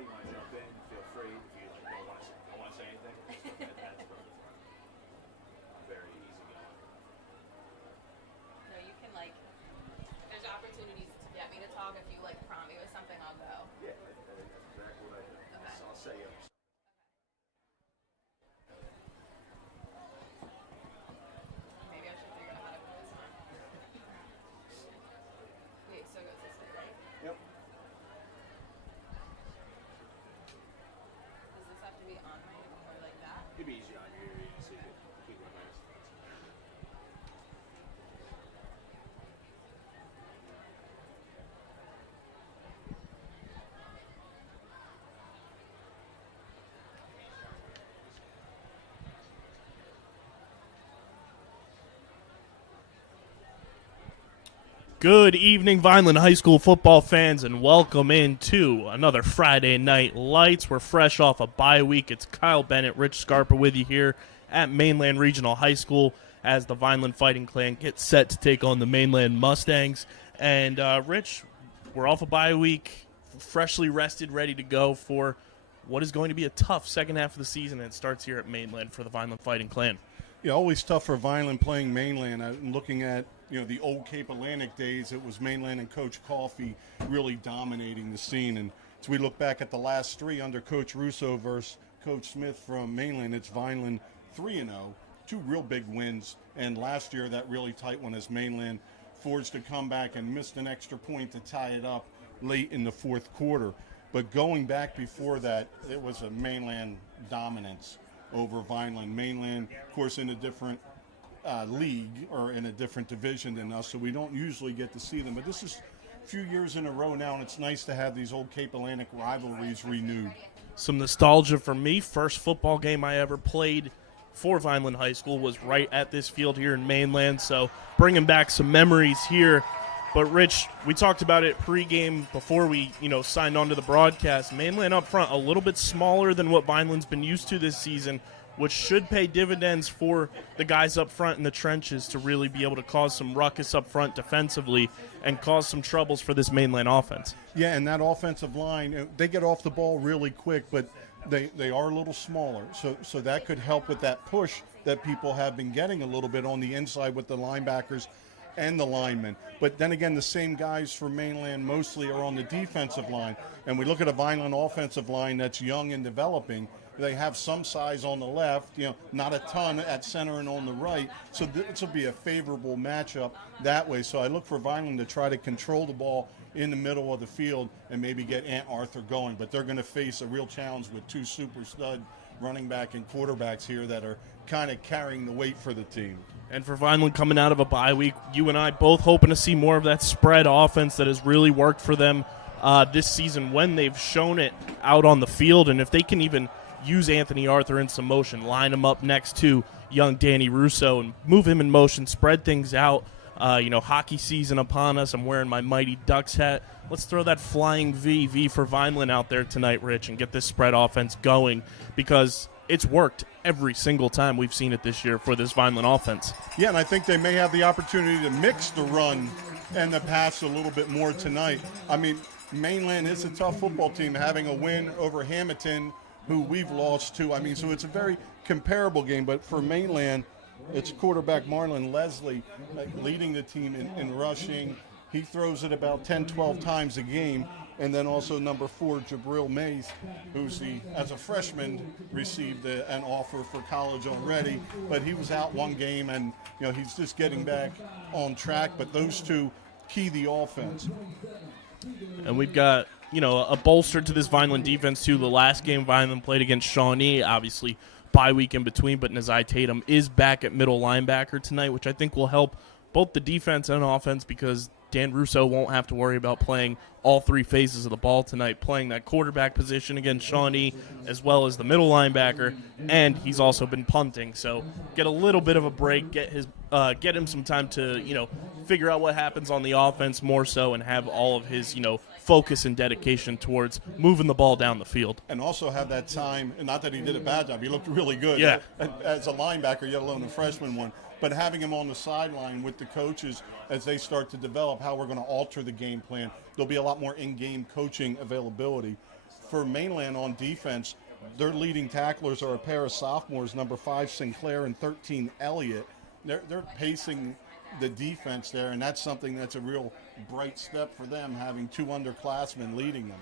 you want to jump in, feel free. If you don't want to say anything, that's perfect. I'm very easygoing. No, you can there's opportunities to get me to talk. If you prompt me with something, I'll go. Yeah, that's exactly what I do. Okay. So I'll say it. Maybe I should figure out how to put this on. Wait, so it goes this way, right? Yep. Does this have to be on my or like that? It'd be easy on you. So you can keep my best. Good evening, Vineland High School football fans, and welcome into another Friday Night Lights. We're fresh off a bye week. It's Kyle Bennett, Rich Scarpa with you here at Mainland Regional High School as the Vineland Fighting Clan gets set to take on the Mainland Mustangs. And, Rich, we're off a bye week, freshly rested, ready to go for what is going to be a tough second half of the season, and it starts here at Mainland for the Vineland Fighting Clan. Yeah, always tough for Vineland playing Mainland. I'm looking at, the old Cape Atlantic days. It was Mainland and Coach Coffey really dominating the scene. And as we look back at the last three under Coach Russo versus Coach Smith from Mainland, it's Vineland 3-0, two real big wins. And last year, that really tight one as Mainland forged a comeback and missed an extra point to tie it up late in the fourth quarter. But going back before that, it was a Mainland dominance over Vineland. Mainland, of course, in a different league or in a different division than us, so we don't usually get to see them. But this is a few years in a row now, and it's nice to have these old Cape Atlantic rivalries renewed. Some nostalgia for me. First football game I ever played for Vineland High School was right at this field here in Mainland, so bringing back some memories here. But, Rich, we talked about it pregame before we, signed on to the broadcast. Mainland up front, a little bit smaller than what Vineland's been used to this season, which should pay dividends for the guys up front in the trenches to really be able to cause some ruckus up front defensively and cause some troubles for this Mainland offense. Yeah, and that offensive line, they get off the ball really quick, but they are a little smaller. So that could help with that push that people have been getting a little bit on the inside with the linebackers and the linemen. But then again, the same guys for Mainland mostly are on the defensive line. And we look at a Vineland offensive line that's young and developing. They have some size on the left, not a ton at center and on the right. So this will be a favorable matchup that way. So I look for Vineland to try to control the ball in the middle of the field and maybe get Aunt Arthur going. But they're going to face a real challenge with two super stud running back and quarterbacks here that are kind of carrying the weight for the team. And for Vineland coming out of a bye week, you and I both hoping to see more of that spread offense that has really worked for them this season when they've shown it out on the field. And if they can even use Anthony Arthur in some motion, line him up next to young Danny Russo and move him in motion, spread things out. Hockey season upon us. I'm wearing my Mighty Ducks hat. Let's throw that flying V for Vineland out there tonight, Rich, and get this spread offense going because it's worked every single time we've seen it this year for this Vineland offense. Yeah, and I think they may have the opportunity to mix the run and the pass a little bit more tonight. I mean, Mainland is a tough football team, having a win over Hamilton, who we've lost to. I mean, so it's a very comparable game. But for Mainland, it's quarterback Marlon Leslie leading the team in rushing. He throws it about 10, 12 times a game. And then also number 4, Jabril Mays, who's as a freshman, received an offer for college already. But he was out one game, and he's just getting back on track. But those two key the offense. And we've got a bolster to this Vineland defense, too. The last game Vineland played against Shawnee, obviously bye week in between, but Nazai Tatum is back at middle linebacker tonight, which I think will help both the defense and offense because Dan Russo won't have to worry about playing all three phases of the ball tonight, playing that quarterback position against Shawnee as well as the middle linebacker, and he's also been punting. So get a little bit of a break, get him some time to, figure out what happens on the offense more so and have all of his, focus and dedication towards moving the ball down the field. And also have that time, and not that he did a bad job, he looked really good as a linebacker, let alone a freshman one, but having him on the sideline with the coaches as they start to develop how we're going to alter the game plan. There'll be a lot more in-game coaching availability for Mainland on defense, their leading tacklers are a pair of sophomores, number 5 Sinclair and 13 Elliott. They're pacing the defense there, and that's something that's a real bright step for them, having 2 underclassmen leading them.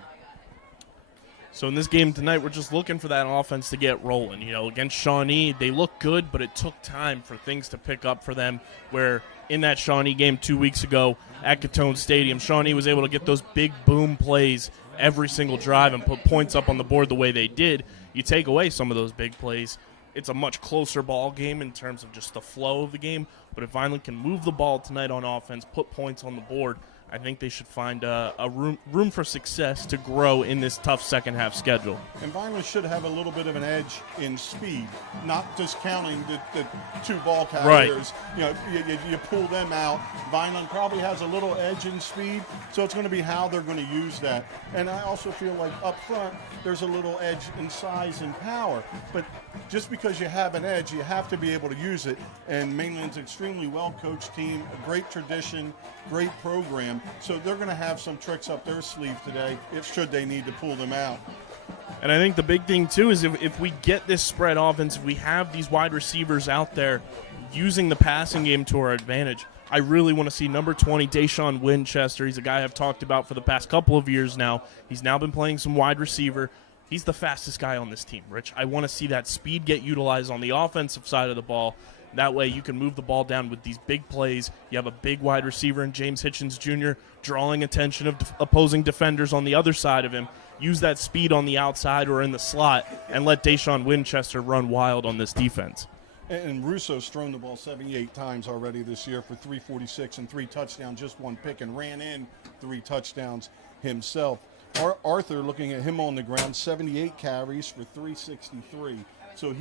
So in this game tonight, we're just looking for that offense to get rolling. You know, against Shawnee, they look good, but it took time for things to pick up for them, where in that Shawnee game 2 weeks ago at Catone Stadium, Shawnee was able to get those big boom plays every single drive and put points up on the board the way they did. You take away some of those big plays, it's a much closer ball game in terms of just the flow of the game. But if Vineland can move the ball tonight on offense, put points on the board, I think they should find a room for success to grow in this tough second half schedule. And Vineland should have a little bit of an edge in speed, not just counting the 2 ball carriers. Right. You know, you pull them out. Vineland probably has a little edge in speed, so it's going to be how they're going to use that. And I also feel like up front, there's a little edge in size and power. But just because you have an edge, you have to be able to use it. And Mainland's extremely well-coached team, a great tradition, great program. So they're going to have some tricks up their sleeve today, should they need to pull them out. And I think the big thing, too, is if we get this spread offense, if we have these wide receivers out there using the passing game to our advantage, I really want to see number 20, Deshaun Winchester. He's a guy I've talked about for the past couple of years now. He's now been playing some wide receiver. He's the fastest guy on this team, Rich. I want to see that speed get utilized on the offensive side of the ball. That way you can move the ball down with these big plays. You have a big wide receiver in James Hitchens Jr. drawing attention of opposing defenders on the other side of him. Use that speed on the outside or in the slot and let Deshaun Winchester run wild on this defense. And Russo's thrown the ball 78 times already this year for 346 and 3 touchdowns, just 1 pick, and ran in 3 touchdowns himself. Arthur, looking at him on the ground, 78 carries for 363. So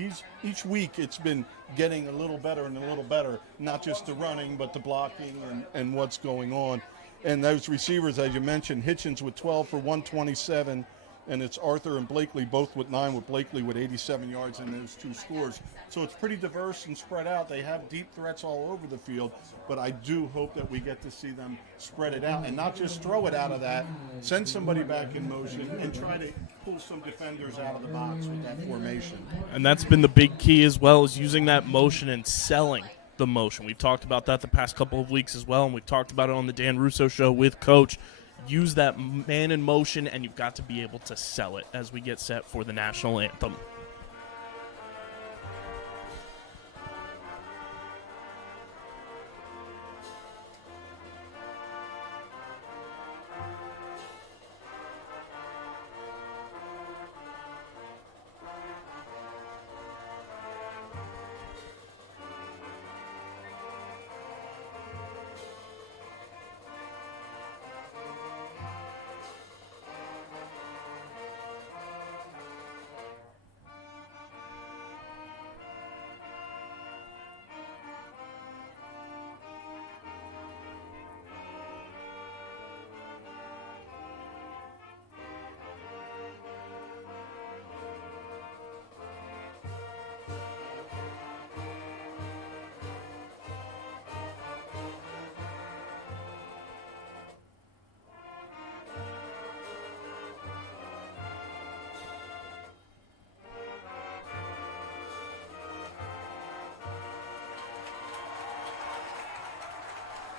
each week it's been getting a little better and a little better, not just the running, but the blocking and what's going on. And those receivers, as you mentioned, Hitchens with 12 for 127, and it's Arthur and Blakely both with 9, with Blakely with 87 yards in those 2 scores. So it's pretty diverse and spread out. They have deep threats all over the field, but I do hope that we get to see them spread it out and not just throw it out of that, send somebody back in motion, and try to pull some defenders out of the box with that formation. And that's been the big key as well, is using that motion and selling the motion. We've talked about that the past couple of weeks as well, and we've talked about it on the Dan Russo Show with Coach. Use that man in motion, and you've got to be able to sell it as we get set for the national anthem.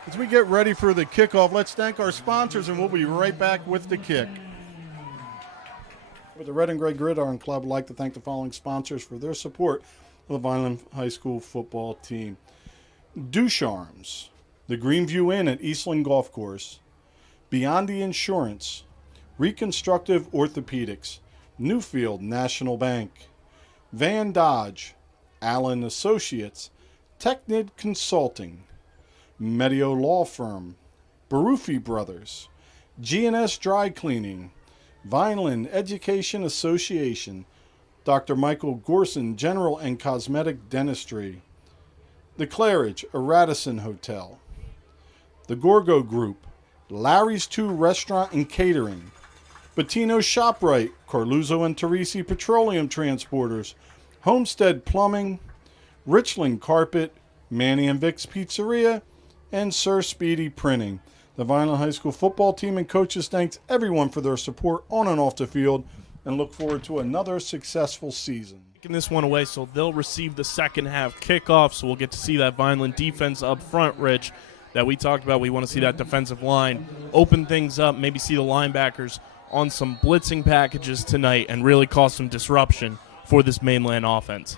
As we get ready for the kickoff, let's thank our sponsors, and we'll be right back with the kick. With the Red and Gray Gridiron Club, I'd like to thank the following sponsors for their support of the Vineland High School football team. Ducharmes, the Greenview Inn at Eastland Golf Course, Beyond the Insurance, Reconstructive Orthopedics, Newfield National Bank, Van Dodge, Allen Associates, Technid Consulting, Medio Law Firm, Barufi Brothers, G&S Dry Cleaning, Vineland Education Association, Dr. Michael Gorson General and Cosmetic Dentistry, The Claridge, a Radisson Hotel, The Gorgo Group, Larry's 2 Restaurant and Catering, Bettino ShopRite, Carluzzo and Teresi Petroleum Transporters, Homestead Plumbing, Richland Carpet, Manny and Vic's Pizzeria, and Sir Speedy Printing. The Vineland High School football team and coaches thanks everyone for their support on and off the field. and look forward to another successful season. Taking this one away, so they'll receive the second half kickoff, so we'll get to see that Vineland defense up front, Rich, that we talked about. We want to see that defensive line open things up, maybe see the linebackers on some blitzing packages tonight and really cause some disruption for this Mainland offense.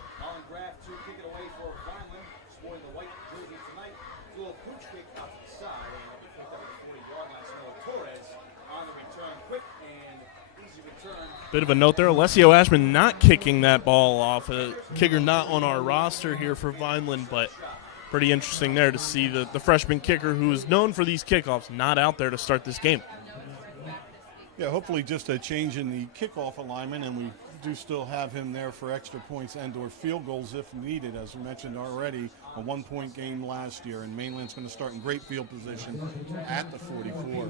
Bit of a note there, Alessio Ashman not kicking that ball off. A kicker not on our roster here for Vineland, but pretty interesting there to see the freshman kicker who is known for these kickoffs not out there to start this game. Yeah, hopefully just a change in the kickoff alignment, and we do still have him there for extra points and or field goals if needed. As we mentioned already, a 1-point game last year, and Mainland's going to start in great field position at the 44.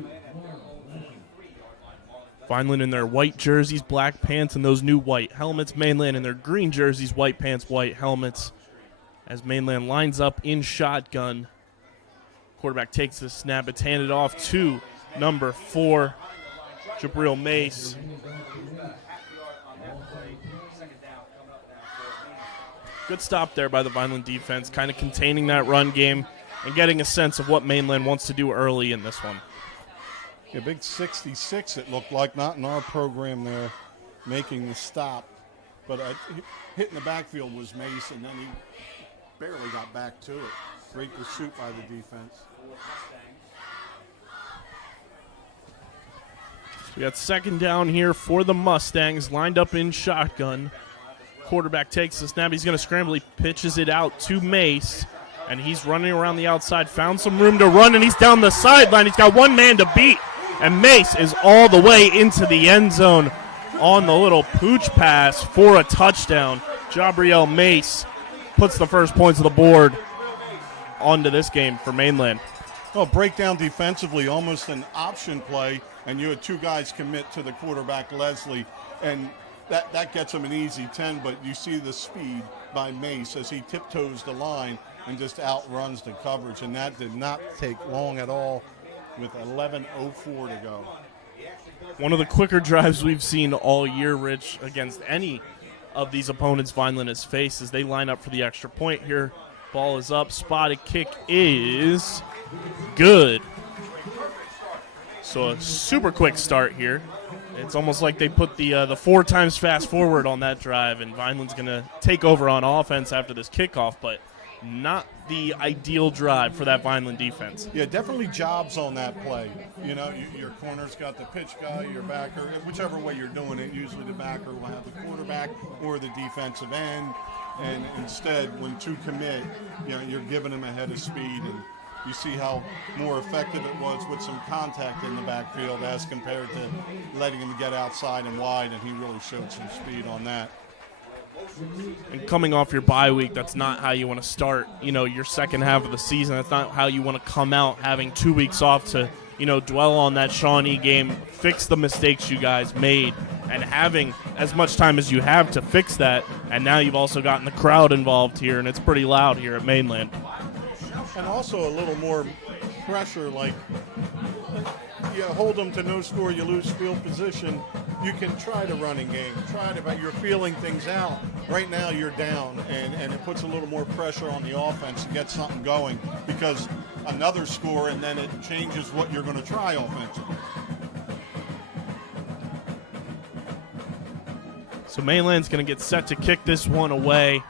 Vineland in their white jerseys, black pants, and those new white helmets. Mainland in their green jerseys, white pants, white helmets. As Mainland lines up in shotgun. Quarterback takes the snap. It's handed off to number 4, Jabril Mace. Good stop there by the Vineland defense, kind of containing that run game and getting a sense of what Mainland wants to do early in this one. A big 66 it looked like, not in our program there, making the stop. But hitting the backfield was Mace, and then he barely got back to it. Great pursuit by the defense. We got second down here for the Mustangs, lined up in shotgun. Quarterback takes the snap. He's going to scramble. He pitches it out to Mace, and he's running around the outside. Found some room to run, and he's down the sideline. He's got one man to beat, and Mace is all the way into the end zone on the little pooch pass for a touchdown. Jabriel Mace puts the first points of the board onto this game for Mainland. Well, breakdown defensively, almost an option play, and you had two guys commit to the quarterback, Leslie, and that gets him an easy 10, but you see the speed by Mace as he tiptoes the line and just outruns the coverage, and that did not take long at all with 11:04 to go. One of the quicker drives we've seen all year, Rich, against any of these opponents Vineland has faced as they line up for the extra point here. Ball is up, spotted kick is good. So a super quick start here. It's almost like they put the 4 times fast forward on that drive, and Vineland's going to take over on offense after this kickoff, but not the ideal drive for that Vineland defense. Yeah, definitely jobs on that play. You know, your corner's got the pitch guy, your backer, whichever way you're doing it, usually the backer will have the quarterback or the defensive end, and instead, when two commit, you know, you're giving them a head of speed, and you see how more effective it was with some contact in the backfield as compared to letting him get outside and wide, and he really showed some speed on that. And coming off your bye week, that's not how you want to start, your second half of the season. That's not how you want to come out having 2 weeks off to, dwell on that Shawnee game, fix the mistakes you guys made, and having as much time as you have to fix that. And now you've also gotten the crowd involved here, and it's pretty loud here at Mainland. And also a little more pressure, like you hold them to no score, you lose field position, you can try the running game, but you're feeling things out. Right now you're down, and it puts a little more pressure on the offense to get something going, because another score and then it changes what you're going to try offensively. So Mainland's going to get set to kick this one away.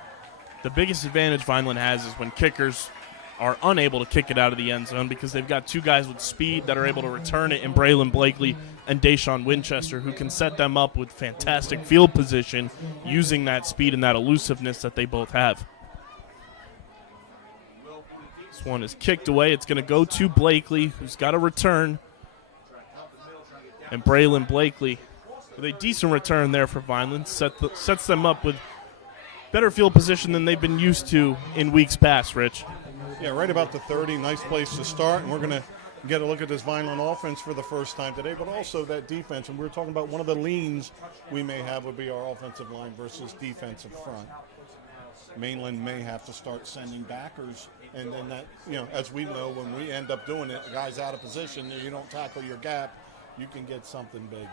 The biggest advantage Vineland has is when kickers are unable to kick it out of the end zone, because they've got two guys with speed that are able to return it in Braylon Blakely and Deshaun Winchester, who can set them up with fantastic field position using that speed and that elusiveness that they both have. This one is kicked away. It's going to go to Blakely, who's got a return. And Braylon Blakely, with a decent return there for Vineland, sets them up with better field position than they've been used to in weeks past, Rich. Yeah, right about the 30. Nice place to start, and we're going to get a look at this Vineland offense for the first time today, but also that defense. And we were talking about one of the leans we may have would be our offensive line versus defensive front. Mainland may have to start sending backers, and then that, as we know, when we end up doing it, the guy's out of position, and you don't tackle your gap, you can get something big.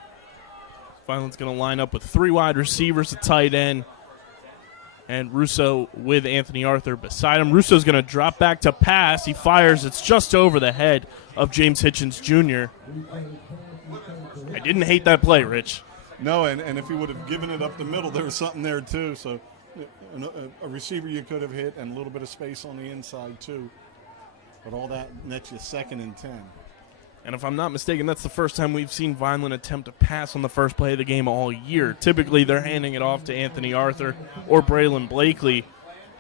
Vineland's going to line up with 3 wide receivers, a tight end, and Russo with Anthony Arthur beside him. Russo's going to drop back to pass. He fires. It's just over the head of James Hitchens Jr. I didn't hate that play, Rich. No, and if he would have given it up the middle, there was something there too. So a receiver you could have hit and a little bit of space on the inside too. But all that nets you 2nd and 10. And if I'm not mistaken, that's the first time we've seen Vineland attempt to pass on the first play of the game all year. Typically, they're handing it off to Anthony Arthur or Braylon Blakely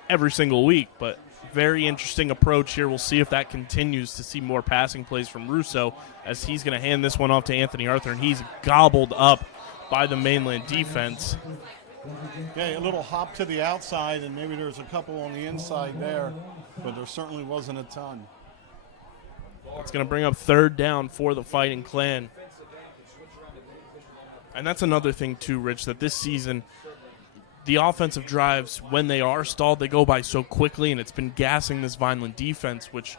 every single week. But very interesting approach here. We'll see if that continues to see more passing plays from Russo as he's going to hand this one off to Anthony Arthur, and he's gobbled up by the Mainland defense. Yeah, a little hop to the outside, and maybe there's a couple on the inside there, but there certainly wasn't a ton. It's going to bring up 3rd down for the Fighting Clan. And that's another thing, too, Rich, that this season, the offensive drives, when they are stalled, they go by so quickly, and it's been gassing this Vineland defense, which,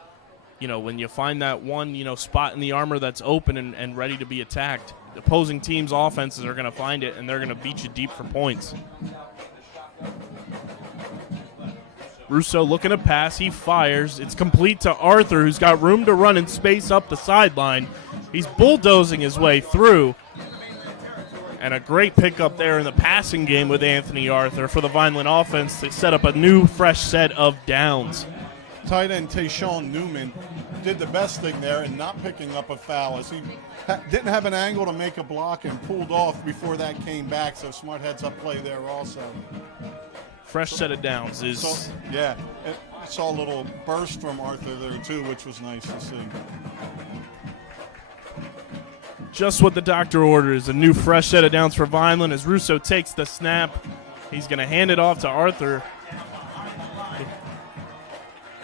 when you find that one, spot in the armor that's open and ready to be attacked, the opposing teams' offenses are going to find it, and they're going to beat you deep for points. Russo looking to pass. He fires. It's complete to Arthur, who's got room to run and space up the sideline. He's bulldozing his way through. And a great pickup there in the passing game with Anthony Arthur for the Vineland offense to set up a new, fresh set of downs. Tight end Tayshawn Newman did the best thing there in not picking up a foul, as he didn't have an angle to make a block and pulled off before that came back, so smart heads-up play there also. Fresh set of downs is... So, yeah, I saw a little burst from Arthur there, too, which was nice to see. Just what the doctor orders, a new fresh set of downs for Vineland as Russo takes the snap. He's going to hand it off to Arthur.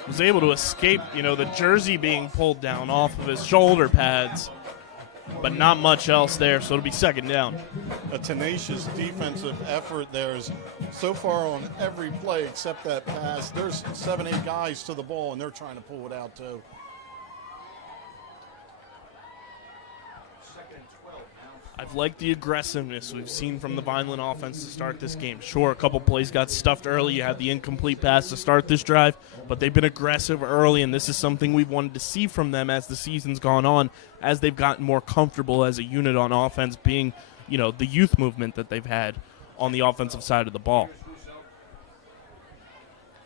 Was able to escape, the jersey being pulled down off of his shoulder pads, but not much else there, so it'll be 2nd down. A tenacious defensive effort there is so far on every play except that pass. There's 7-8 guys to the ball, and they're trying to pull it out, too. I've liked the aggressiveness we've seen from the Vineland offense to start this game. Sure, a couple plays got stuffed early. You had the incomplete pass to start this drive, but they've been aggressive early, and this is something we've wanted to see from them as the season's gone on, as they've gotten more comfortable as a unit on offense, being, the youth movement that they've had on the offensive side of the ball.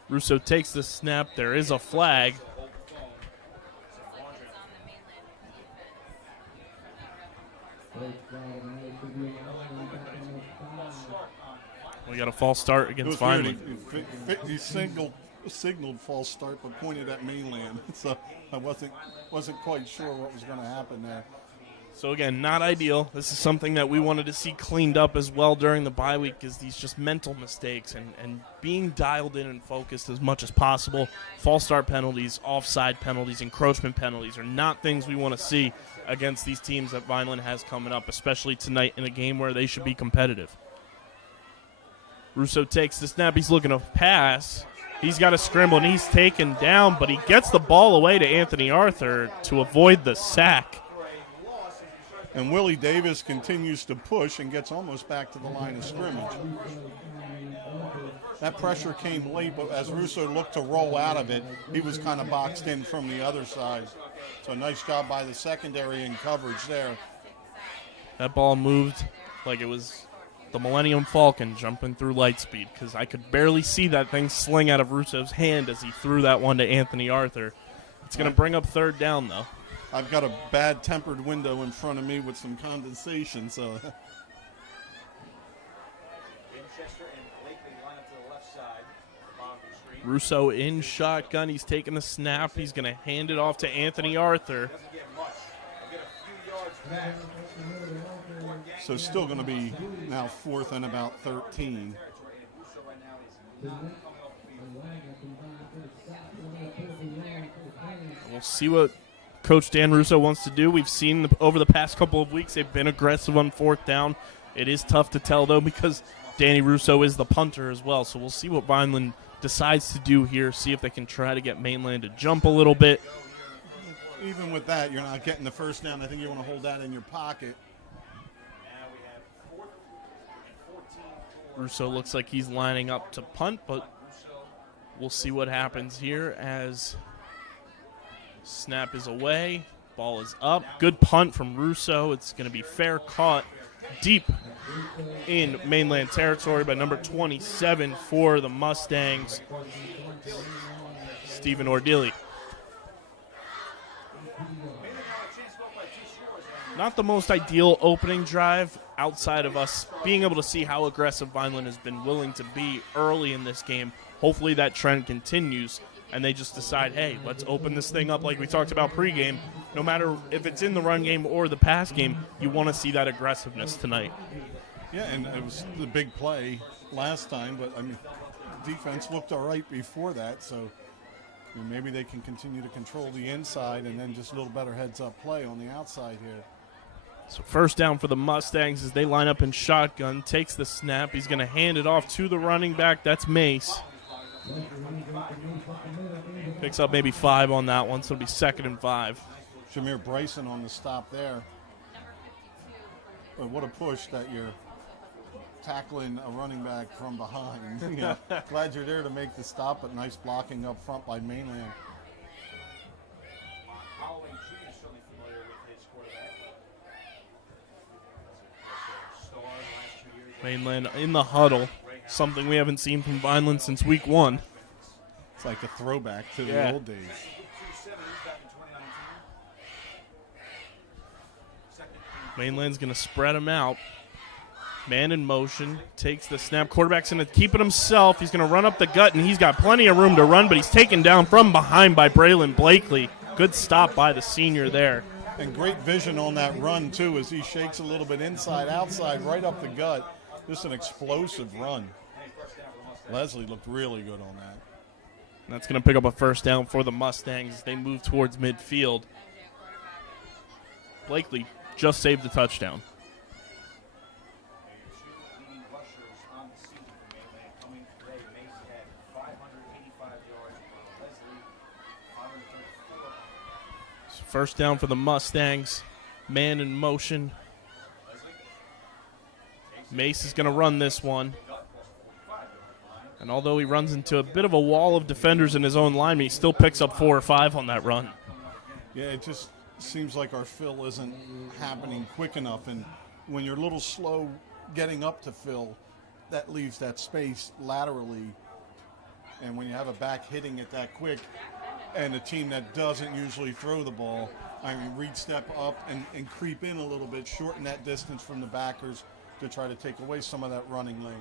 Russo takes the snap. There is a flag. We got a false start against Vineland. He signaled false start, but pointed at Mainland, so I wasn't quite sure what was going to happen there. So again, not ideal. This is something that we wanted to see cleaned up as well during the bye week, is these just mental mistakes and being dialed in and focused as much as possible. False start penalties, offside penalties, encroachment penalties are not things we want to see against these teams that Vineland has coming up, especially tonight in a game where they should be competitive. Russo takes the snap. He's looking to pass. He's got a scramble, and he's taken down, but he gets the ball away to Anthony Arthur to avoid the sack. And Willie Davis continues to push and gets almost back to the line of scrimmage. That pressure came late, but as Russo looked to roll out of it, he was kind of boxed in from the other side. So nice job by the secondary in coverage there. That ball moved like it was the Millennium Falcon jumping through light speed, because I could barely see that thing sling out of Russo's hand as he threw that one to Anthony Arthur. It's going to bring up 3rd down, though. I've got a bad tempered window in front of me with some condensation, so. Winchester and Blakely line up to the left side. Boundary screen. Russo in shotgun. He's taking the snap. He's going to hand it off to Anthony Arthur. Doesn't get much. He'll get a few yards back. So still going to be now 4th and about 13. We'll see what Coach Dan Russo wants to do. We've seen over the past couple of weeks they've been aggressive on 4th down. It is tough to tell, though, because Danny Russo is the punter as well. So we'll see what Vineland decides to do here, see if they can try to get Mainland to jump a little bit. Even with that, you're not getting the 1st down. I think you want to hold that in your pocket. Now we have 4th Russo looks like he's lining up to punt, but we'll see what happens here as snap is away. Ball is up. Good punt from Russo. It's going to be fair caught deep in mainland territory by number 27 for the Mustangs, Stephen Ordili. Not the most ideal opening drive outside of us being able to see how aggressive Vineland has been willing to be early in this game. Hopefully that trend continues, and they just decide, hey, let's open this thing up like we talked about pregame. No matter if it's in the run game or the pass game, you want to see that aggressiveness tonight. Yeah, and it was the big play last time, but I mean, defense looked all right before that, so maybe they can continue to control the inside and then just a little better heads-up play on the outside here. So first down for the Mustangs as they line up in shotgun. Takes the snap. He's going to hand it off to the running back. That's Mace. Picks up maybe 5 on that one, so it'll be 2nd and 5. Jameer Bryson on the stop there. But what a push that you're tackling a running back from behind. Glad you're there to make the stop, but nice blocking up front by Mainland. Mainland in the huddle, something we haven't seen from Vineland since week 1. It's like a throwback to the old days. Mainland's going to spread him out. Man in motion, takes the snap. Quarterback's going to keep it himself. He's going to run up the gut, and he's got plenty of room to run, but he's taken down from behind by Braylon Blakely. Good stop by the senior there. And great vision on that run, too, as he shakes a little bit inside, outside, right up the gut. Just an explosive run. Leslie looked really good on that. And that's going to pick up a first down for the Mustangs as they move towards midfield. Blakely just saved the touchdown. First down for the Mustangs. Man in motion. Mace is going to run this one. And although he runs into a bit of a wall of defenders in his own line, he still picks up 4 or 5 on that run. Yeah, it just seems like our fill isn't happening quick enough. And when you're a little slow getting up to fill, that leaves that space laterally. And when you have a back hitting it that quick, and a team that doesn't usually throw the ball, I mean, Reed step up and creep in a little bit, shorten that distance from the backers to try to take away some of that running lane.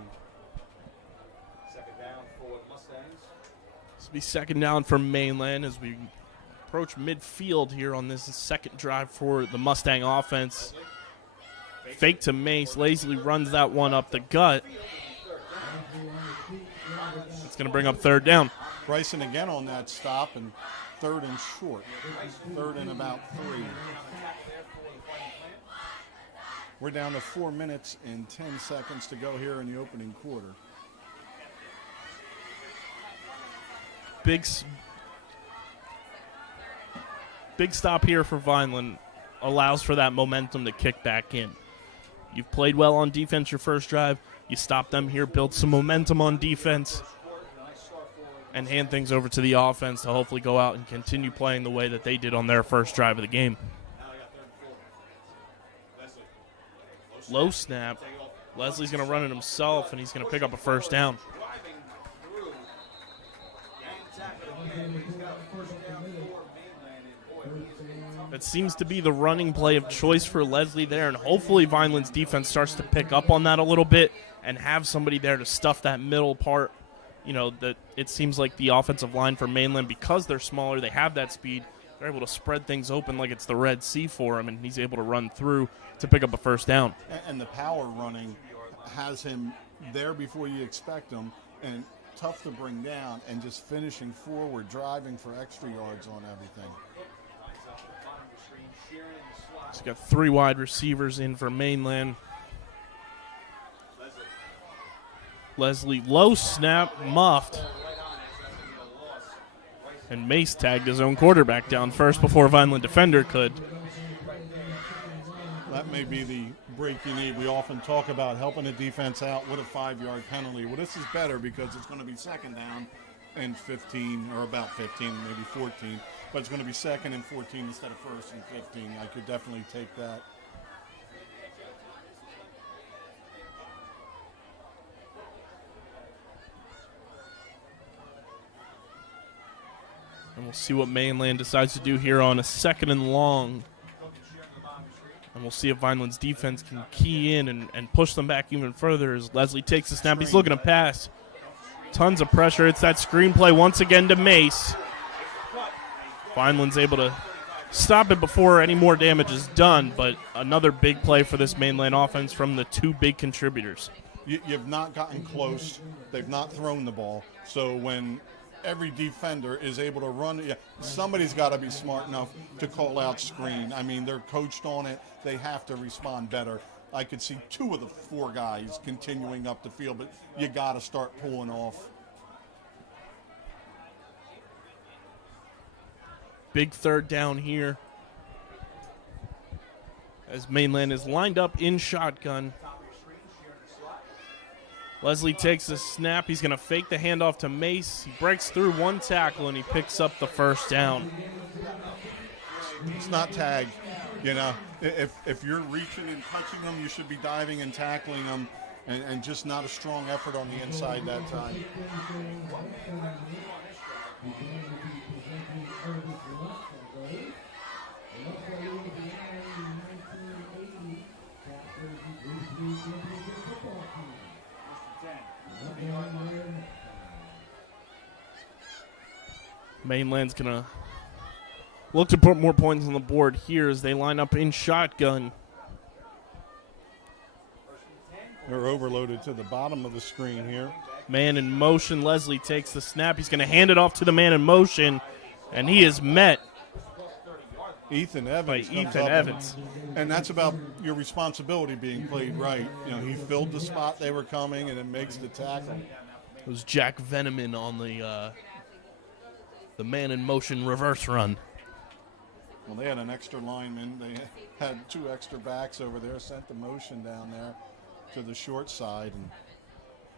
Second down for the Mustangs. This will be second down for Mainland as we approach midfield here on this second drive for the Mustang offense. Fake to Mace, lazily runs that one up the gut. It's going to bring up third down. Bryson again on that stop, and 3rd and short. 3rd and about 3. We're down to 4 minutes and 10 seconds to go here in the opening quarter. Big stop here for Vineland allows for that momentum to kick back in. You've played well on defense your first drive. You stop them here, build some momentum on defense, and hand things over to the offense to hopefully go out and continue playing the way that they did on their first drive of the game. Low snap. Leslie's going to run it himself, and he's going to pick up a first down. That seems to be the running play of choice for Leslie there, and hopefully Vineland's defense starts to pick up on that a little bit and have somebody there to stuff that middle part. You know, that it seems like the offensive line for Mainland, because they're smaller, they have that speed, they're able to spread things open like it's the Red Sea for him, and he's able to run through to pick up a first down. And the power running has him there before you expect him, and tough to bring down, and just finishing forward, driving for extra yards on everything. He's got 3 wide receivers in for Mainland. Leslie, low snap, muffed. And Mace tagged his own quarterback down first before Vineland defender could. that may be the break you need. We often talk about helping the defense out with a 5-yard penalty. Well, this is better because it's going to be second down and 15, or about 15, maybe 14. But it's going to be second and 14 instead of first and 15. I could definitely take that. And we'll see what Mainland decides to do here on a 2nd and long. And we'll see if Vineland's defense can key in and push them back even further as Leslie takes the snap. He's looking to pass. Tons of pressure. It's that screenplay once again to Mace. Vineland's able to stop it before any more damage is done, but another big play for this Mainland offense from the 2 big contributors. You've not gotten close. They've not thrown the ball. So when every defender is able to run, somebody's got to be smart enough to call out screen. I mean, they're coached on it. They have to respond better. I could see 2 of the 4 guys continuing up the field, but you got to start pulling off. Big 3rd down here as Mainland is lined up in shotgun. Leslie takes the snap. He's going to fake the handoff to Mace. He breaks through 1 tackle, and he picks up the 1st down. It's not tag. You know, if you're reaching and touching them, you should be diving and tackling them, and just not a strong effort on the inside that time. Mainland's going to look to put more points on the board here as they line up in shotgun. They're overloaded to the bottom of the screen here. Man in motion. Leslie takes the snap. He's going to hand it off to the man in motion, and he is met Ethan Evans. by Ethan Evans. And that's about your responsibility being played right. You know, he filled the spot they were coming, and it makes the tackle. It was Jack Veneman on the man in motion reverse run. Well, they had an extra lineman. They had 2 extra backs over there, sent the motion down there to the short side. And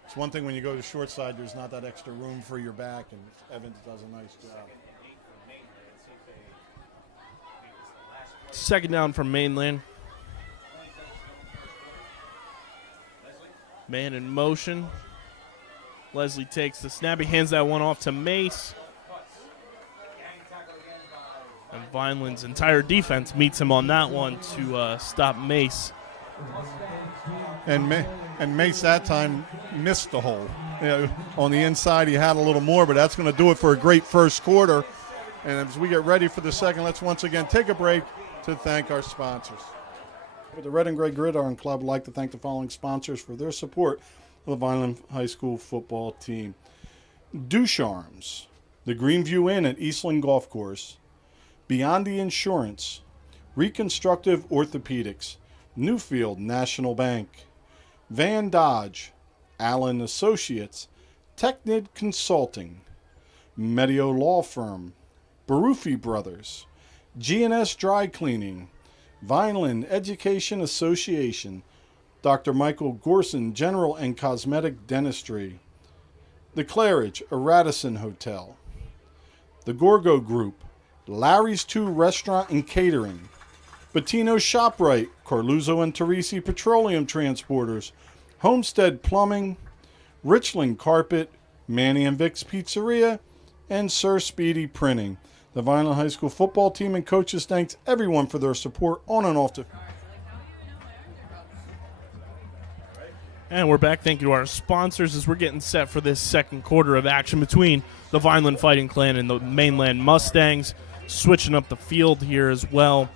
it's one thing when you go to short side, there's not that extra room for your back, and Evans does a nice job. 2nd down from Mainland. Man in motion. Leslie takes the snap. He hands that one off to Mace. And Vineland's entire defense meets him on that one to stop Mace. And Mace that time missed the hole. You know, on the inside, he had a little more, but that's going to do it for a great first quarter. And as we get ready for the second, let's once again take a break to thank our sponsors. With the Red and Gray Gridiron Club, I'd like to thank the following sponsors for their support of the Vineland High School football team. Ducharme's, the Greenview Inn at Eastland Golf Course, Beyond the Insurance, Reconstructive Orthopedics, Newfield National Bank, Van Dodge, Allen Associates, Technid Consulting, Medio Law Firm, Barufi Brothers, G&S Dry Cleaning, Vineland Education Association, Dr. Michael Gorson General and Cosmetic Dentistry, the Claridge, a Radisson Hotel, the Gorgo Group, Larry's 2 Restaurant and Catering, Bettino ShopRite, Carluzzo and Teresi Petroleum Transporters, Homestead Plumbing, Richland Carpet, Manny and Vic's Pizzeria, and Sir Speedy Printing. The Vineland High School football team and coaches thanks everyone for their support on and off the. And we're back. Thank you to our sponsors as we're getting set for this second quarter of action between the Vineland Fighting Clan and the Mainland Mustangs. Switching up the field here as well.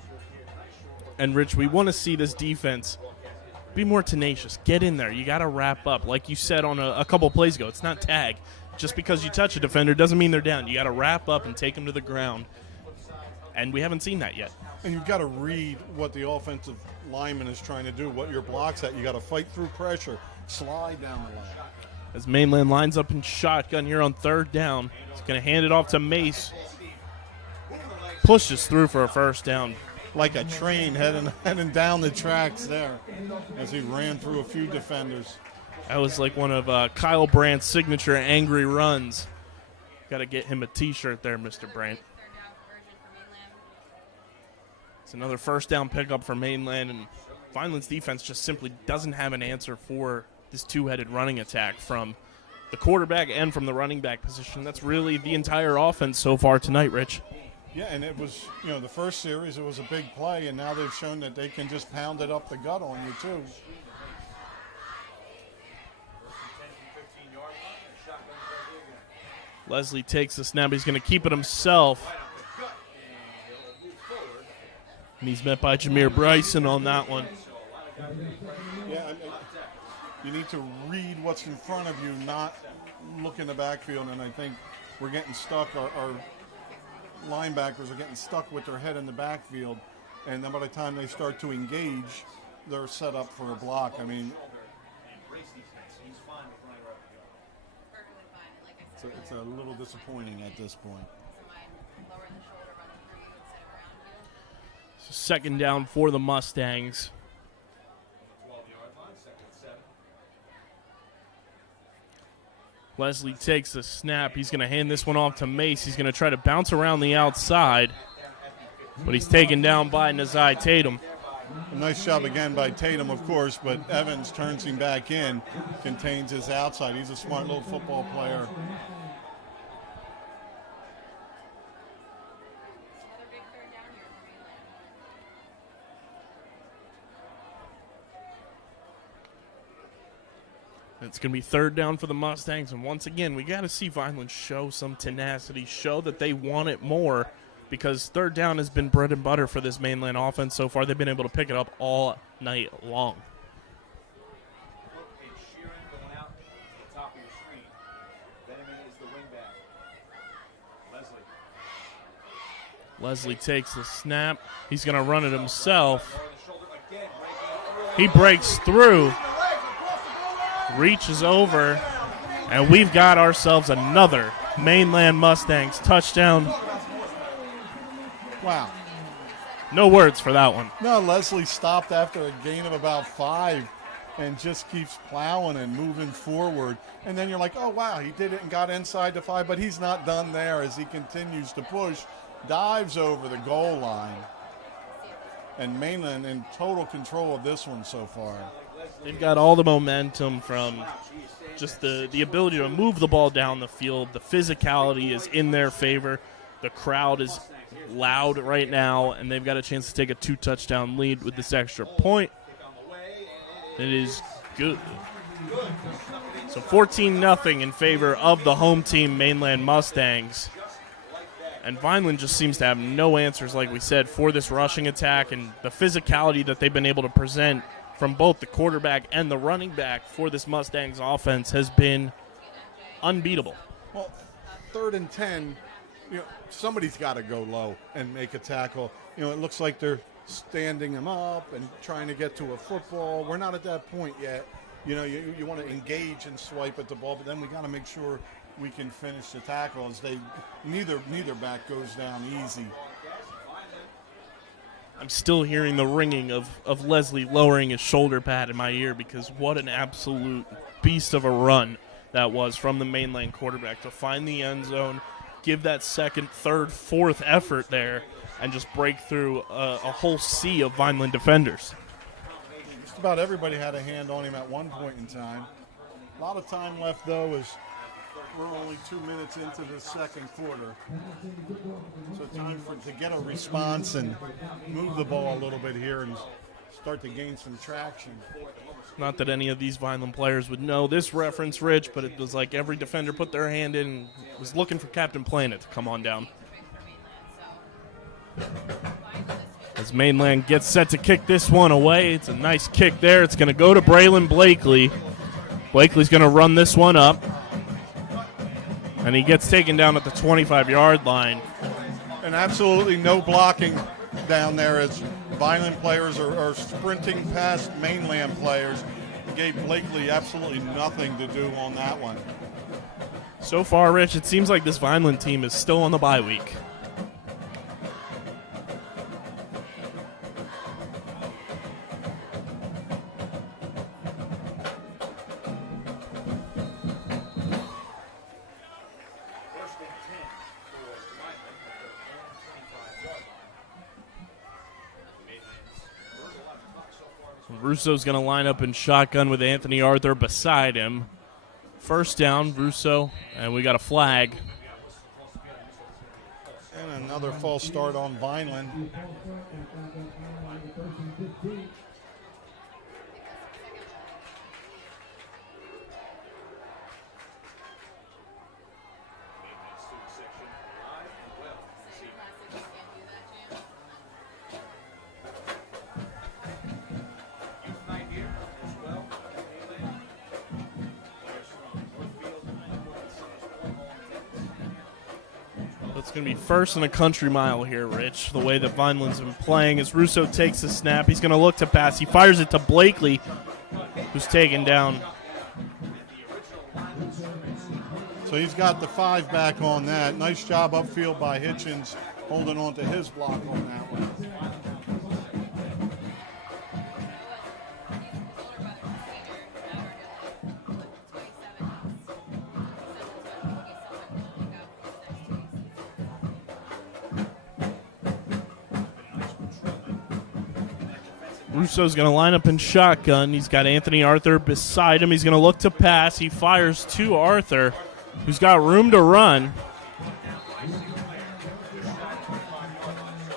And, Rich, we want to see this defense be more tenacious. Get in there. You got to wrap up. Like you said on a couple plays ago, it's not tag. Just because you touch a defender doesn't mean they're down. You got to wrap up and take them to the ground. And we haven't seen that yet. And you've got to read what the offensive lineman is trying to do, what your block's at. You got to fight through pressure, slide down the line. As Mainland lines up in shotgun here on 3rd down, he's going to hand it off to Mace. Pushes through for a 1st down. like a train heading down the tracks there as he ran through a few defenders. That was like one of Kyle Brandt's signature angry runs. Got to get him a T-shirt there, Mr. Brandt. It's another first down pickup for Mainland, and Vineland's defense just simply doesn't have an answer for this two-headed running attack from the quarterback and from the running back position. That's really the entire offense so far tonight, Rich. Yeah, and it was, the first series, it was a big play, and now they've shown that they can just pound it up the gut on you, too. Leslie takes the snap. He's going to keep it himself. And he's met by Jameer Bryson on that one. Yeah, you need to read what's in front of you, not look in the backfield, and I think we're getting stuck. Our linebackers are getting stuck with their head in the backfield, and then by the time they start to engage, they're set up for a block. I mean, it's a little disappointing at this point. So second down for the Mustangs. Leslie takes the snap. He's going to hand this one off to Mace. He's going to try to bounce around the outside, but he's taken down by Nazai Tatum. A nice job again by Tatum, of course, but Evans turns him back in, contains his outside. He's a smart little football player. It's going to be third down for the Mustangs, and once again, we got to see Vineland show some tenacity, show that they want it more, because third down has been bread and butter for this Mainland offense so far. They've been able to pick it up all night long. Leslie takes the snap. He's going to run it himself. He breaks through, reaches over, and we've got ourselves another Mainland Mustangs touchdown. Wow. No words for that one. No, Leslie stopped after a gain of about 5 and just keeps plowing and moving forward. And then you're like, oh, wow, he did it and got inside the 5, but he's not done there as he continues to push, dives over the goal line. And Mainland in total control of this one so far. They've got all the momentum from just the ability to move the ball down the field. The physicality is in their favor. The crowd is loud right now, and they've got a chance to take a 2-touchdown lead with this extra point. It is good. So 14-0 in favor of the home team, Mainland Mustangs. And Vineland just seems to have no answers, like we said, for this rushing attack, and the physicality that they've been able to present from both the quarterback and the running back for this Mustangs offense has been unbeatable. Well, 3rd and 10, somebody's got to go low and make a tackle. It looks like they're standing him up and trying to get to a football. We're not at that point yet. You want to engage and swipe at the ball, but then we got to make sure we can finish the tackle as neither back goes down easy. I'm still hearing the ringing of Leslie lowering his shoulder pad in my ear, because what an absolute beast of a run that was from the Mainland quarterback to find the end zone, give that second, third, fourth effort there, and just break through a whole sea of Vineland defenders. Just about everybody had a hand on him at one point in time. A lot of time left, though, as we're only 2 minutes into the second quarter. So time to get a response and move the ball a little bit here and start to gain some traction. Not that any of these Vineland players would know this reference, Rich, but it was like every defender put their hand in and was looking for Captain Planet to come on down. As Mainland gets set to kick this one away, it's a nice kick there. It's going to go to Braylon Blakely. Blakely's going to run this one up, and he gets taken down at the 25-yard line. And absolutely no blocking down there as Vineland players are sprinting past Mainland players. Gave Blakely absolutely nothing to do on that one. So far, Rich, it seems like this Vineland team is still on the bye week. Russo's going to line up in shotgun with Anthony Arthur beside him. First down, Russo, and we got a flag. And another false start on Vineland. It's going to be first and a country mile here, Rich, the way that Vineland's been playing. As Russo takes the snap, he's going to look to pass. He fires it to Blakely, who's taken down. So he's got the 5 back on that. Nice job upfield by Hitchens, holding on to his block on that one. Russo's going to line up in shotgun. He's got Anthony Arthur beside him. He's going to look to pass. He fires to Arthur, who's got room to run.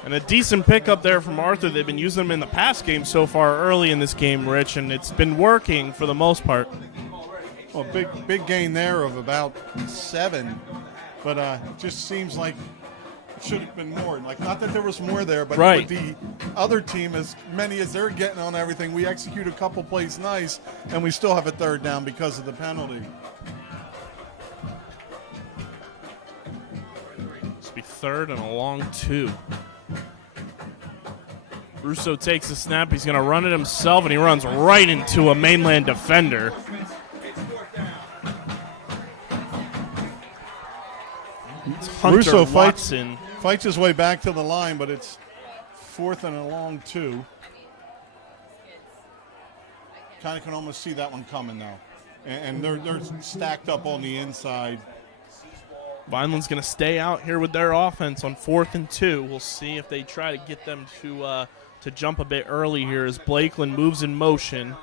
And a decent pickup there from Arthur. They've been using him in the pass game so far early in this game, Rich, and it's been working for the most part. Well, big gain there of about 7, but it just seems like it should have been more. Like, not that there was more there, but right. With the other team, as many as they're getting on everything, we execute a couple plays nice, and we still have a 3rd down because of the penalty. This will be 3rd and a long 2. Russo takes the snap. He's going to run it himself, and he runs right into a Mainland defender. It's Hunter Russo Watson. Fights his way back to the line, but it's 4th and a long 2. Kind of can almost see that one coming now. And they're stacked up on the inside. Vineland's going to stay out here with their offense on 4th and 2. We'll see if they try to get them to jump a bit early here as Blakeland moves in motion.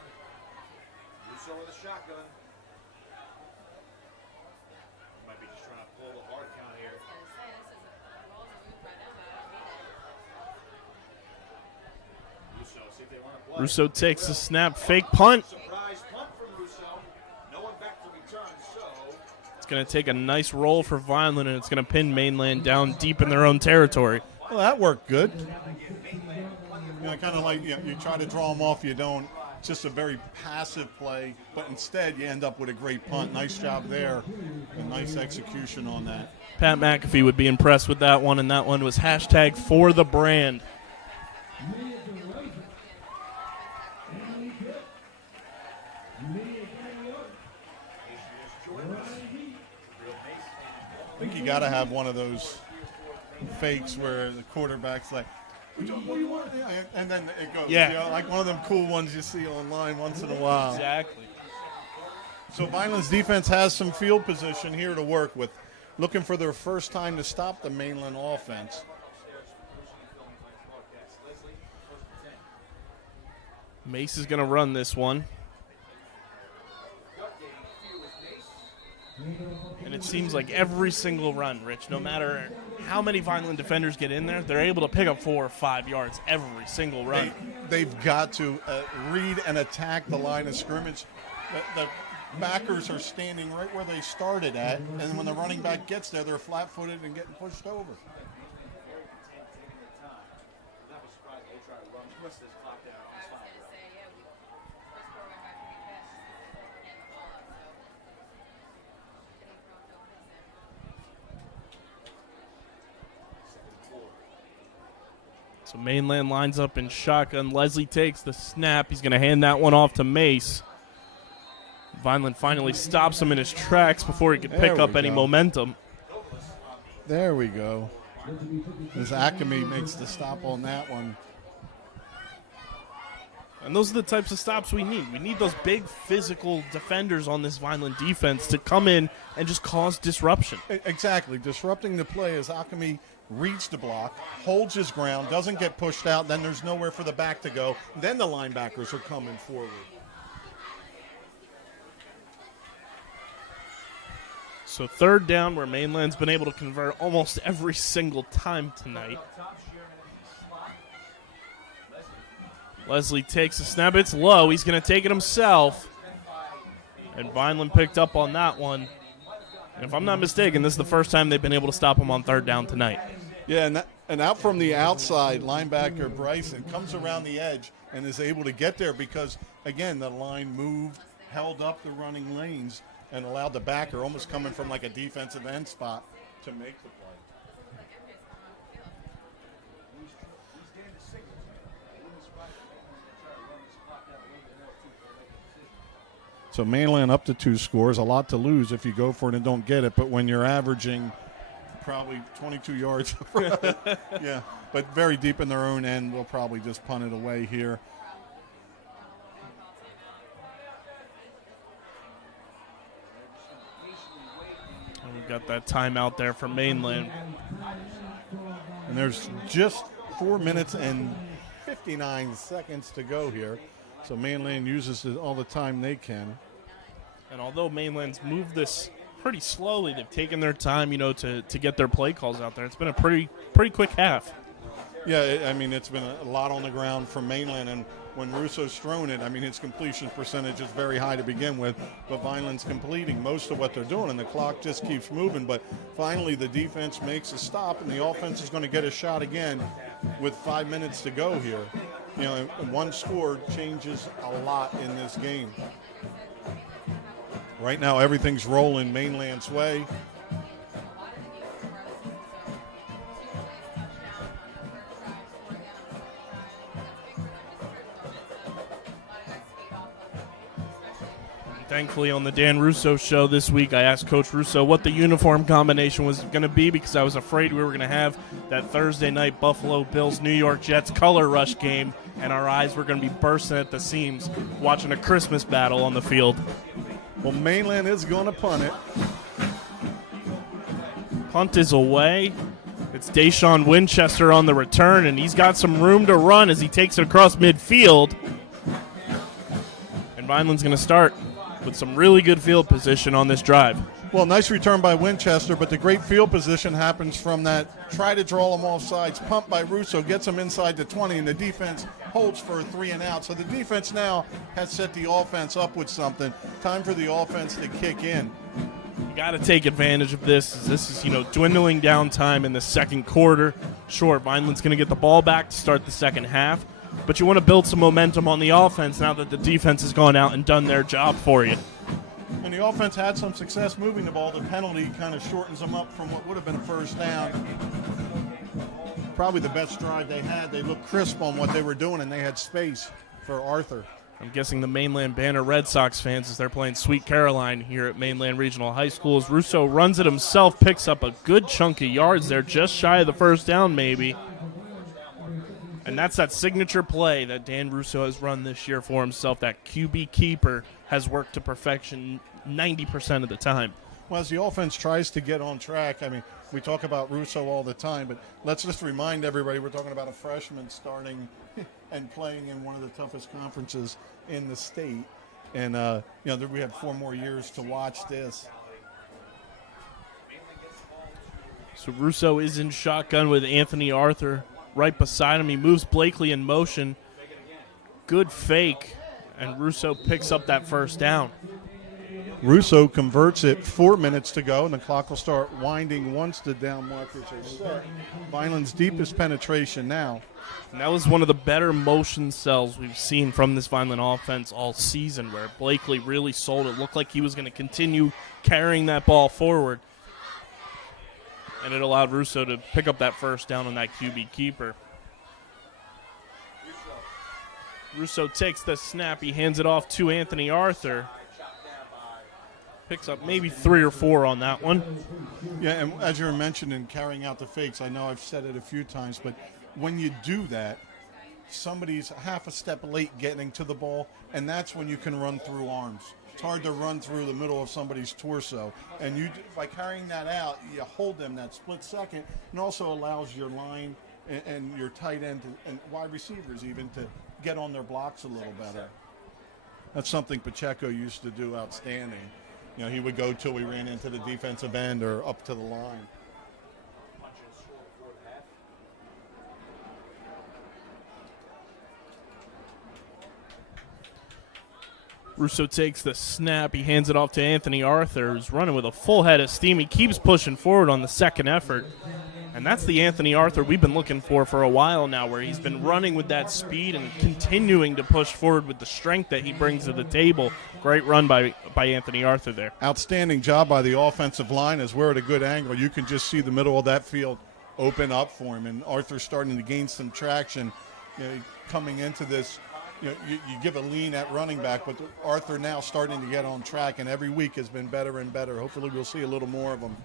Russo takes the snap, fake punt. It's going to take a nice roll for Vineland, and it's going to pin Mainland down deep in their own territory. Well, that worked good. Kind of like you try to draw them off, you don't. It's just a very passive play, but instead you end up with a great punt. Nice job there, and nice execution on that. Pat McAfee would be impressed with that one, and that one was hashtag for the brand. I think you got to have one of those fakes where the quarterback's like, what do you want? And then it goes. Yeah. Like one of them cool ones you see online once in a while. Exactly. So Vineland's defense has some field position here to work with, looking for their first time to stop the Mainland offense. Mace is going to run this one. And it seems like every single run, Rich, no matter how many Vineland defenders get in there, they're able to pick up 4 or 5 yards every single run. They've got to read and attack the line of scrimmage. The backers are standing right where they started at, and when the running back gets there, they're flat-footed and getting pushed over. So Mainland lines up in shotgun. Leslie takes the snap. He's going to hand that one off to Mace. Vineland finally stops him in his tracks before he could pick up any momentum. There we go. As Acme makes the stop on that one. And those are the types of stops we need. We need those big physical defenders on this Vineland defense to come in and just cause disruption. Exactly. Disrupting the play as Acme reads the block, holds his ground, doesn't get pushed out, then there's nowhere for the back to go. Then the linebackers are coming forward. So third down, where Mainland's been able to convert almost every single time tonight. Leslie takes a snap. It's low. He's going to take it himself. And Vineland picked up on that one. And if I'm not mistaken, this is the first time they've been able to stop him on third down tonight. Yeah, and out from the outside, linebacker Bryson comes around the edge and is able to get there because, again, the line moved, held up the running lanes, and allowed the backer, almost coming from like a defensive end spot, to make the play. So Mainland up to 2 scores, a lot to lose if you go for it and don't get it, but when you're averaging probably 22 yards, yeah, but very deep in their own end, they'll probably just punt it away here. And we've got that timeout there for Mainland. And there's just 4 minutes and 59 seconds to go here. So Mainland uses all the time they can. And although Mainland's moved this pretty slowly, they've taken their time, to get their play calls out there. It's been a pretty quick half. Yeah, I mean, it's been a lot on the ground from Mainland, and when Russo's thrown it, I mean, his completion percentage is very high to begin with, but Vineland's completing most of what they're doing, and the clock just keeps moving. But finally, the defense makes a stop, and the offense is going to get a shot again with 5 minutes to go here. And one score changes a lot in this game. Right now, everything's rolling Mainland's way. Thankfully, on the Dan Russo show this week, I asked Coach Russo what the uniform combination was going to be because I was afraid we were going to have that Thursday night Buffalo Bills New York Jets color rush game, and our eyes were going to be bursting at the seams watching a Christmas battle on the field. Well, Mainland is going to punt it. Punt is away. It's Deshaun Winchester on the return, and he's got some room to run as he takes it across midfield. And Vineland's going to start with some really good field position on this drive. Well, nice return by Winchester, but the great field position happens from that try to draw them off sides. Pump by Russo gets them inside the 20, and the defense holds for a 3 and out. So the defense now has set the offense up with something. Time for the offense to kick in. You got to take advantage of this. This is, dwindling down time in the second quarter. Sure, Vineland's going to get the ball back to start the second half, but you want to build some momentum on the offense now that the defense has gone out and done their job for you. And the offense had some success moving the ball. The penalty kind of shortens them up from what would have been a first down. Probably the best drive they had. They looked crisp on what they were doing, and they had space for Arthur. I'm guessing the Mainland Banner Red Sox fans as they're playing Sweet Caroline here at Mainland Regional High School. As Russo runs it himself, picks up a good chunk of yards there, just shy of the first down maybe. And that's that signature play that Dan Russo has run this year for himself. That QB keeper has worked to perfection 90% of the time. Well, as the offense tries to get on track, I mean, we talk about Russo all the time, but let's just remind everybody we're talking about a freshman starting and playing in one of the toughest conferences in the state. And, we have 4 more years to watch this. So Russo is in shotgun with Anthony Arthur right beside him. He moves Blakely in motion. Good fake, and Russo picks up that first down. Russo converts it, 4 minutes to go, and the clock will start winding once the down markers are set. Vineland's deepest penetration now. And that was one of the better motion cells we've seen from this Vineland offense all season, where Blakely really sold it. Looked like he was going to continue carrying that ball forward. And it allowed Russo to pick up that first down on that QB keeper. Russo takes the snap. He hands it off to Anthony Arthur. Picks up maybe 3 or 4 on that one. Yeah, and as you were mentioning, carrying out the fakes, I know I've said it a few times, but when you do that, somebody's half a step late getting to the ball, and that's when you can run through arms. It's hard to run through the middle of somebody's torso. And you, by carrying that out, you hold them that split second, and also allows your line and your tight end and wide receivers even to get on their blocks a little better. That's something Pacheco used to do outstanding. You know, he would go till we ran into the defensive end or up to the line. Russo takes the snap. He hands it off to Anthony Arthur, who's running with a full head of steam. He keeps pushing forward on the second effort. And that's the Anthony Arthur we've been looking for a while now, where he's been running with that speed and continuing to push forward with the strength that he brings to the table. Great run by Anthony Arthur there. Outstanding job by the offensive line as we're at a good angle. You can just see the middle of that field open up for him, and Arthur's starting to gain some traction. You know, coming into this, you give a lean at running back, but Arthur now starting to get on track, and every week has been better and better. Hopefully we'll see a little more of him.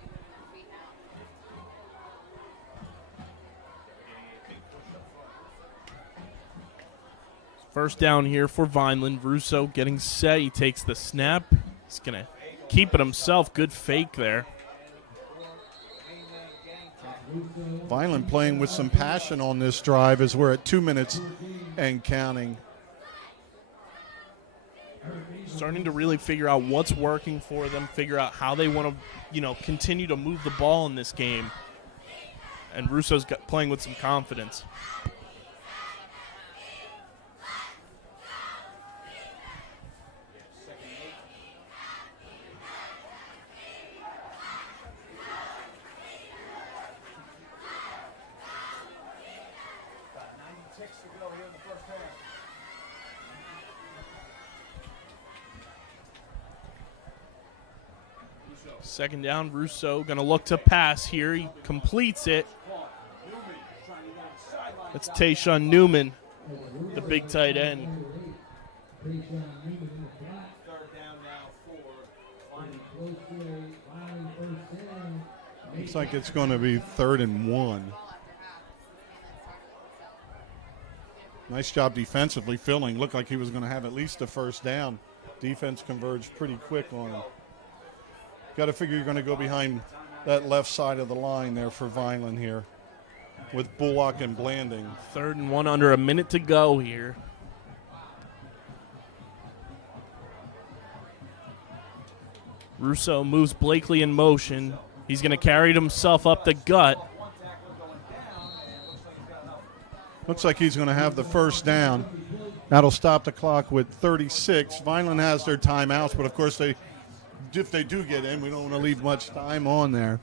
First down here for Vineland. Russo getting set. He takes the snap. He's going to keep it himself. Good fake there. Vineland playing with some passion on this drive as we're at 2 minutes and counting. Starting to really figure out what's working for them, figure out how they want to, continue to move the ball in this game. And Russo's playing with some confidence. Second down, Russo going to look to pass here. He completes it. It's Tayshawn Newman, the big tight end. Looks like it's going to be 3rd and 1. Nice job defensively filling. Looked like he was going to have at least a first down. Defense converged pretty quick on him. Got to figure you're going to go behind that left side of the line there for Vineland here with Bullock and Blanding. 3rd and 1, under a minute to go here. Russo moves Blakely in motion. He's going to carry it himself up the gut. Looks like he's going to have the first down. That'll stop the clock with 36. Vineland has their timeouts, but of course if they do get in, we don't want to leave much time on there.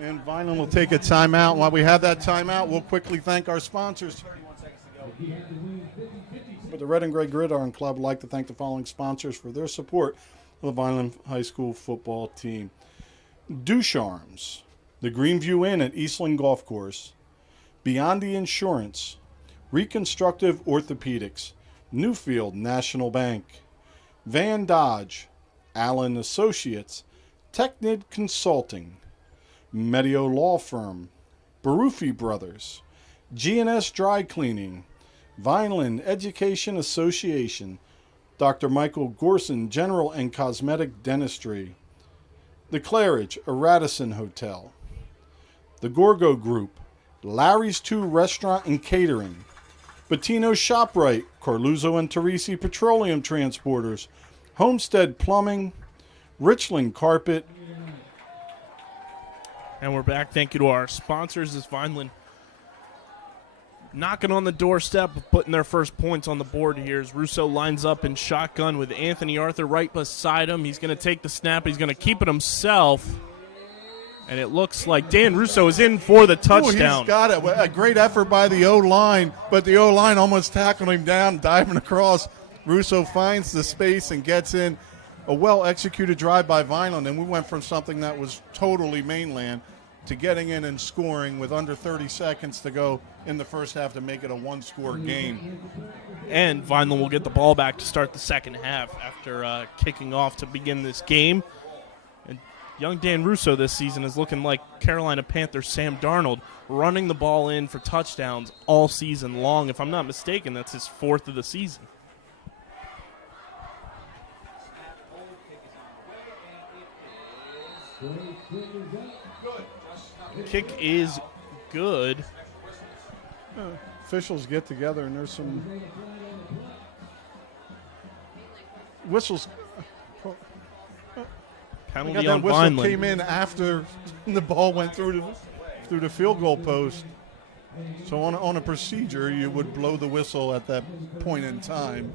And Vineland will take a timeout. While we have that timeout, we'll quickly thank our sponsors. But the Red and Gray Gridiron Club would like to thank the following sponsors for their support of the Vineland High School football team. Ducharme's, the Greenview Inn at Eastland Golf Course, Beyond the Insurance, Reconstructive Orthopedics, Newfield National Bank, Van Dodge, Allen Associates, Technid Consulting, Medio Law Firm, Barufi Brothers, G&S Dry Cleaning, Vineland Education Association, Dr. Michael Gorson General and Cosmetic Dentistry, The Claridge, a Radisson Hotel, The Gorgo Group, Larry's 2 Restaurant and Catering, Bettino ShopRite, Carluzzo and Teresi Petroleum Transporters, Homestead Plumbing, Richland Carpet. And we're back. Thank you to our sponsors as Vineland knocking on the doorstep of putting their first points on the board here as Russo lines up in shotgun with Anthony Arthur right beside him. He's going to take the snap. He's going to keep it himself. And it looks like Dan Russo is in for the touchdown. He's got it. A great effort by the O-line, but the O-line almost tackled him down, diving across. Russo finds the space and gets in. A well-executed drive by Vineland, and we went from something that was totally Mainland to getting in and scoring with under 30 seconds to go in the first half to make it a one-score game. And Vineland will get the ball back to start the second half after kicking off to begin this game. And, Young Dan Russo this season is looking like Carolina Panthers Sam Darnold, running the ball in for touchdowns all season long. If I'm not mistaken, that's his 4th of the season. Kick is good. Officials get together, and there's some whistles. Penalty That on whistle Vineland. came in after the ball went through the field goal post. So on a procedure, you would blow the whistle at that point in time.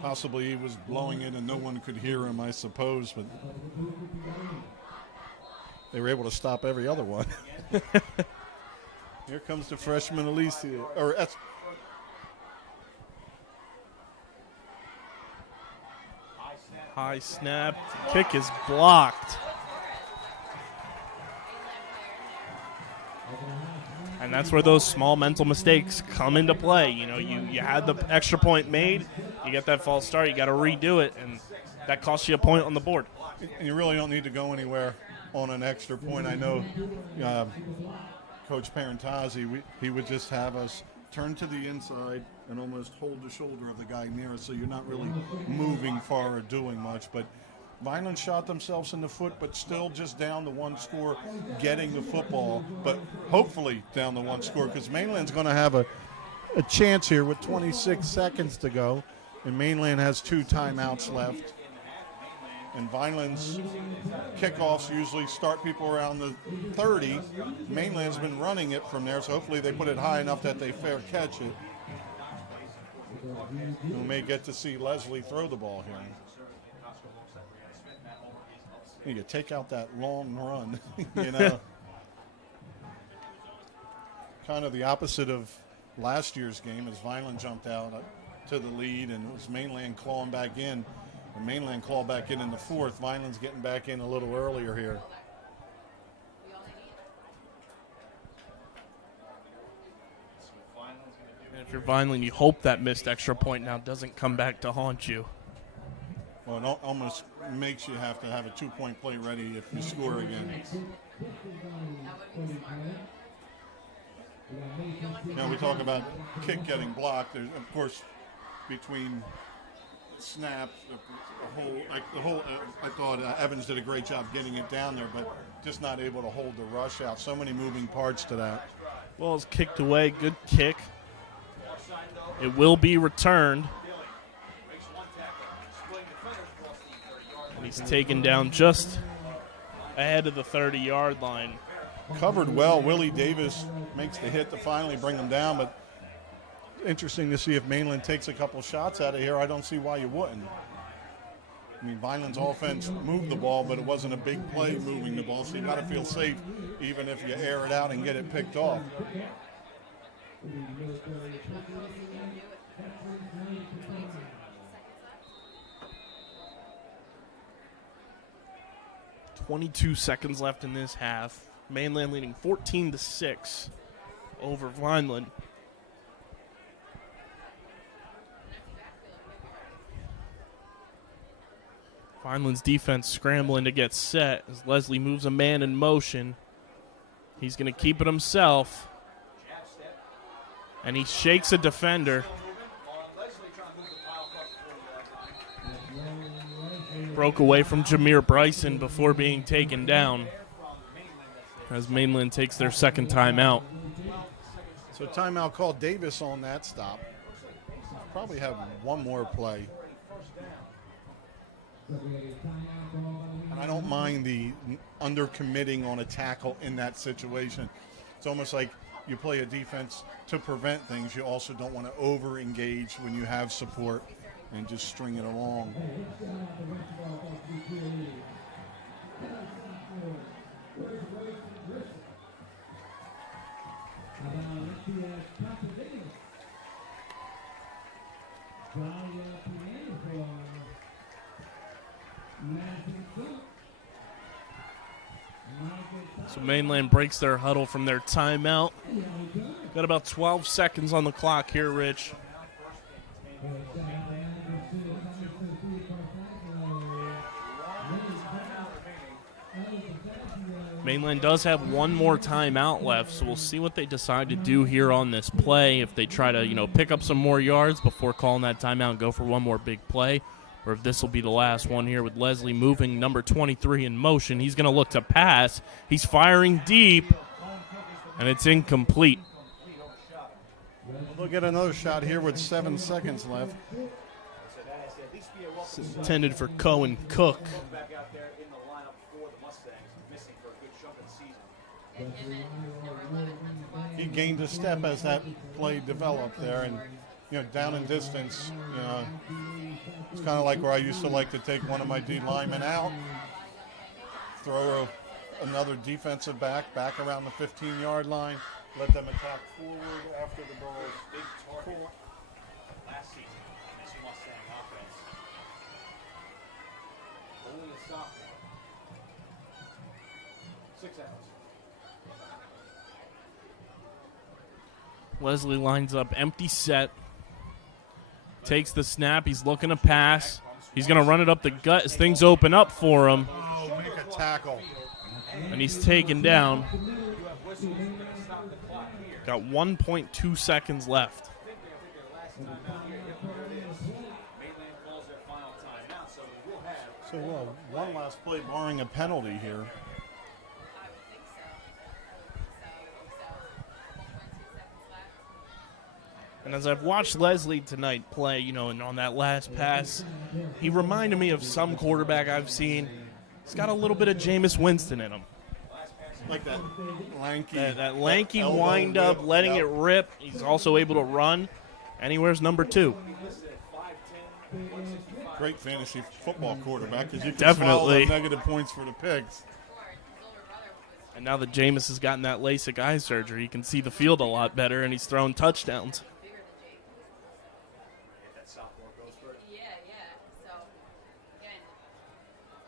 Possibly he was blowing it and no one could hear him, I suppose, but they were able to stop every other one. Here comes the freshman Alicia, or High snap. Kick is blocked. And that's where those small mental mistakes come into play. You know, you had the extra point made, you get that false start, you got to redo it, and that costs you a point on the board. And you really don't need to go anywhere on an extra point. I know Coach Parentazzi, he would just have us turn to the inside and almost hold the shoulder of the guy near us, so you're not really moving far or doing much. But Vineland shot themselves in the foot, but still just down to 1 score, getting the football, but hopefully down to 1 score, because Mainland's going to have a chance here with 26 seconds to go, and Mainland has 2 timeouts left. And Vineland's kickoffs usually start people around the 30. Mainland's been running it from there, so hopefully they put it high enough that they fair catch it. We may get to see Leslie throw the ball here. You can take out that long run, you know. Kind of the opposite of last year's game, as Vineland jumped out to the lead, and it was Mainland clawing back in. And Mainland clawed back in the 4th. Vineland's getting back in a little earlier here. And if you're Vineland, you hope that missed extra point now doesn't come back to haunt you. Well, it almost makes you have to have a 2-point play ready if you score again. Now we talk about kick getting blocked. There's, of course, between snaps, I thought Evans did a great job getting it down there, but just not able to hold the rush out. So many moving parts to that. Well, it's kicked away. Good kick. It will be returned. And he's taken down just ahead of the 30-yard line. Covered well. Willie Davis makes the hit to finally bring him down, but interesting to see if Mainland takes a couple shots out of here. I don't see why you wouldn't. I mean, Vineland's offense moved the ball, but it wasn't a big play moving the ball, so you got to feel safe even if you air it out and get it picked off. 22 seconds left in this half. Mainland leading 14-6 over Vineland. Vineland's defense scrambling to get set as Leslie moves a man in motion. He's going to keep it himself. And he shakes a defender. Broke away from Jameer Bryson before being taken down as Mainland takes their second timeout. So timeout called Davis on that stop. Probably have one more play. And I don't mind the under-committing on a tackle in that situation. It's almost like you play a defense to prevent things. You also don't want to over-engage when you have support and just string it along. So Mainland breaks their huddle from their timeout. Got about 12 seconds on the clock here, Rich. Mainland does have one more timeout left, so we'll see what they decide to do here on this play. If they try to, pick up some more yards before calling that timeout and go for one more big play, or if this will be the last one here with Leslie moving number 23 in motion. He's going to look to pass. He's firing deep, and it's incomplete. We'll get another shot here with 7 seconds left. This is intended for Cohen Cook. Back out there in the lineup for the Mustangs, missing for a good chunk of the season. He gained a step as that play developed there, and down in distance, it's kind of like where I used to like to take one of my D linemen out, throw another defensive back around the 15-yard line, let them attack forward after the ball is Big target last season in this Mustang offense. Only a sophomore. 6 outs. Leslie lines up, empty set. Takes the snap. He's looking to pass. He's going to run it up the gut as things open up for him. Oh, make a tackle. And he's taken down. Got 1.2 seconds left. So, one last play barring a penalty here. And as I've watched Leslie tonight play, and on that last pass, he reminded me of some quarterback I've seen. He's got a little bit of Jameis Winston in him. Like that lanky. That lanky elbow wind up, whip. letting Yep. it rip. He's also able to run. And he wears number 2. Great fantasy football quarterback because you can Definitely. swallow the negative points for the pigs. And now that Jameis has gotten that LASIK eye surgery, he can see the field a lot better, and he's throwing touchdowns. Yeah. So, again,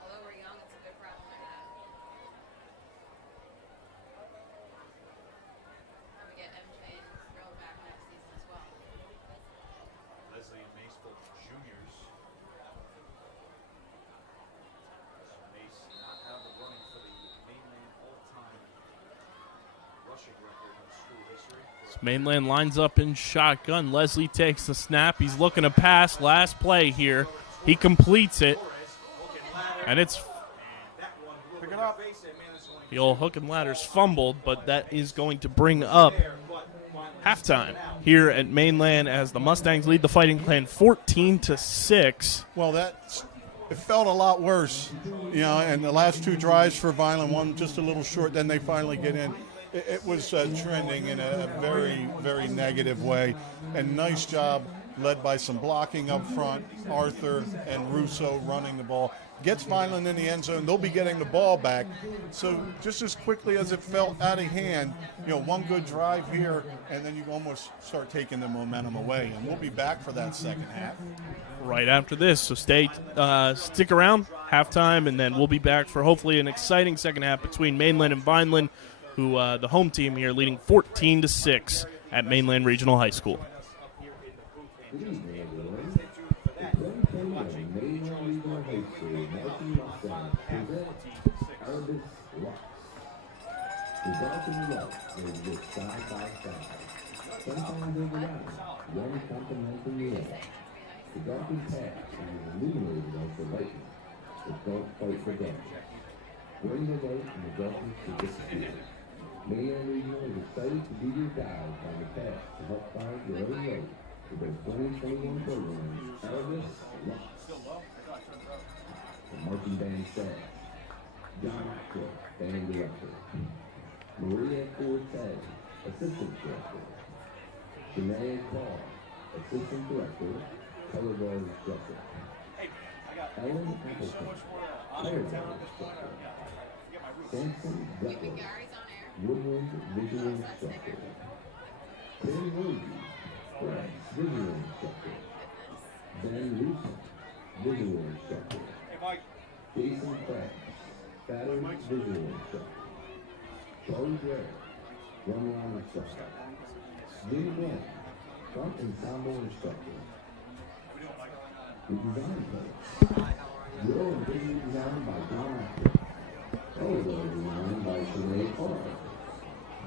although we're young, it's a good problem to have. And we get MJ and Rill back next season as well. Leslie and Macefield juniors. Mace not have the running for the Mainland all-time rushing record in school history. Mainland lines up in shotgun. Leslie takes the snap. He's looking to pass. Last play here. He completes it. And it's Pick it up. the old hook and ladder's fumbled, but that is going to bring up halftime here at Mainland as the Mustangs lead the Fighting Clan 14-6. Well, it felt a lot worse, and the last 2 drives for Vineland, one just a little short, then they finally get in. It was trending in a very, very negative way, and nice job led by some blocking up front, Arthur and Russo running the ball. Gets Vineland in the end zone, they'll be getting the ball back. So just as quickly as it felt out of hand, one good drive here, and then you almost start taking the momentum away, and we'll be back for that second half. Right after this, so stick around, halftime, and then we'll be back for hopefully an exciting second half between Mainland and Vineland, who the home team here leading 14-6 at Mainland Regional High School. Mainland Regional is excited to be your guide on the path to help find your own road to their 2021 programs, Elvis Lux. The marching band staff, John Cook, band director, Maria Cortez, assistant director, Shanae Claw, assistant director, color guard instructor, Ellen Appleton, color guard instructor, Samson Butler, Woodland visual instructor, Terry Rosie, Fred's visual instructor, Ben Luton, visual instructor, Jason Franks, Battery visual instructor, Charlie Gray, run-line instructor, Jimmy Glenn, front ensemble instructor, the design coach, drill and visual design by John Actor, color design by Renee Clark.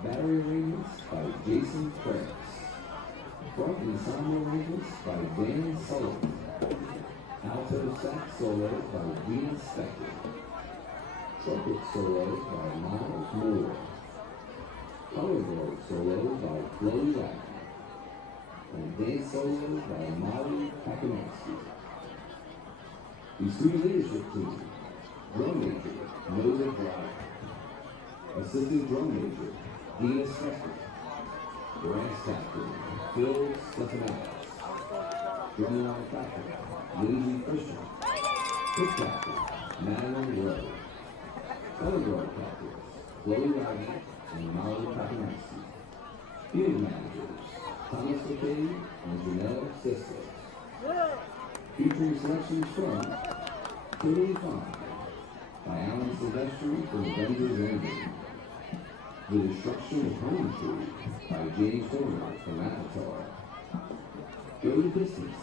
Battery arrangements by Jason Krantz. Front ensemble arrangements by Dan Sullivan. Alto sax solo by Dean Spector. Trumpet solo by Miles Moore. Colorboard solo by Chloe Wagner. And dance solo by Molly Pakinowski. The student leadership team. Drum major, Noah Driver. Assistant drum major, Dina Spector. Brass captain, Phil Stephanakis. Drumline captain, Lindsay Fisher. Pit captain, Madeline Rowe. Color guard captains, Chloe Wagner and Molly Pakinowski. Field managers, Thomas McCabe and Janelle Sisko. Featuring selections from Totally Fine by Alan Silvestri from Avengers Endgame. The Destruction of Home Tree by James Horner from Avatar. Go the Distance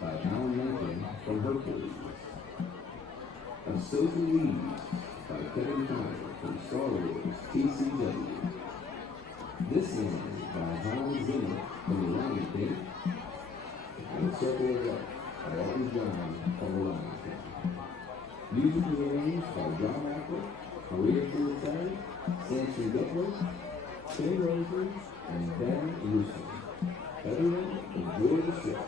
by Alan Lincoln from Hercules. A Social Leaves by Kevin Conner from Star Wars TCW. This Land by Hans Zimmer from The Lion King. And Circle of Life by Elton John from The Lion King. Music was arranged by John Rackler, Maria Furtado, Samson Duckworth, Tim Roser, and Ben Russo. Everyone, enjoy the show.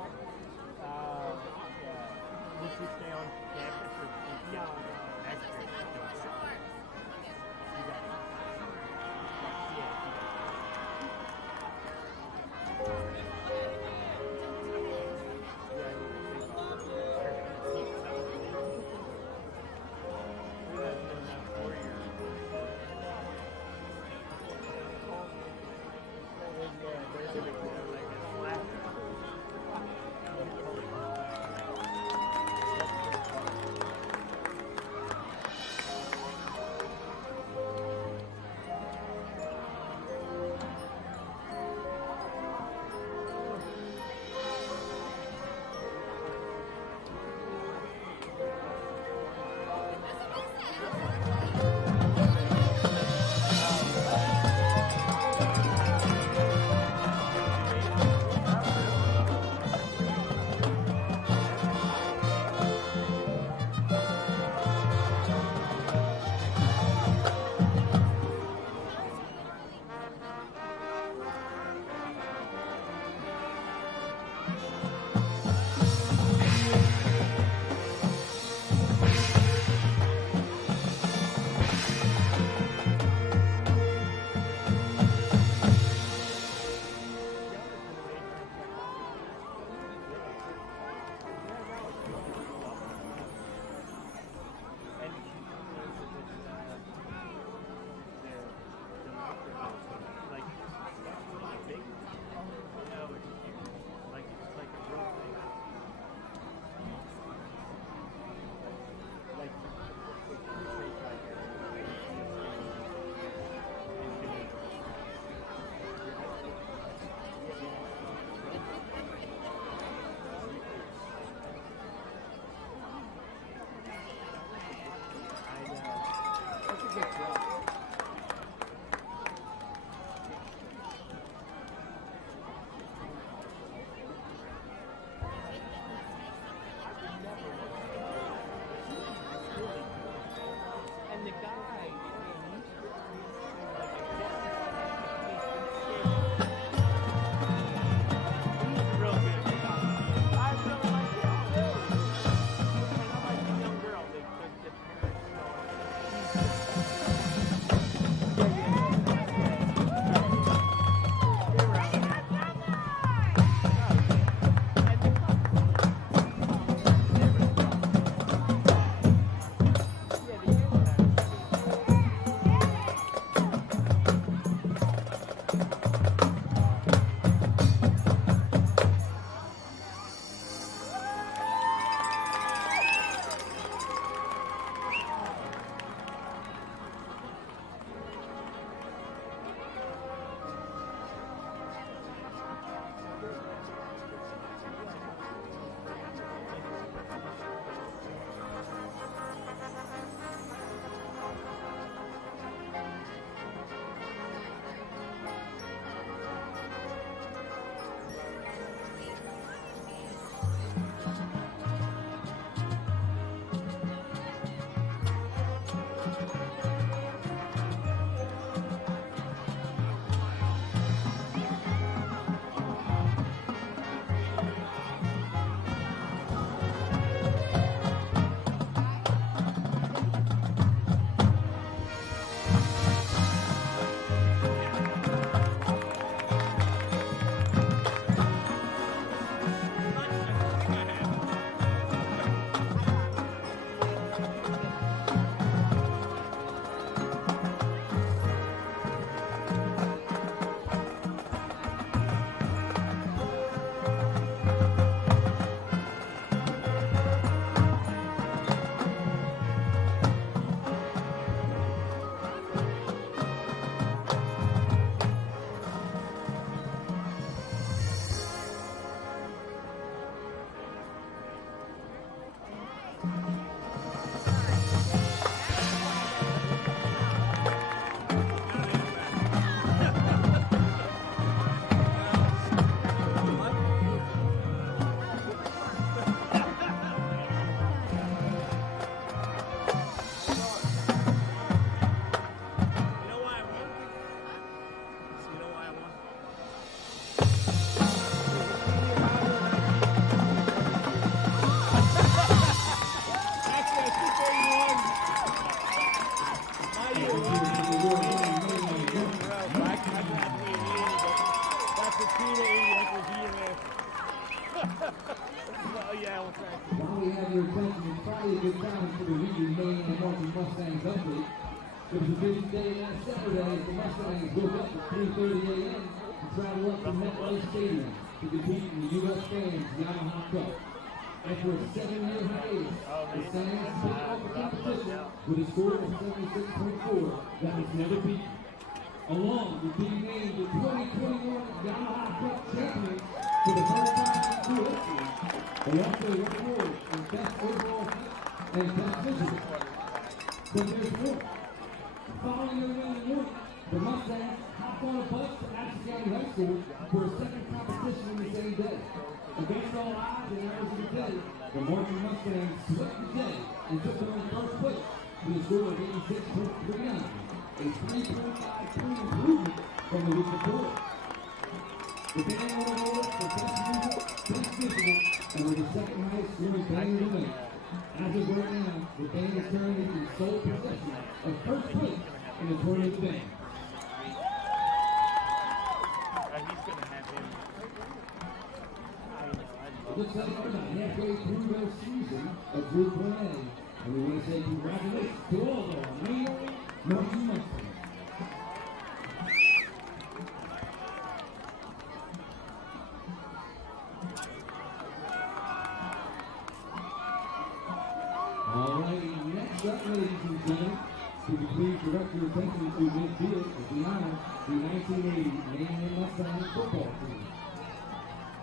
Will she stay on campus or no? Next year she's doing something. You got it. Yeah. While we have your attention, it's probably a good time for the weekly Mainland Mustangs update. It was a busy day last Saturday as the Mustangs woke up at 3:30 a.m. to travel up to MetLife Stadium to compete in the U.S. Fans Yamaha Cup. After a 7-year hiatus, the Saints picked up the competition with a score of 76.4 that was never beaten. Along with being named the 2021 Yamaha Cup champions for the first time in 2 history, they also won awards in Best Overall and Best Visual. But there's more. Following their win in the morning, the Mustangs hopped on a bus to Ashland County High School for a second competition on the same day. Against all odds and hours of the day, the marching Mustangs swept the day and took home first place with a score of 86.39, a 3.5-point improvement from the week before. The band won awards for Best Music, Best Visual, and were the second highest scoring band in the night. As of right now, the band is currently in sole possession of first place in the tournament band. he's going to have him. It looks like we're about halfway through their season of Group 1A, and we want to say congratulations to all of our Mainland Regional Mustangs. All right, next up, ladies and gentlemen, to be pleased direct your attention to midfield as we honor the 1980 Mainland Mustangs football team.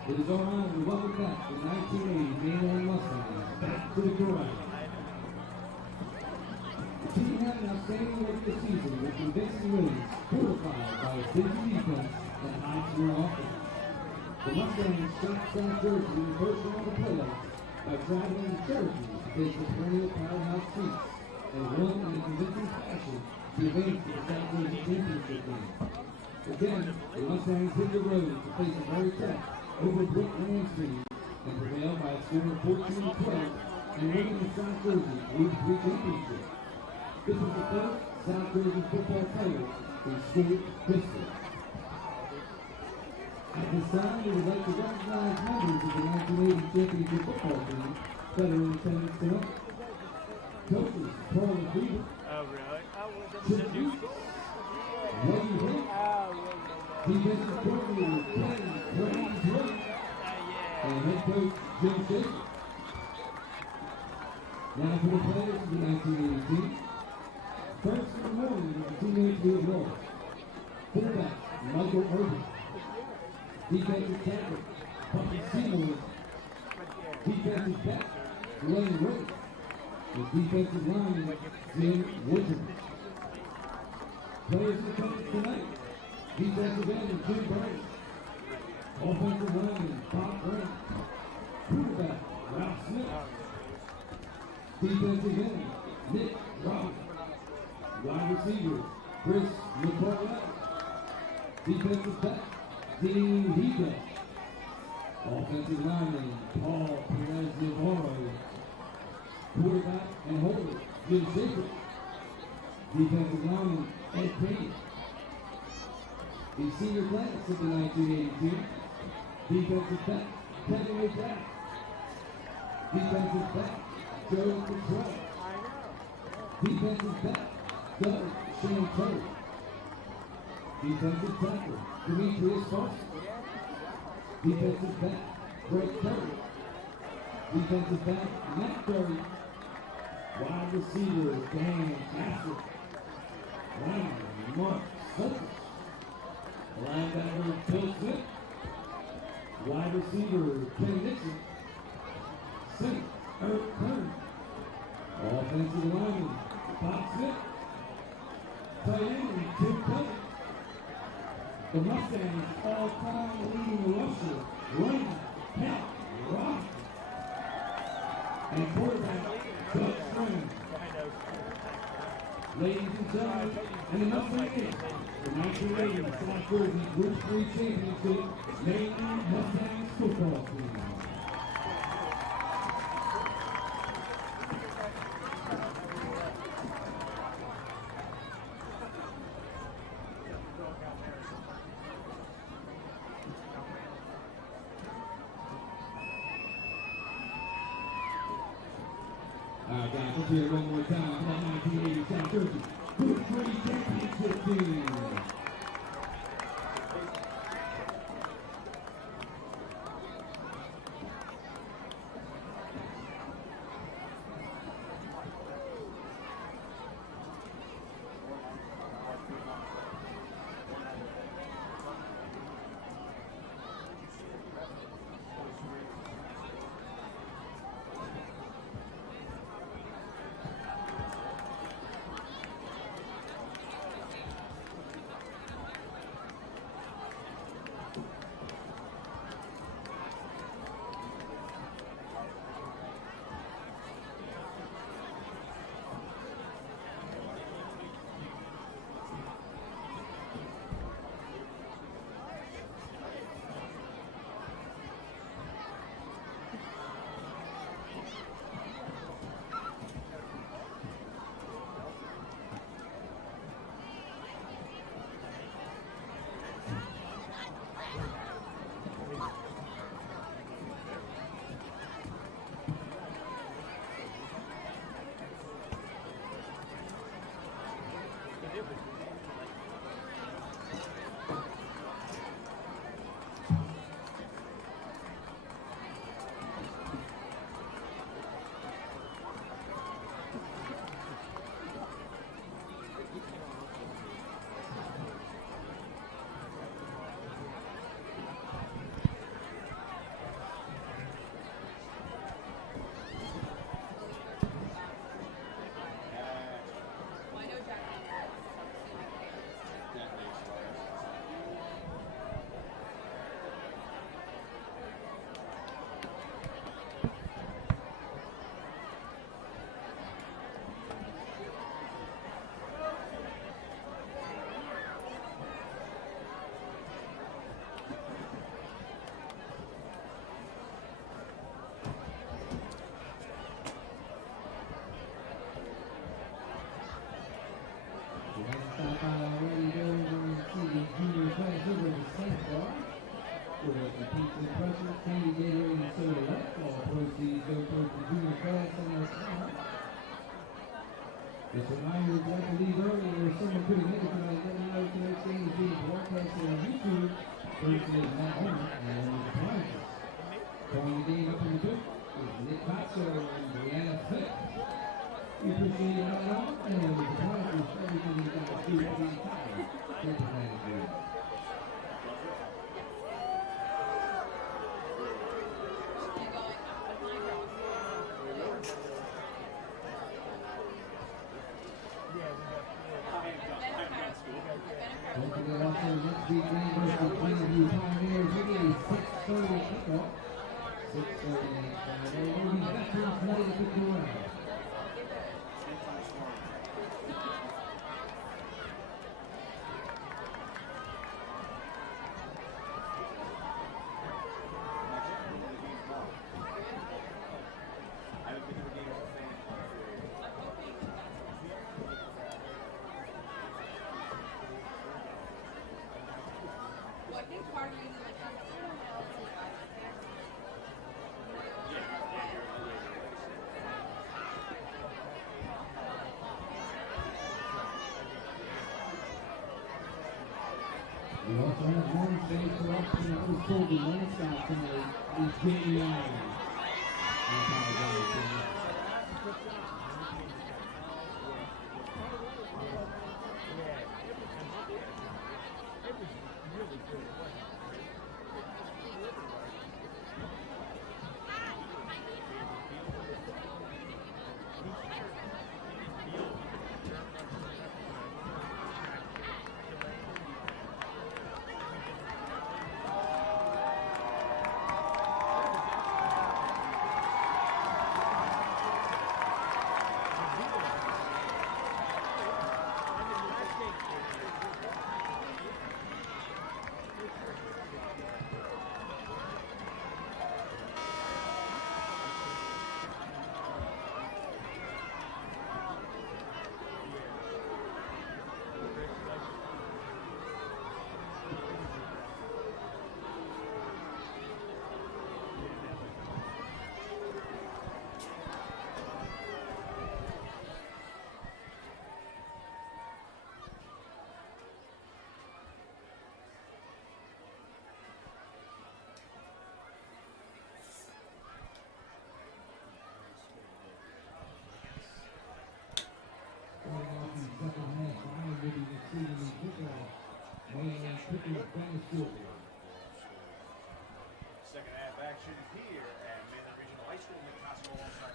It is our honor to welcome back the 1980 Mainland Mustangs back to the grind. The team had an outstanding regular season with convincing wins, fortified by a stingy defense and high scoring offense. The Mustangs shot South Jersey in the first round of the playoffs by traveling to Syracuse to face the perennial powerhouse Chiefs and won in a convincing fashion to advance to the South Jersey championship game. Again, the Mustangs hit the road to face a very tough Overbrook Landstream and prevailed by a score of 14-12 and winning the South Jersey Group 3 championship. This was the first South Jersey football title in school history. At this time, we would like to recognize members of the 1980 championship football team that are in attendance tonight. Coaches Paul and Beaver, Oh, really? Chip Reese, Reggie Hill, defensive coordinator Ken Brains Ray, and head coach Jim Schaefer. Now for the players of the 1980 team. First in the morning with the teammates we have lost. Quarterback Michael Irvin. Defensive tackle Bucky Seymour. Defensive back Glenn Ray. And defensive lineman Jim Woodrum. Players in the coverage tonight. Defensive end Jim Brown. Offensive lineman Bob Brown. Quarterback Ralph Smith. Defensive end Nick Roberts. Wide receiver Chris McCarthy. Defensive back Dean Higa. Offensive lineman Paul Perez Navarro. Quarterback and holder Jim Schaefer. Defensive lineman Ed Payne. The senior class of the 1980 team. Defensive back Kevin McBack. Defensive back Joe Control. Defensive back Doug Chantel. Defensive tackle Demetrius Carson. Defensive back Greg Curry. Defensive back Matt Curry. Wide receiver Dan Bassett. Lineman Mark Sutters. Linebacker Bill Smith. Wide receiver Ken Nixon. Center Eric Kern. Offensive lineman Bob Smith. Tight end Tim Cousins. The Mustangs all-time leading rusher running Pat Rock. And quarterback Doug Stern. Ladies and gentlemen, and the Mustangs, the 1980 South Jersey Group 3 Championship Mainland Mustangs football team. Guys, let's hear it one more time for that 1987 jersey. Group 3 championship team. Just a reminder, as I believe earlier, someone couldn't make it tonight. Let me know tonight's game is being broadcasted on YouTube. Thursday is not home, and the prizes. Calling the game up in the booth is Nick Cotso and Brianna Fick. We appreciate it all out, and the prizes, everything you guys do for the entire Cincinnati game. Don't forget also next week, University Plainview Pioneers, we get a 6:30 kickoff. 6:30 Friday. We'll be back here tonight at the corral. We also have one stage for us in the first quarter. One stop tonight is Jamie Allen. I apologize, Jamie.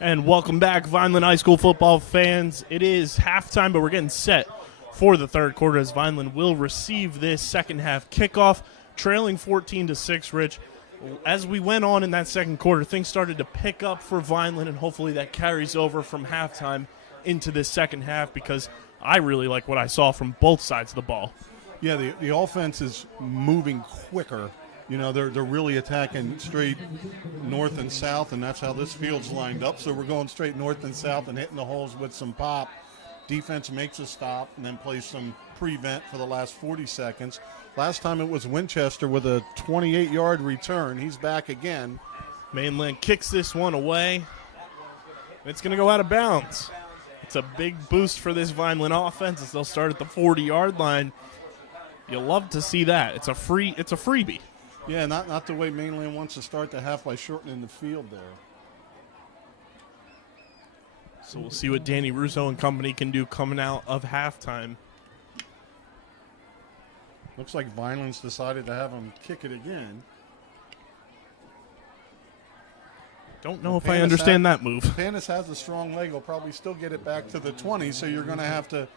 And welcome back, Vineland High School football fans. It is halftime, but we're getting set for the third quarter as Vineland will receive this second half kickoff, trailing 14-6, Rich. As we went on in that second quarter, things started to pick up for Vineland, and hopefully that carries over from halftime into this second half because I really like what I saw from both sides of the ball. Yeah, the offense is moving quicker. You know, they're really attacking straight north and south, and that's how this field's lined up. So we're going straight north and south and hitting the holes with some pop. Defense makes a stop and then plays some prevent for the last 40 seconds. Last time it was Winchester with a 28-yard return. He's back again. Mainland kicks this one away. It's going to go out of bounds. It's a big boost for this Vineland offense as they'll start at the 40-yard line. You'll love to see that. It's a freebie. Yeah, not the way Mainland wants to start the half by shortening the field there. So we'll see what Danny Russo and company can do coming out of halftime. Looks like Vineland's decided to have him kick it again. Don't know if I understand that move. Panis has a strong leg. He'll probably still get it back to the 20, so you're going to have to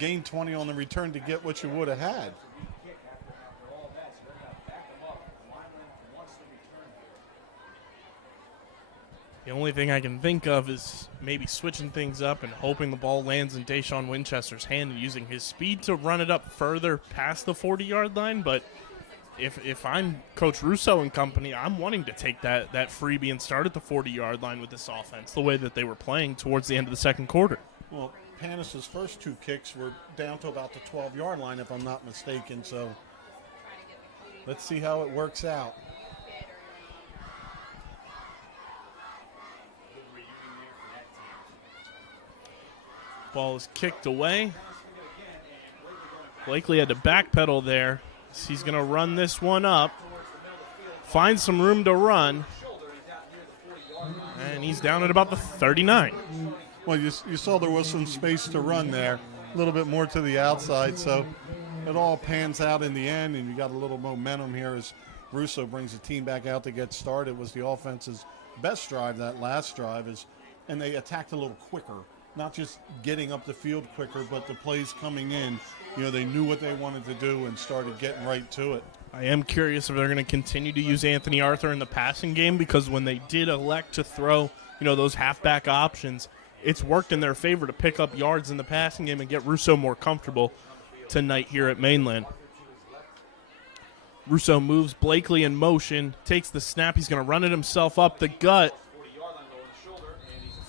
gain 20 on the return to get what you would have had. The only thing I can think of is maybe switching things up and hoping the ball lands in Deshaun Winchester's hand and using his speed to run it up further past the 40-yard line. But if I'm Coach Russo and company, I'm wanting to take that freebie and start at the 40-yard line with this offense, the way that they were playing towards the end of the second quarter. Well, Panis' first two kicks were down to about the 12-yard line, if I'm not mistaken. So let's see how it works out. Ball is kicked away. Blakely had to backpedal there. He's going to run this one up. Find some room to run. And he's down at about the 39. Well, you saw there was some space to run there. A little bit more to the outside. So it all pans out in the end, and you got a little momentum here as Russo brings the team back out to get started. It was the offense's best drive, that last drive, and they attacked a little quicker. Not just getting up the field quicker, but the plays coming in. You know, they knew what they wanted to do and started getting right to it. I am curious if they're going to continue to use Anthony Arthur in the passing game because when they did elect to throw, those halfback options, it's worked in their favor to pick up yards in the passing game and get Russo more comfortable tonight here at Mainland. Russo moves Blakely in motion, takes the snap. He's going to run it himself up the gut.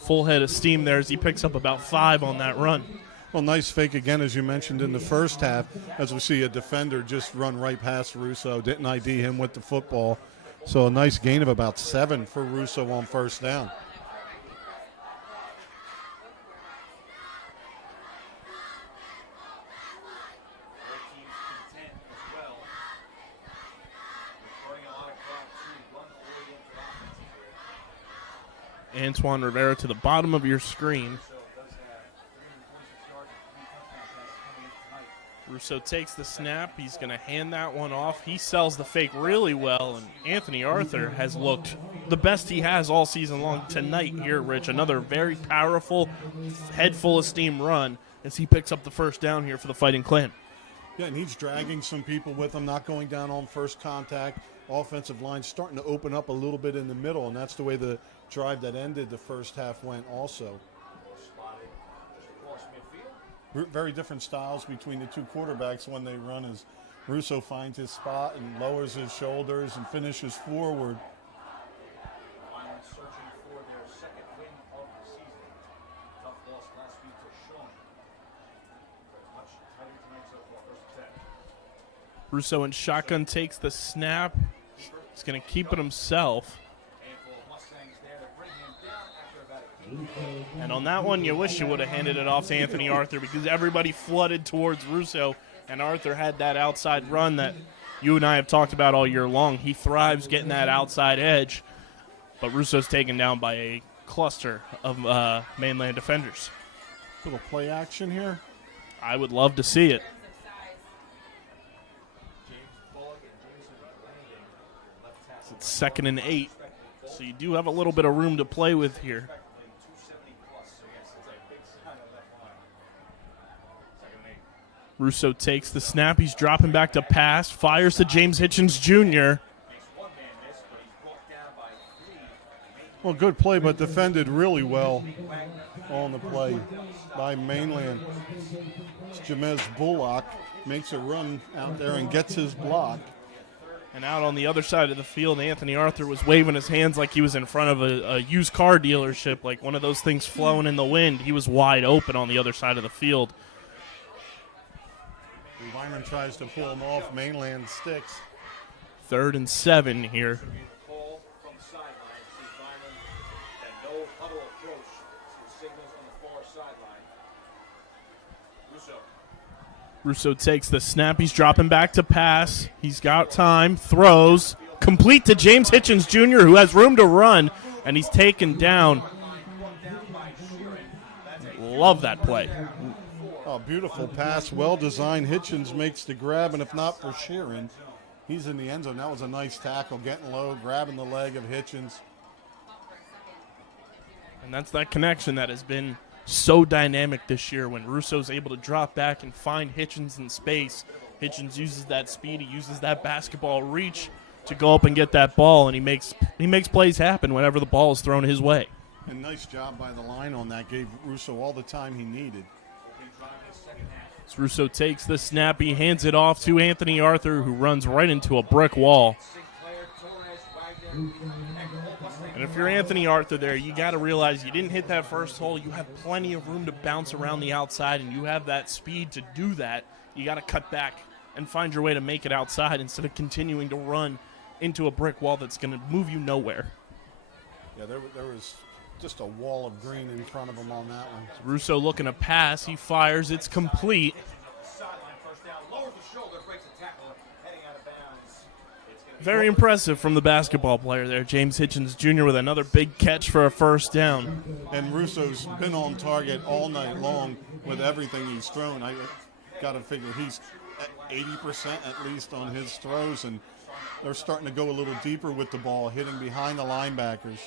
Full head of steam there as he picks up about 5 on that run. Well, nice fake again, as you mentioned in the first half, as we see a defender just run right past Russo. Didn't ID him with the football. So a nice gain of about 7 for Russo on first down. Antoine Rivera to the bottom of your screen. Russo takes the snap. He's going to hand that one off. He sells the fake really well, and Anthony Arthur has looked the best he has all season long tonight here, Rich. Another very powerful, head full of steam run as he picks up the first down here for the Fighting Clan. Yeah, and he's dragging some people with him, not going down on first contact. Offensive line starting to open up a little bit in the middle, and that's the way the drive that ended the first half went also. Very different styles between the two quarterbacks when they run as Russo finds his spot and lowers his shoulders and finishes forward. Searching for their second win of the season. Tough loss last week to Shawnee. Much tighter tonight so far, first and 10. Russo in shotgun takes the snap. He's going to keep it himself. Handful of Mustangs there to bring him down after about And on that one, you wish you would have handed it off to Anthony Arthur because everybody flooded towards Russo, and Arthur had that outside run that you and I have talked about all year long. He thrives getting that outside edge, but Russo's taken down by a cluster of Mainland defenders. Little play action here. I would love to see it. It's 2nd and 8, so you do have a little bit of room to play with here. Russo takes the snap. He's dropping back to pass. Fires to James Hitchens Jr. Well, good play, but defended really well on the play by Mainland. Jamez Bullock makes a run out there and gets his block. And out on the other side of the field, Anthony Arthur was waving his hands like he was in front of a used car dealership, like one of those things flowing in the wind. He was wide open on the other side of the field. Vineland tries to pull him off. Mainland sticks. 3rd and 7 here. Russo takes the snap. He's dropping back to pass. He's got time. Throws. Complete to James Hitchens Jr., who has room to run, and he's taken down. Love that play. Oh, beautiful pass. Well-designed. Hitchens makes the grab, and if not for Sheeran, he's in the end zone. That was a nice tackle, getting low, grabbing the leg of Hitchens. And that's that connection that has been so dynamic this year when Russo's able to drop back and find Hitchens in space. Hitchens uses that speed. He uses that basketball reach to go up and get that ball, and he makes plays happen whenever the ball is thrown his way. And nice job by the line on that. Gave Russo all the time he needed. As Russo takes the snap, he hands it off to Anthony Arthur, who runs right into a brick wall. And if you're Anthony Arthur there, you got to realize you didn't hit that first hole. You have plenty of room to bounce around the outside, and you have that speed to do that. You got to cut back and find your way to make it outside instead of continuing to run into a brick wall that's going to move you nowhere. Yeah, there was just a wall of green in front of him on that one. Russo looking to pass. He fires. It's complete. Very impressive from the basketball player there, James Hitchens Jr. with another big catch for a first down. And Russo's been on target all night long with everything he's thrown. I got to figure he's at 80% at least on his throws, and they're starting to go a little deeper with the ball, hitting behind the linebackers.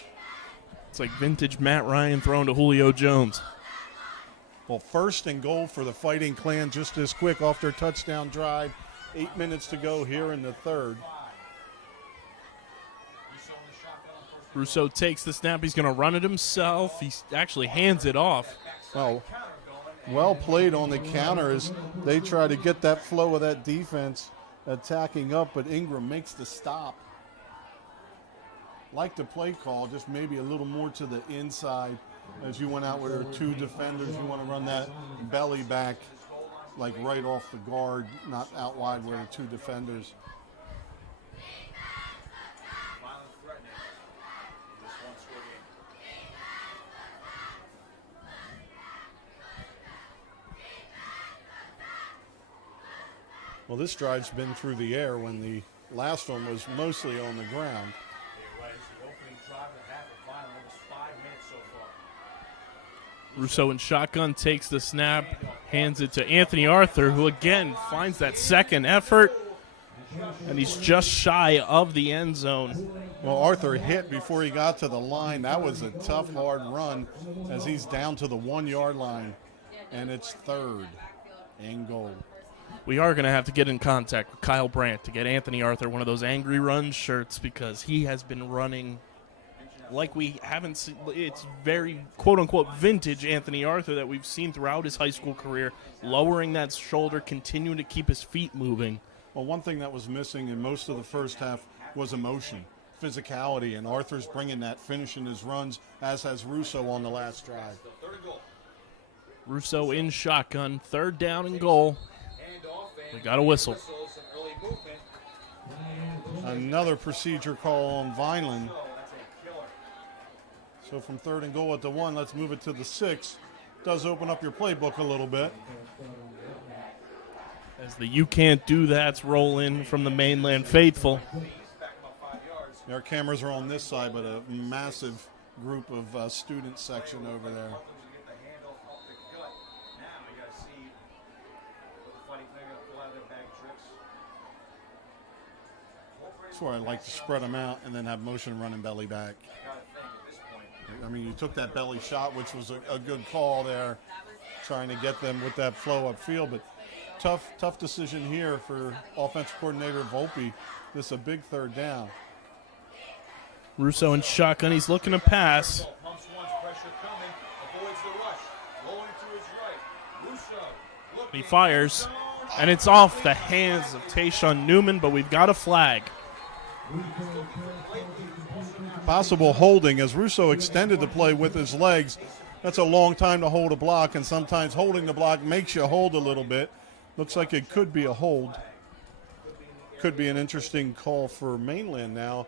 It's like vintage Matt Ryan throwing to Julio Jones. Well, 1st and goal for the Fighting Clan just as quick off their touchdown drive. 8 minutes to go here in the 3rd. Russo takes the snap. He's going to run it himself. He actually hands it off. Well played on the counter as they try to get that flow of that defense attacking up, but Ingram makes the stop. Like the play call, just maybe a little more to the inside as you went out where there are 2 defenders. You want to run that belly back like right off the guard, not out wide where there are 2 defenders. Well, this drive's been through the air when the last one was mostly on the ground. Russo in shotgun takes the snap, hands it to Anthony Arthur, who again finds that second effort, and he's just shy of the end zone. Well, Arthur hit before he got to the line. That was a tough, hard run as he's down to the 1-yard line, and it's 3rd and goal. We are going to have to get in contact with Kyle Brandt to get Anthony Arthur one of those Angry Run shirts because he has been running like we haven't seen. It's very, quote-unquote, vintage Anthony Arthur that we've seen throughout his high school career, lowering that shoulder, continuing to keep his feet moving. Well, one thing that was missing in most of the first half was emotion, physicality, and Arthur's bringing that, finishing his runs, as has Russo on the last drive. Russo in shotgun, 3rd down and goal. We got a whistle. Another procedure call on Vineland. So from 3rd and goal at the 1, let's move it to the 6. Does open up your playbook a little bit. As the "you can't do that's" roll in from the Mainland faithful. Our cameras are on this side, but a massive group of student section over there. That's where I like to spread them out and then have motion running belly back. I mean, you took that belly shot, which was a good call there, trying to get them with that flow upfield, but tough decision here for offensive coordinator Volpe. This is a big third down. Russo in shotgun. He's looking to pass. Pumps once, pressure coming, avoids the rush. Rolling to his right. Russo looking. He fires, and it's off the hands of Tayshawn Newman, but we've got a flag. Possible holding as Russo extended the play with his legs. That's a long time to hold a block, and sometimes holding the block makes you hold a little bit. Looks like it could be a hold. Could be an interesting call for Mainland now.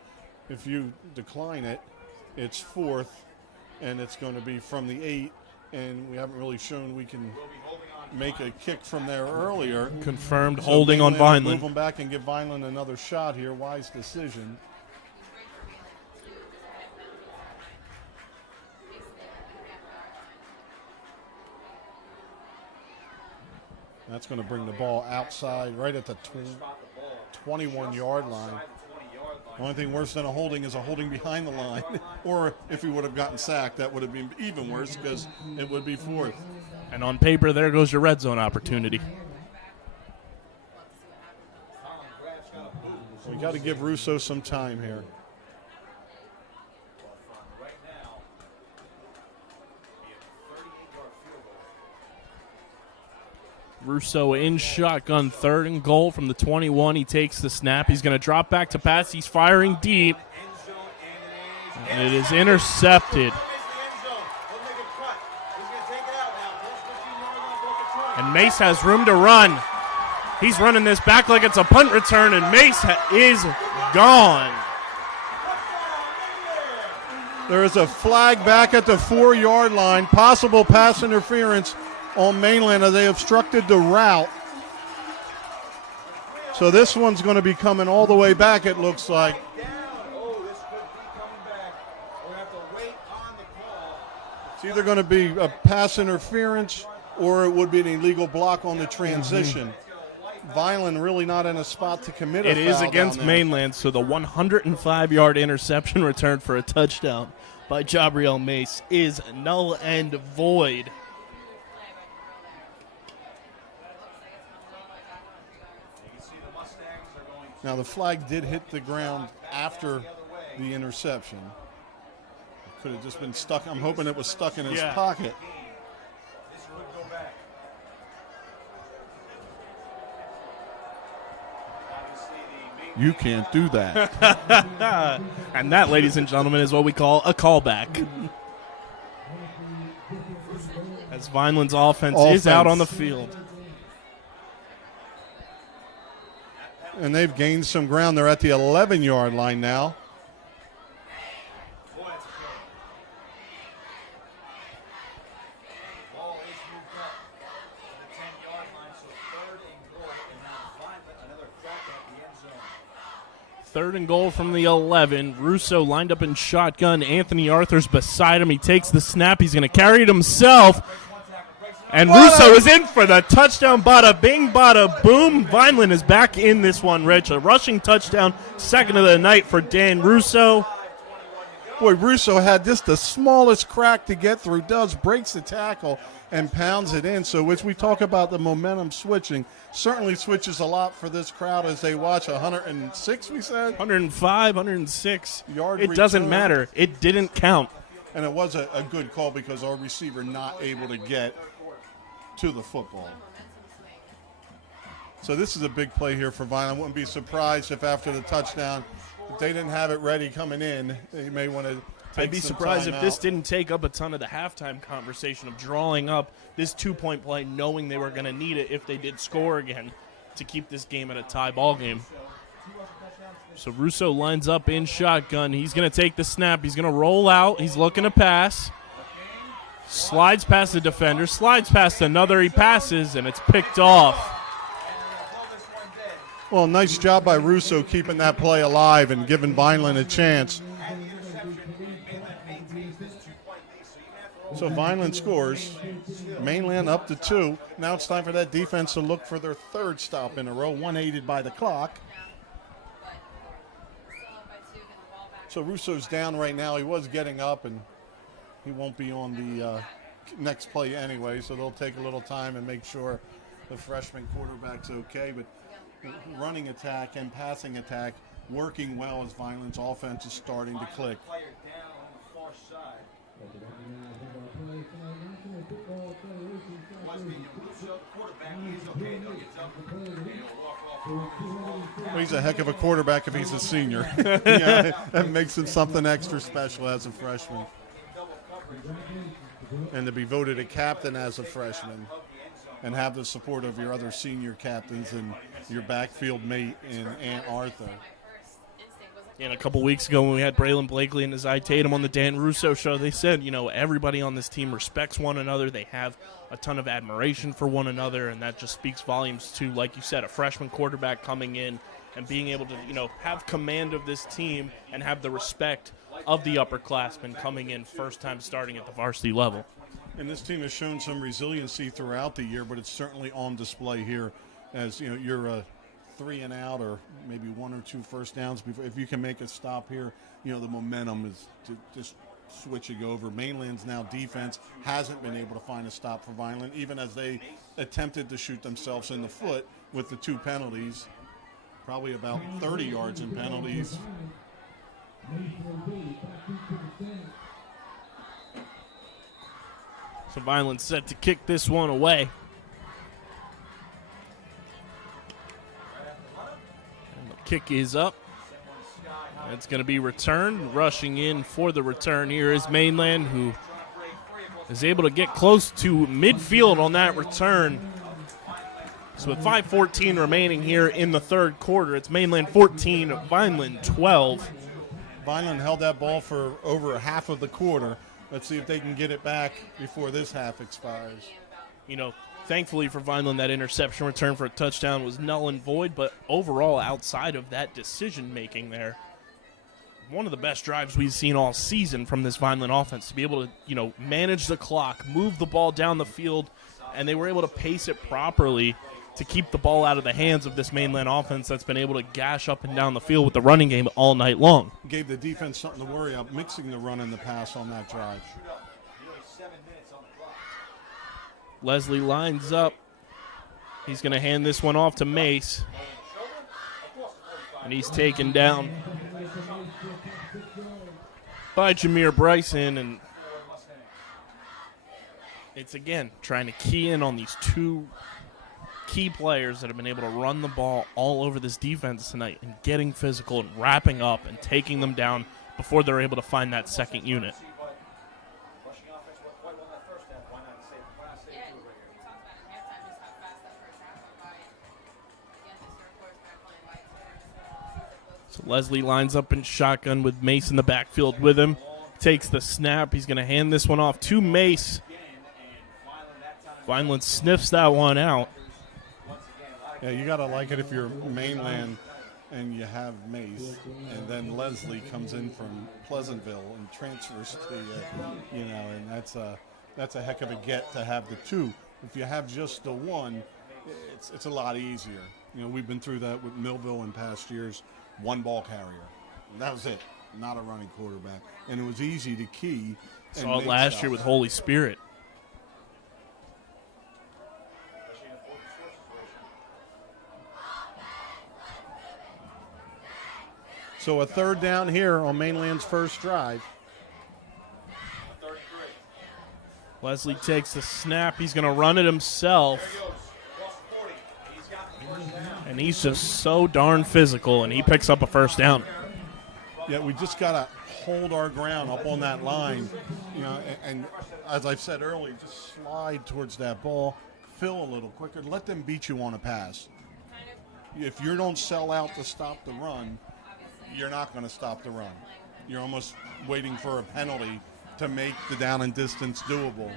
If you decline it, it's 4th, and it's going to be from the 8, and we haven't really shown we can make a kick from there earlier. Confirmed So holding on Mainland will Vineland. Move them back and give Vineland another shot here. Wise decision. That's going to bring the ball outside right at the 21-yard line. The only thing worse than a holding is a holding behind the line. Or if he would have gotten sacked, that would have been even worse because it would be 4th. And on paper, there goes your red zone opportunity. We got to give Russo some time here. Russo in shotgun, 3rd and goal from the 21. He takes the snap. He's going to drop back to pass. He's firing deep. And it is intercepted. And Mace has room to run. He's running this back like it's a punt return, and Mace is gone. There is a flag back at the 4-yard line. Possible pass interference on Mainland as they obstructed the route. So this one's going to be coming all the way back, it looks like. It's either going to be a pass interference or it would be an illegal block on the transition. Vineland really not in a spot to commit a foul. It is against down there. Mainland, so the 105-yard interception return for a touchdown by Jabriel Mace is null and void. Now, the flag did hit the ground after the interception. It could have just been stuck. I'm hoping it was stuck in his pocket. You can't do that. And that, ladies and gentlemen, is what we call a callback. As Vineland's offense is out on the field. And they've gained some ground. They're at the 11-yard line now. Ball is moved up to the 10-yard line, so 3rd and goal, and now Vineland another crack at the end zone. 3rd and goal from the 11. Russo lined up in shotgun. Anthony Arthur's beside him. He takes the snap. He's going to carry it himself. And Russo is in for the touchdown. Bada bing, bada boom. Vineland is back in this one, Rich. A rushing touchdown, 2nd of the night for Dan Russo. Boy, Russo had just the smallest crack to get through. Breaks the tackle and pounds it in. So as we talk about the momentum switching, certainly switches a lot for this crowd as they watch 106, we said? 105, 106. Yard it doesn't return. matter. It didn't count. And it was a good call because our receiver not able to get to the football. So this is a big play here for Vineland. I wouldn't be surprised if after the touchdown, if they didn't have it ready coming in, they may want to take I'd be some surprised time if this out. didn't take up a ton of the halftime conversation of drawing up this 2-point play, knowing they were going to need it if they did score again to keep this game at a tie ball game. So Russo lines up in shotgun. He's going to take the snap. He's going to roll out. He's looking to pass. Slides past the defender. Slides past another. He passes, and it's picked off. Well, nice job by Russo keeping that play alive and giving Vineland a chance. So Vineland scores. Mainland up to 2. Now it's time for that defense to look for their 3rd stop in a row, 1-aided by the clock. So Russo's down right now. He was getting up, and he won't be on the next play anyway, so they'll take a little time and make sure the freshman quarterback's okay, but running attack and passing attack working well as Vineland's offense is starting to click. Player down on the far side. Well, he's a heck of a quarterback if he's a senior. Yeah, that makes him something extra special as a freshman. And to be voted a captain as a freshman and have the support of your other senior captains and your backfield mate in Aunt Arthur. And a couple weeks ago when we had Braylon Blakely and Isaiah Tatum on the Dan Russo show, they said, you know, everybody on this team respects one another. They have a ton of admiration for one another, and that just speaks volumes to, like you said, a freshman quarterback coming in and being able to, you know, have command of this team and have the respect of the upperclassmen coming in first time starting at the varsity level. And this team has shown some resiliency throughout the year, but it's certainly on display here as, you know, you're a 3 and out or maybe 1 or 2 first downs. If you can make a stop here, you know, the momentum is just switching over. Mainland's now defense hasn't been able to find a stop for Vineland, even as they attempted to shoot themselves in the foot with the 2 penalties, probably about 30 yards in penalties. So Vineland set to kick this one away. And the kick is up. It's going to be returned. Rushing in for the return here is Mainland, who is able to get close to midfield on that return. So with 5:14 remaining here in the third quarter, it's Mainland 14, Vineland 12. Vineland held that ball for over half of the quarter. Let's see if they can get it back before this half expires. You know, thankfully for Vineland, that interception return for a touchdown was null and void, but overall, outside of that decision-making there, one of the best drives we've seen all season from this Vineland offense, to be able to, you know, manage the clock, move the ball down the field, and they were able to pace it properly to keep the ball out of the hands of this Mainland offense that's been able to gash up and down the field with the running game all night long. Gave the defense something to worry about, mixing the run and the pass on that drive. Leslie lines up. He's going to hand this one off to Mace. And he's taken down by Jameer Bryson. And it's, again, trying to key in on these 2 key players that have been able to run the ball all over this defense tonight and getting physical and wrapping up and taking them down before they're able to find that second unit. So Leslie lines up in shotgun with Mace in the backfield with him. Takes the snap. He's going to hand this one off to Mace. Vineland sniffs that one out. Yeah, you got to like it if you're Mainland and you have Mace, and then Leslie comes in from Pleasantville and transfers to you know, and that's a heck of a get to have the 2. If you have just the 1, it's a lot easier. You know, we've been through that with Millville in past years. 1 ball carrier. And that was it. Not a running quarterback. And it was easy to key. Saw it last year with Holy Spirit. So a third down here on Mainland's first drive. Leslie takes the snap. He's going to run it himself. And he's just so darn physical, and he picks up a first down. Yeah, we just got to hold our ground up on that line. You know, and as I've said earlier, just slide towards that ball, fill a little quicker, let them beat you on a pass. If you don't sell out to stop the run, you're not going to stop the run. You're almost waiting for a penalty to make the down and distance doable.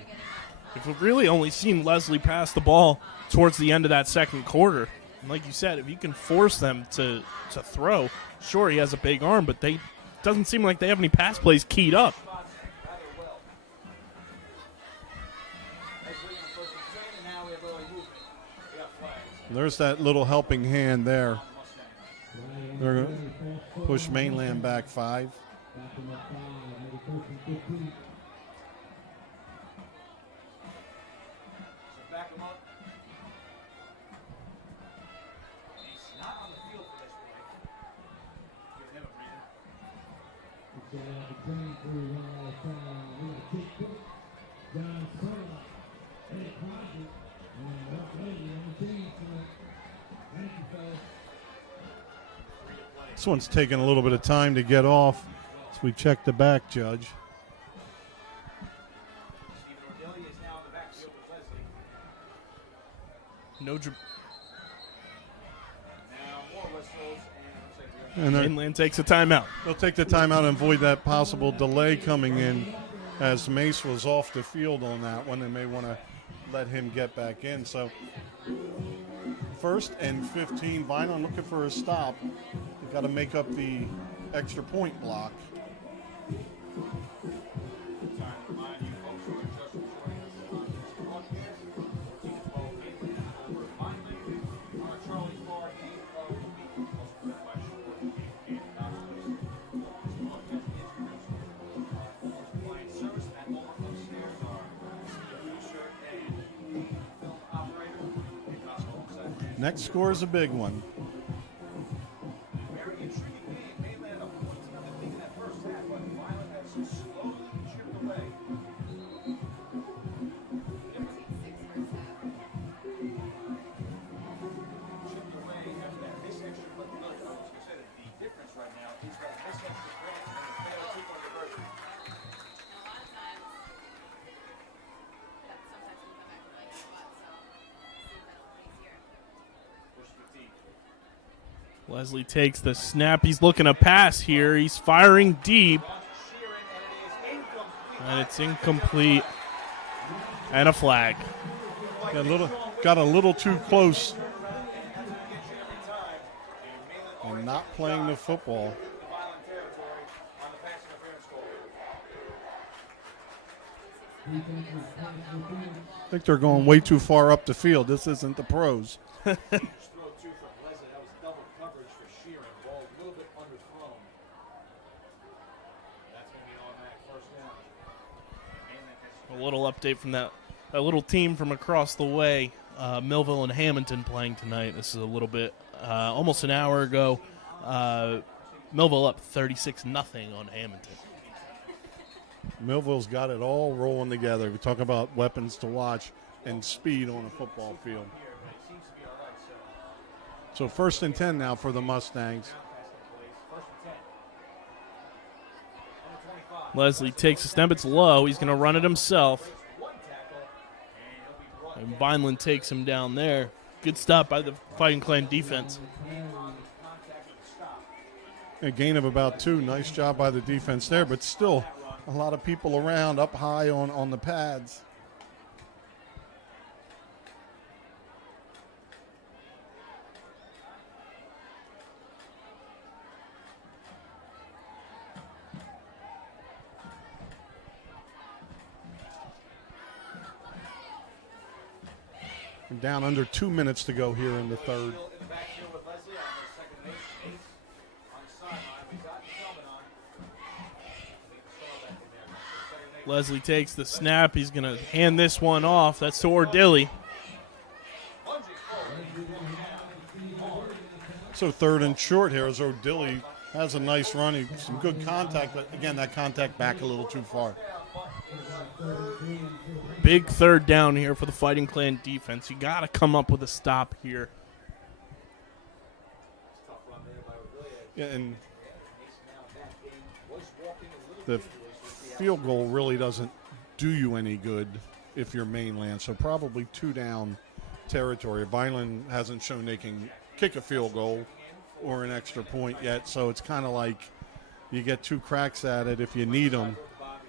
If we've really only seen Leslie pass the ball towards the end of that second quarter, and like you said, if you can force them to throw, sure, he has a big arm, but they doesn't seem like they have any pass plays keyed up. There's that little helping hand there. They're going to push Mainland back 5. This one's taking a little bit of time to get off. So we check the back, Judge. No. And Mainland takes a timeout. they'll take the timeout and avoid that possible delay coming in, as Mace was off the field on that one. They may want to let him get back in. So 1st and 15. Vineland looking for a stop. They've got to make up the extra point block. Next score is a big one. Very intriguing game. Mainland up 14-0 in that first half, but Vineland has slowly chipped away. Chipped away after that miss extra, but really, I was going to say that the difference right now is that miss extra grant and the failed two-point conversion. And a lot of times, sometimes we come back to like spot, so see penalties here. First 15. Leslie takes the snap. He's looking to pass here. He's firing deep. And it's incomplete. And a flag. Got a little too close. And not playing the football. I think they're going way too far up the field. This isn't the pros. A little update from that little team from across the way. Millville and Hamilton playing tonight. This is a little bit, almost an hour ago. Millville up 36-0 on Hamilton. Millville's got it all rolling together. We talk about weapons to watch and speed on a football field. So 1st and 10 now for the Mustangs. Leslie takes a snap. It's low. He's going to run it himself. And Vineland takes him down there. Good stop by the Fighting Clan defense. A gain of about 2. Nice job by the defense there, but still a lot of people around up high on the pads. We're down under 2 minutes to go here in the third. Leslie takes the snap. He's going to hand this one off. That's to Ordilly. So 3rd and short here as Ordilly has a nice run. Some good contact, but again, that contact back a little too far. Big 3rd down here for the Fighting Clan defense. You got to come up with a stop here. Yeah, and the field goal really doesn't do you any good if you're Mainland, so probably 2 down territory. Vineland hasn't shown they can kick a field goal or an extra point yet, so it's kind of like you get 2 cracks at it if you need them,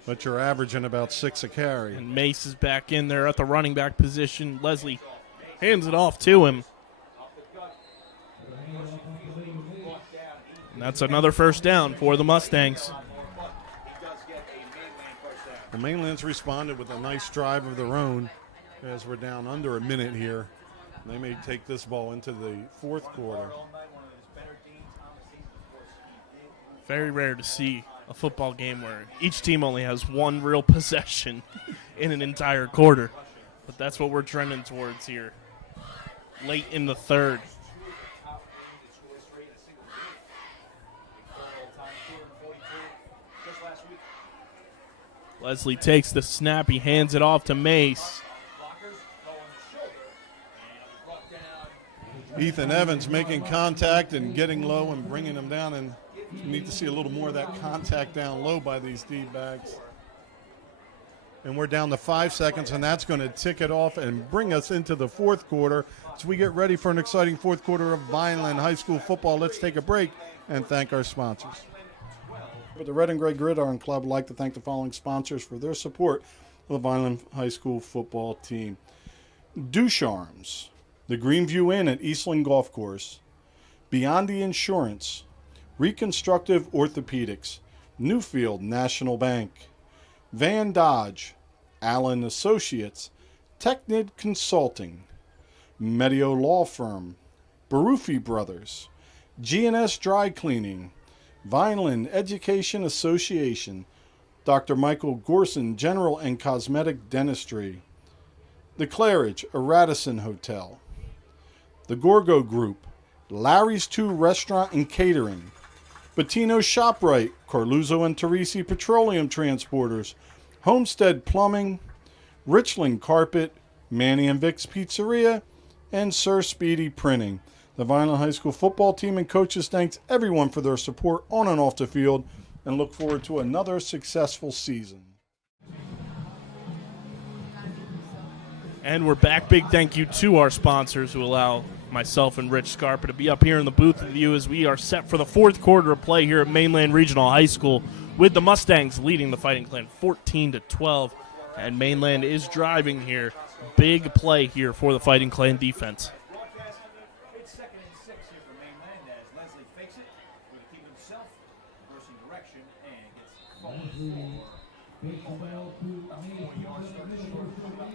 but you're averaging about 6 a carry. And Mace is back in there at the running back position. Leslie hands it off to him. And that's another 1st down for the Mustangs. The Mainland's responded with a nice drive of their own as we're down under a minute here. They may take this ball into the 4th quarter. Very rare to see a football game where each team only has 1 real possession in an entire quarter. But that's what we're trending towards here. Late in the 3rd. Leslie takes the snap. He hands it off to Mace. Ethan Evans making contact and getting low and bringing them down, and you need to see a little more of that contact down low by these D-backs. And we're down to 5 seconds, and that's going to tick it off and bring us into the fourth quarter. As we get ready for an exciting fourth quarter of Vineland High School football, let's take a break and thank our sponsors. But the Red and Gray Gridiron Club would like to thank the following sponsors for their support of the Vineland High School football team. Ducharmes, the Greenview Inn at Eastland Golf Course, Beyond the Insurance, Reconstructive Orthopedics, Newfield National Bank, Van Dodge, Allen Associates, Technid Consulting, Medio Law Firm, Barufi Brothers, G&S Dry Cleaning, Vineland Education Association, Dr. Michael Gorson General and Cosmetic Dentistry, The Claridge, a Radisson Hotel, The Gorgo Group, Larry's 2 Restaurant and Catering, Bettino ShopRite, Carluzzo and Teresi Petroleum Transporters, Homestead Plumbing, Richland Carpet, Manny and Vic's Pizzeria, and Sir Speedy Printing. The Vineland High School football team and coaches thanks everyone for their support on and off the field and look forward to another successful season. And we're back. Big thank you to our sponsors who allow myself and Rich Scarpa to be up here in the booth with you as we are set for the fourth quarter of play here at Mainland Regional High School with the Mustangs leading the Fighting Clan 14-12. And Mainland is driving here. Big play here for the Fighting Clan defense. It's 2nd and 6 here for Mainland as Leslie fakes it with a keep himself, reversing direction, and gets forward for 4 yards.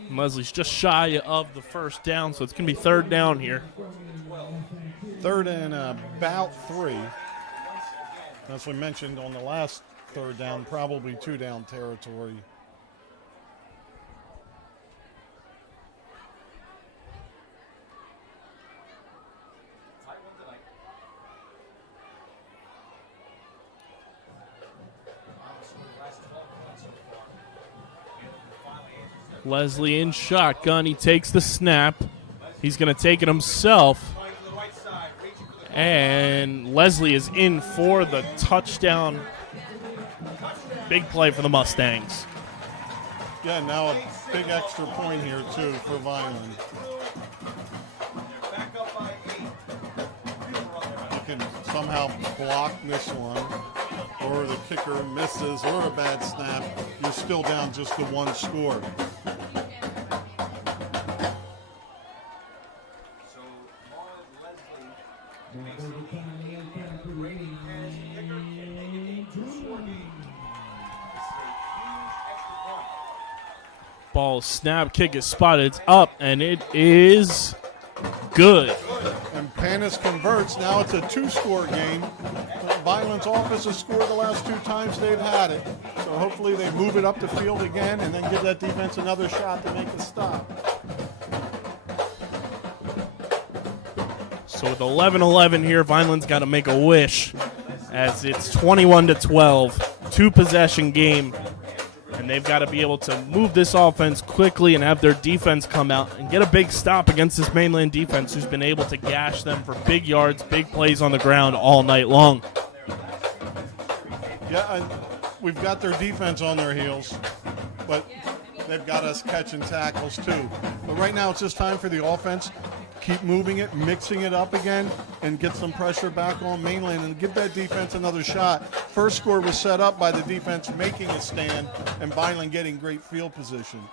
And Leslie's just shy of the first down, so it's going to be third down here. Third and about 3. As we mentioned on the last third down, probably 2 down territory. Leslie in shotgun. He takes the snap. He's going to take it himself. And Leslie is in for the touchdown. Big play for the Mustangs. Yeah, now a big extra point here, too, for Vineland. You can somehow block this one, or the kicker misses, or a bad snap. You're still down just to 1 score. Ball snap, kick is spotted, it's up, and it is good. And Panis converts. Now it's a 2-score game. Vineland's office has scored the last 2 times they've had it. So hopefully they move it up the field again and then give that defense another shot to make a stop. So with 11-11 here, Vineland's got to make a wish as it's 21-12, 2-possession game. And they've got to be able to move this offense quickly and have their defense come out and get a big stop against this Mainland defense who's been able to gash them for big yards, big plays on the ground all night long. Yeah, and we've got their defense on their heels, but they've got us catching tackles too. But right now it's just time for the offense. Keep moving it, mixing it up again, and get some pressure back on Mainland and give that defense another shot. First score was set up by the defense making a stand and Vineland getting great field position.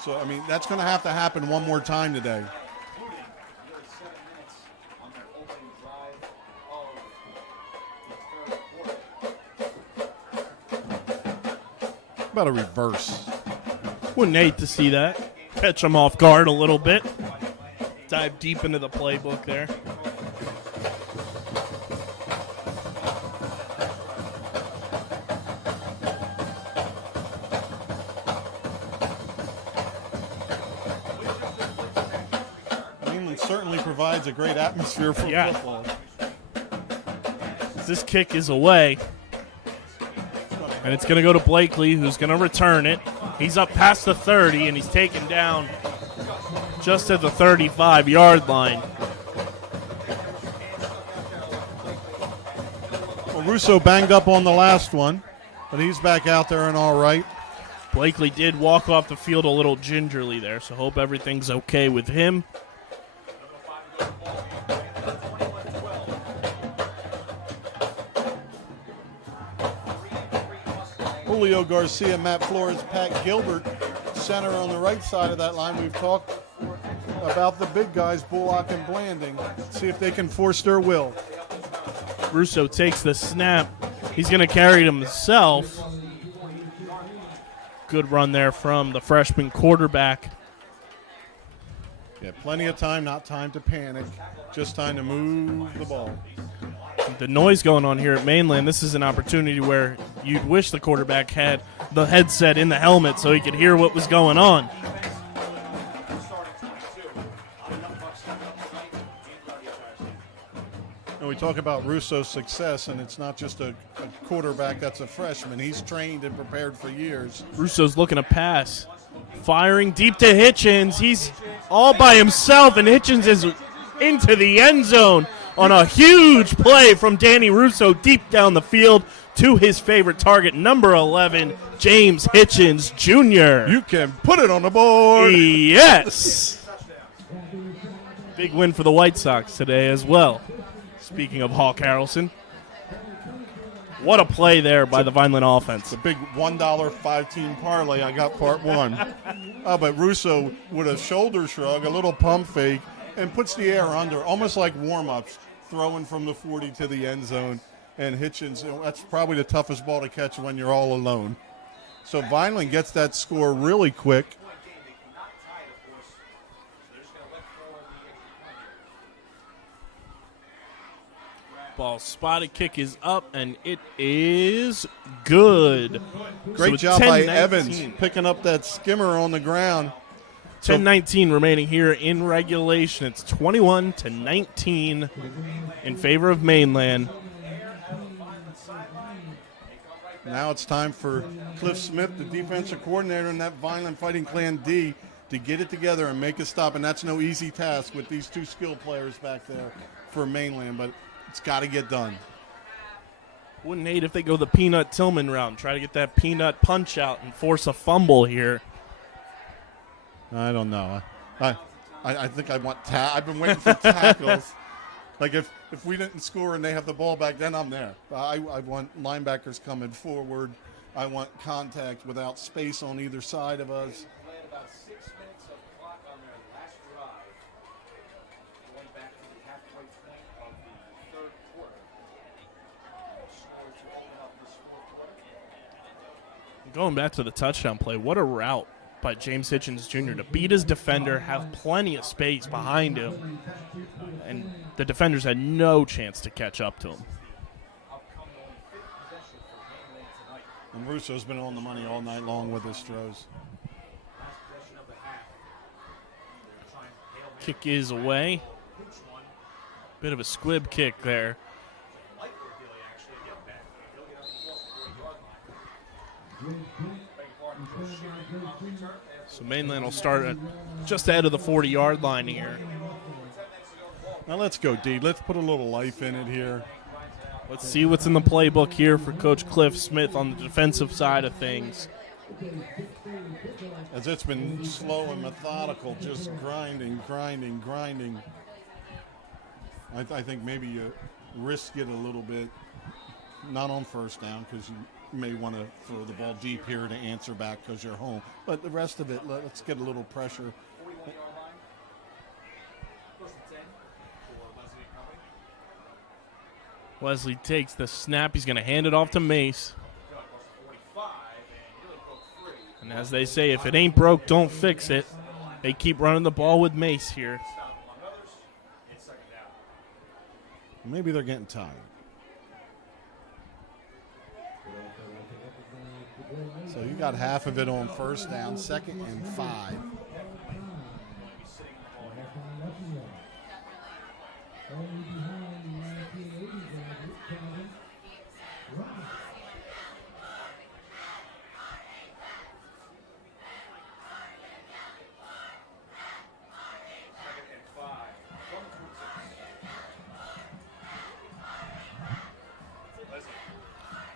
So, I mean, that's going to have to happen one more time today. About a reverse. Wouldn't hate to see that. Catch them off guard a little bit. Dive deep into the playbook there. Mainland certainly provides a great atmosphere for football. This kick is away. And it's going to go to Blakely, who's going to return it. He's up past the 30, and he's taken down just at the 35-yard line. Well, Russo banged up on the last one, but he's back out there and all right. Blakely did walk off the field a little gingerly there, so hope everything's okay with him. Julio Garcia, Matt Flores, Pat Gilbert, center on the right side of that line. We've talked about the big guys, Bullock and Blanding. See if they can force their will. Russo takes the snap. He's going to carry it himself. Good run there from the freshman quarterback. Yeah, plenty of time, not time to panic, just time to move the ball. The noise going on here at Mainland, this is an opportunity where you'd wish the quarterback had the headset in the helmet so he could hear what was going on. And we talk about Russo's success, and it's not just a quarterback that's a freshman. He's trained and prepared for years. Russo's looking to pass. Firing deep to Hitchens. He's all by himself, and Hitchens is into the end zone on a huge play from Danny Russo deep down the field to his favorite target, number 11, James Hitchens Jr. You can put it on the board. Yes. Big win for the White Sox today as well. Speaking of Hawk Harrelson. What a play there by the Vineland offense. The big $1 5-team parlay. I got part one. But Russo with a shoulder shrug, a little pump fake, and puts the air under, almost like warm-ups, throwing from the 40 to the end zone. And Hitchens, that's probably the toughest ball to catch when you're all alone. So Vineland gets that score really quick. Ball spotted, kick is up, and it is good. Great job by Evans picking up that skimmer on the ground. 10-19 remaining here in regulation. It's 21-19 in favor of Mainland. Now it's time for Cliff Smith, the defensive coordinator in that Vineland Fighting Clan D, to get it together and make a stop. And that's no easy task with these two skill players back there for Mainland, but it's got to get done. Wouldn't hate if they go the Peanut Tillman route, try to get that peanut punch out and force a fumble here. I don't know. I think I want I've been waiting for tackles. Like if we didn't score and they have the ball back, then I'm there. I want linebackers coming forward. I want contact without space on either side of us. They had about 6 minutes of clock on their last drive, going back to the halfway point of the third quarter. Score to open up this fourth quarter. Going back to the touchdown play, what a route by James Hitchens Jr. to beat his defender, have plenty of space behind him, and the defenders had no chance to catch up to him. And Russo's been on the money all night long with his throws. Kick is away. Bit of a squib kick there. So Mainland will start at just ahead of the 40-yard line here. Now let's go, D. Let's put a little life in it here. Let's see what's in the playbook here for Coach Cliff Smith on the defensive side of things. As it's been slow and methodical, just grinding. I think maybe you risk it a little bit, not on first down because you may want to throw the ball deep here to answer back because you're home. But the rest of it, let's get a little pressure. Wesley takes the snap. He's going to hand it off to Mace. And as they say, if it ain't broke, don't fix it. They keep running the ball with Mace here. Maybe they're getting tired. So you got half of it on first down, 2nd and 5.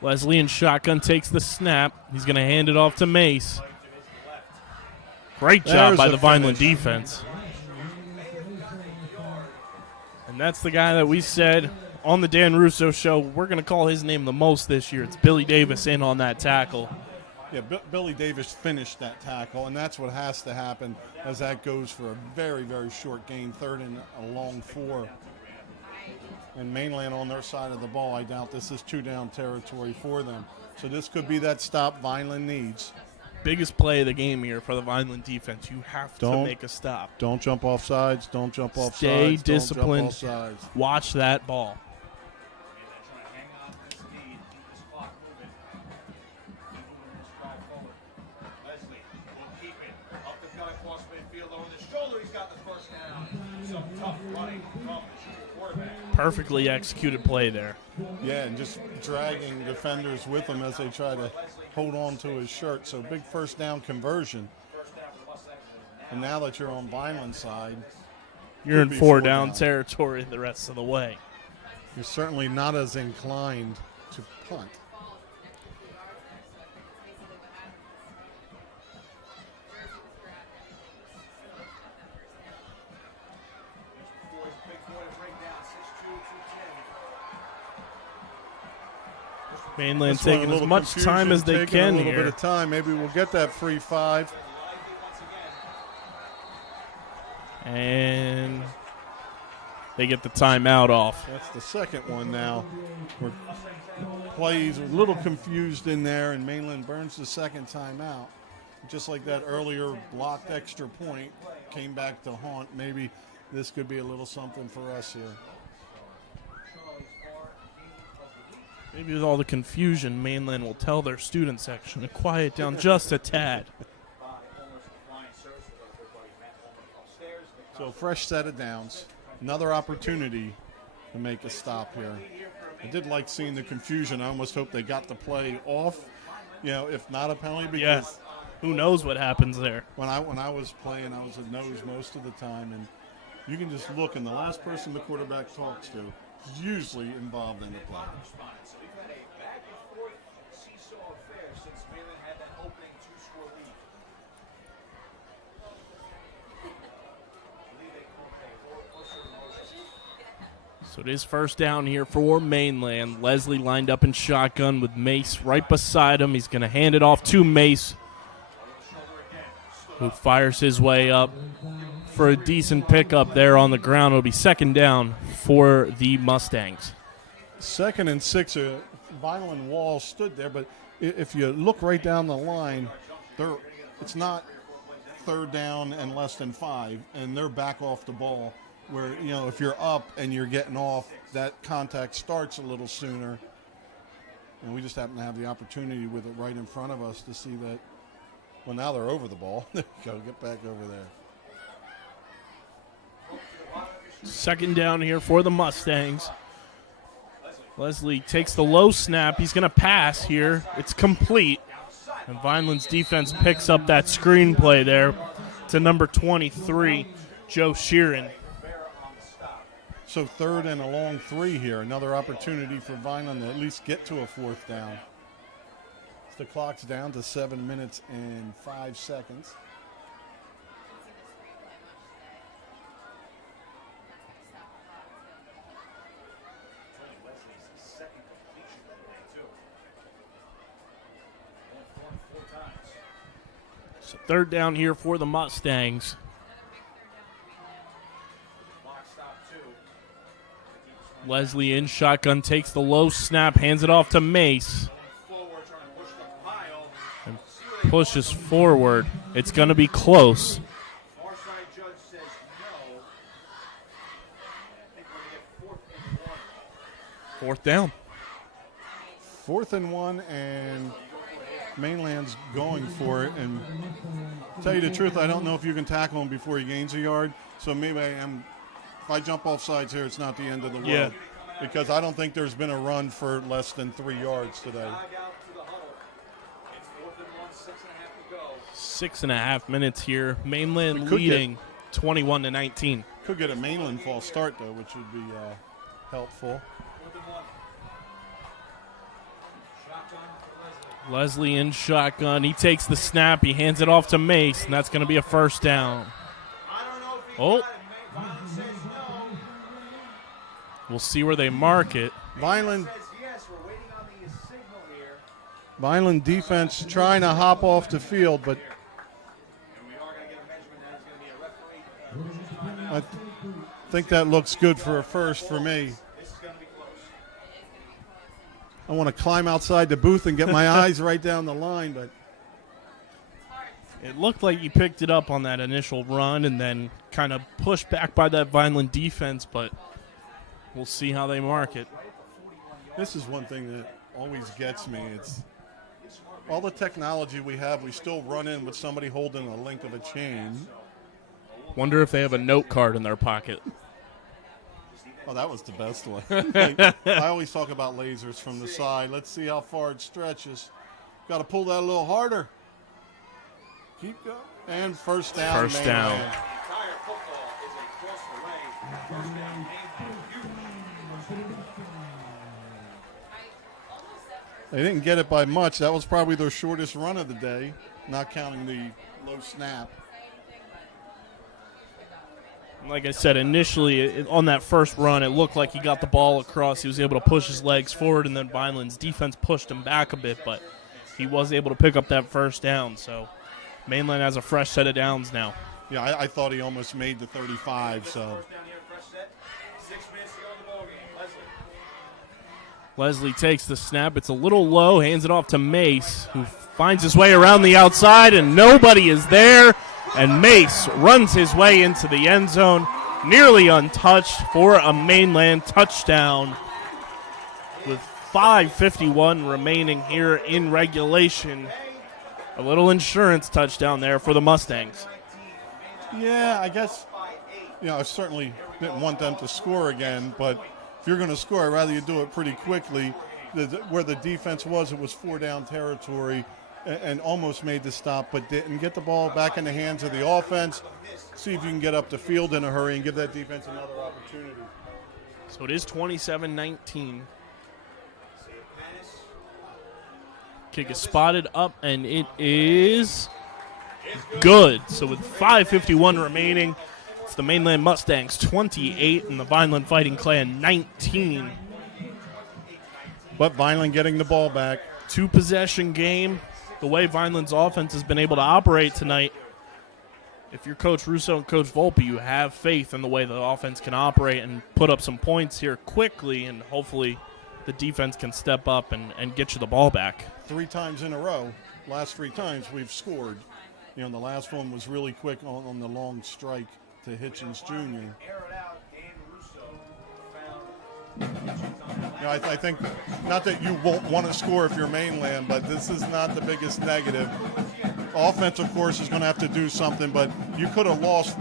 Leslie in shotgun takes the snap. He's going to hand it off to Mace. Great job There's by a the Vineland finish. defense. And that's the guy that we said on the Dan Russo show, we're going to call his name the most this year. It's Billy Davis in on that tackle. Yeah, Billy Davis finished that tackle, and that's what has to happen as that goes for a very, very short gain, 3rd and a long 4. And Mainland on their side of the ball, I doubt this is 2-down territory for them. So this could be that stop Vineland needs. Biggest play of the game here for the Vineland defense. You have to make a stop. Don't jump off sides. Don't jump off Stay sides. disciplined. Don't jump off sides. Watch that ball. Perfectly executed play there. Yeah, and just dragging defenders with him as they try to hold on to his shirt. So big first down conversion. And now that you're on Vineland side, You're in could be 4-down territory the rest of the way. you're certainly not as inclined to punt. Mainland This one, a taking as little much time as they confusion, can taking a little here. bit of time. Maybe we'll get that free 5. And they get the timeout off. That's the second one now. Where plays a little confused in there, and Mainland burns the second timeout. Just like that earlier blocked extra point came back to haunt. Maybe this could be a little something for us here. Maybe with all the confusion, Mainland will tell their student section to quiet down just a tad. So fresh set of downs. Another opportunity to make a stop here. I did like seeing the confusion. I almost hope they got the play off, if not a penalty, because Yes. Who knows what happens there? when I was playing, I was a nose most of the time, and you can just look, and the last person the quarterback talks to is usually involved in the play. So it is first down here for Mainland. Leslie lined up in shotgun with Mace right beside him. He's going to hand it off to Mace, who fires his way up for a decent pickup there on the ground. It'll be second down for the Mustangs. 2nd and 6, Vineland Wall stood there, but if you look right down the line, it's not 3rd down and less than 5, and they're back off the ball. Where, if you're up and you're getting off, that contact starts a little sooner. And we just happen to have the opportunity with it right in front of us to see that. Well, now they're over the ball. There you go. Get back over there. Second down here for the Mustangs. Leslie takes the low snap. He's going to pass here. It's complete. And Vineland's defense picks up that screenplay there to number 23, Joe Sheeran. So 3rd and a long 3 here. Another opportunity for Vineland to at least get to a 4th down. The clock's down to 7 minutes and 5 seconds. So 3rd down here for the Mustangs. Leslie in shotgun takes the low snap, hands it off to Mace, and pushes forward. It's going to be close. Fourth down. 4th and 1, and Mainland's going for it. And to tell you the truth, I don't know if you can tackle him before he gains a yard. So maybe if I jump off sides here, it's not the end of the world. Yeah. Because I don't think there's been a run for less than 3 yards today. 6.5 minutes here. Mainland We could leading 21-19. Could get a Mainland false start, though, which would be helpful. Leslie in shotgun. He takes the snap. He hands it off to Mace, and that's going to be a first down. Oh. We'll see where they mark it. Vineland defense trying to hop off the field, but I think that looks good for a first for me. I want to climb outside the booth and get my eyes right down the line, but it looked like he picked it up on that initial run and then kind of pushed back by that Vineland defense, but we'll see how they mark it. This is one thing that always gets me. It's all the technology we have, we still run in with somebody holding a link of a chain. Wonder if they have a note card in their pocket. Oh, that was the best one. I always talk about lasers from the side. Let's see how far it stretches. Got to pull that a little harder. Keep going. And first down. First down. They didn't get it by much. That was probably their shortest run of the day, not counting the low snap. Like I said, initially on that first run, it looked like he got the ball across. He was able to push his legs forward, and then Vineland's defense pushed him back a bit, but he was able to pick up that first down. So Mainland has a fresh set of downs now. Yeah, I thought he almost made the 35, so. Leslie takes the snap. It's a little low, hands it off to Mace, who finds his way around the outside, and nobody is there. And Mace runs his way into the end zone, nearly untouched for a Mainland touchdown. With 5:51 remaining here in regulation. A little insurance touchdown there for the Mustangs. Yeah, I guess, I certainly didn't want them to score again, but if you're going to score, I'd rather you do it pretty quickly. Where the defense was, it was 4-down territory and almost made the stop, but didn't. Get the ball back in the hands of the offense. See if you can get up the field in a hurry and give that defense another opportunity. So it is 27-19. Kick is spotted up, and it is good. So with 5:51 remaining, it's the Mainland Mustangs 28 and the Vineland Fighting Clan 19. But Vineland getting the ball back. Two-possession game. The way Vineland's offense has been able to operate tonight, if you're Coach Russo and Coach Volpe, you have faith in the way the offense can operate and put up some points here quickly, and hopefully the defense can step up and get you the ball back. 3 times in a row, last 3 times we've scored. The last one was really quick on the long strike to Hitchens Jr. I think, not that you won't want to score if you're Mainland, but this is not the biggest negative. Offense, of course, is going to have to do something, but you could have lost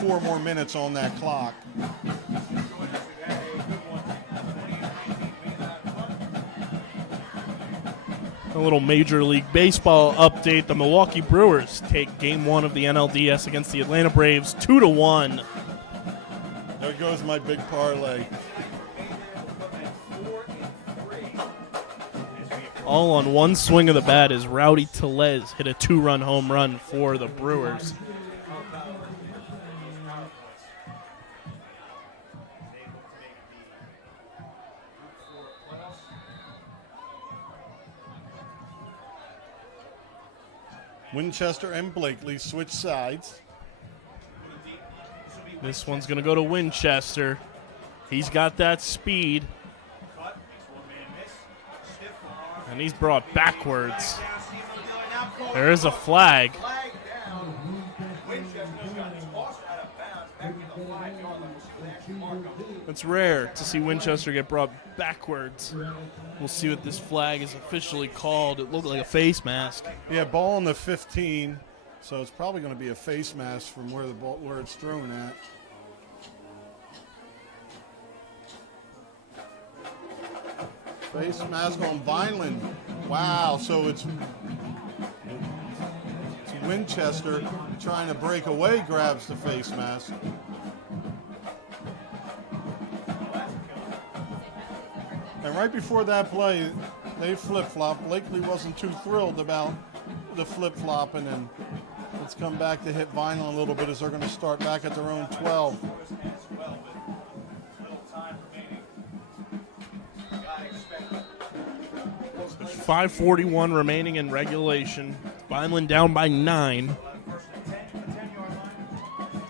4 more minutes on that clock. A little Major League Baseball update. The Milwaukee Brewers take Game 1 of the NLDS against the Atlanta Braves 2-1. There goes my big parlay. All on one swing of the bat as Rowdy Tellez hit a 2-run home run for the Brewers. Winchester and Blakely switch sides. This one's going to go to Winchester. He's got that speed. And he's brought backwards. There is a flag. It's rare to see Winchester get brought backwards. We'll see what this flag is officially called. It looked like a face mask. Yeah, ball on the 15, so it's probably going to be a face mask from where it's thrown at. Face mask on Vineland. Wow, so it's Winchester trying to break away, grabs the face mask. And right before that play, They flip-flop. Blakely wasn't too thrilled about the flip-flopping, and it's come back to hit Vineland a little bit as they're going to start back at their own 12. 5:41 remaining in regulation. Vineland down by 9.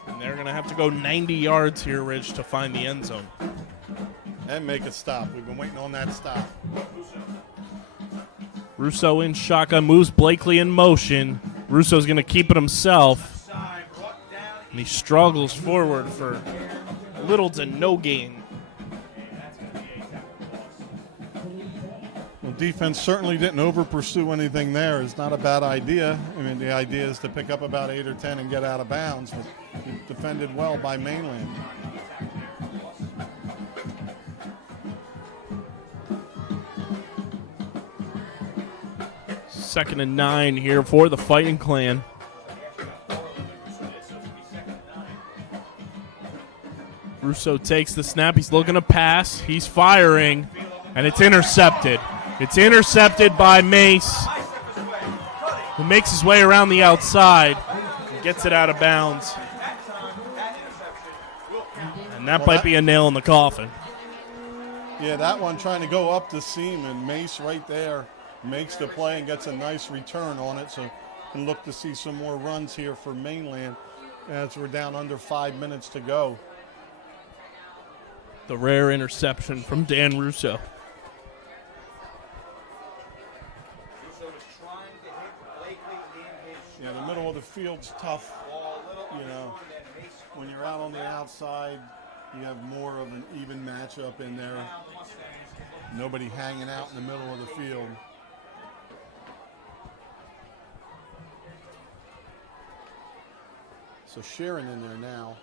And they're going to have to go 90 yards here, Rich, to find the end zone. And make a stop. We've been waiting on that stop. Russo in shotgun, moves Blakely in motion. Russo's going to keep it himself. And he struggles forward for little to no gain. Well, defense certainly didn't over-pursue anything there. It's not a bad idea. I mean, the idea is to pick up about 8 or 10 and get out of bounds. But defended well by Mainland. Second and 9 here for the Fighting Clan. Russo takes the snap. He's looking to pass. He's firing, and it's intercepted. It's intercepted by Mace, who makes his way around the outside and gets it out of bounds. And that might be a nail in the coffin. Yeah, that one trying to go up the seam, and Mace right there makes the play and gets a nice return on it. So can look to see some more runs here for Mainland as we're down under 5 minutes to go. The rare interception from Dan Russo. Yeah, the middle of the field's tough. You know, when you're out on the outside, you have more of an even matchup in there. Nobody hanging out in the middle of the field. So Sharon in there now.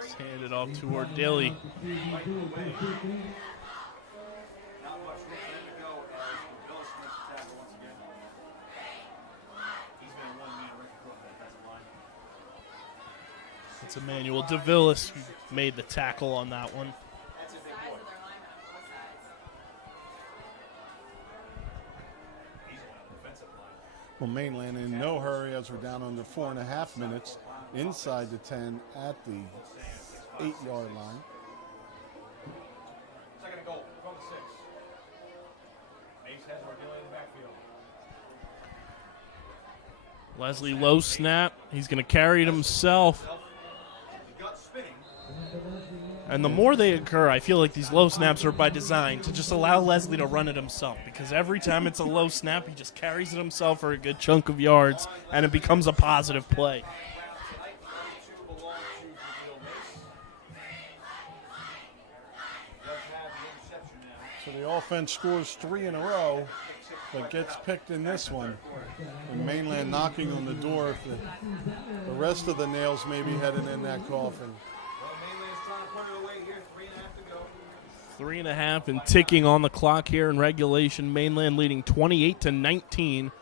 Let's hand it off to Ordilly. It's Emmanuel DeVillis who made the tackle on that one. Well, Mainland in no hurry as we're down under 4.5 minutes inside the 10 at the 8-yard line. Second and goal from the 6. Mace has Ordilly in the backfield. Leslie low snap. He's going to carry it himself. And the more they occur, I feel like these low snaps are by design to just allow Leslie to run it himself, because every time it's a low snap, he just carries it himself for a good chunk of yards, and it becomes a positive play. So the offense scores 3 in a row, but gets picked in this one. And Mainland knocking on the door if the rest of the nails may be headed in that coffin. 3.5 and ticking on the clock here in regulation. Mainland leading 28-19.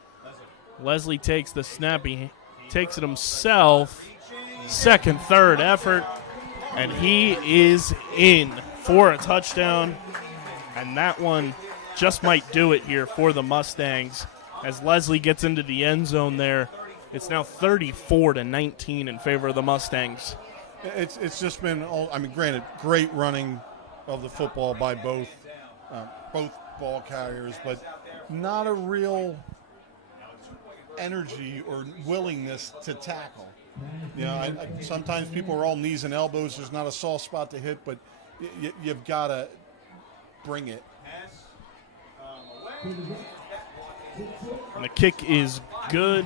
Leslie takes the snap. He takes it himself. Second, third effort. And he is in for a touchdown. And that one just might do it here for the Mustangs. As Leslie gets into the end zone there, it's now 34-19 in favor of the Mustangs. It's just been, granted, great running of the football by both ball carriers, but not a real energy or willingness to tackle. You know, sometimes people are all knees and elbows. There's not a soft spot to hit, but you've got to bring it. And the kick is good.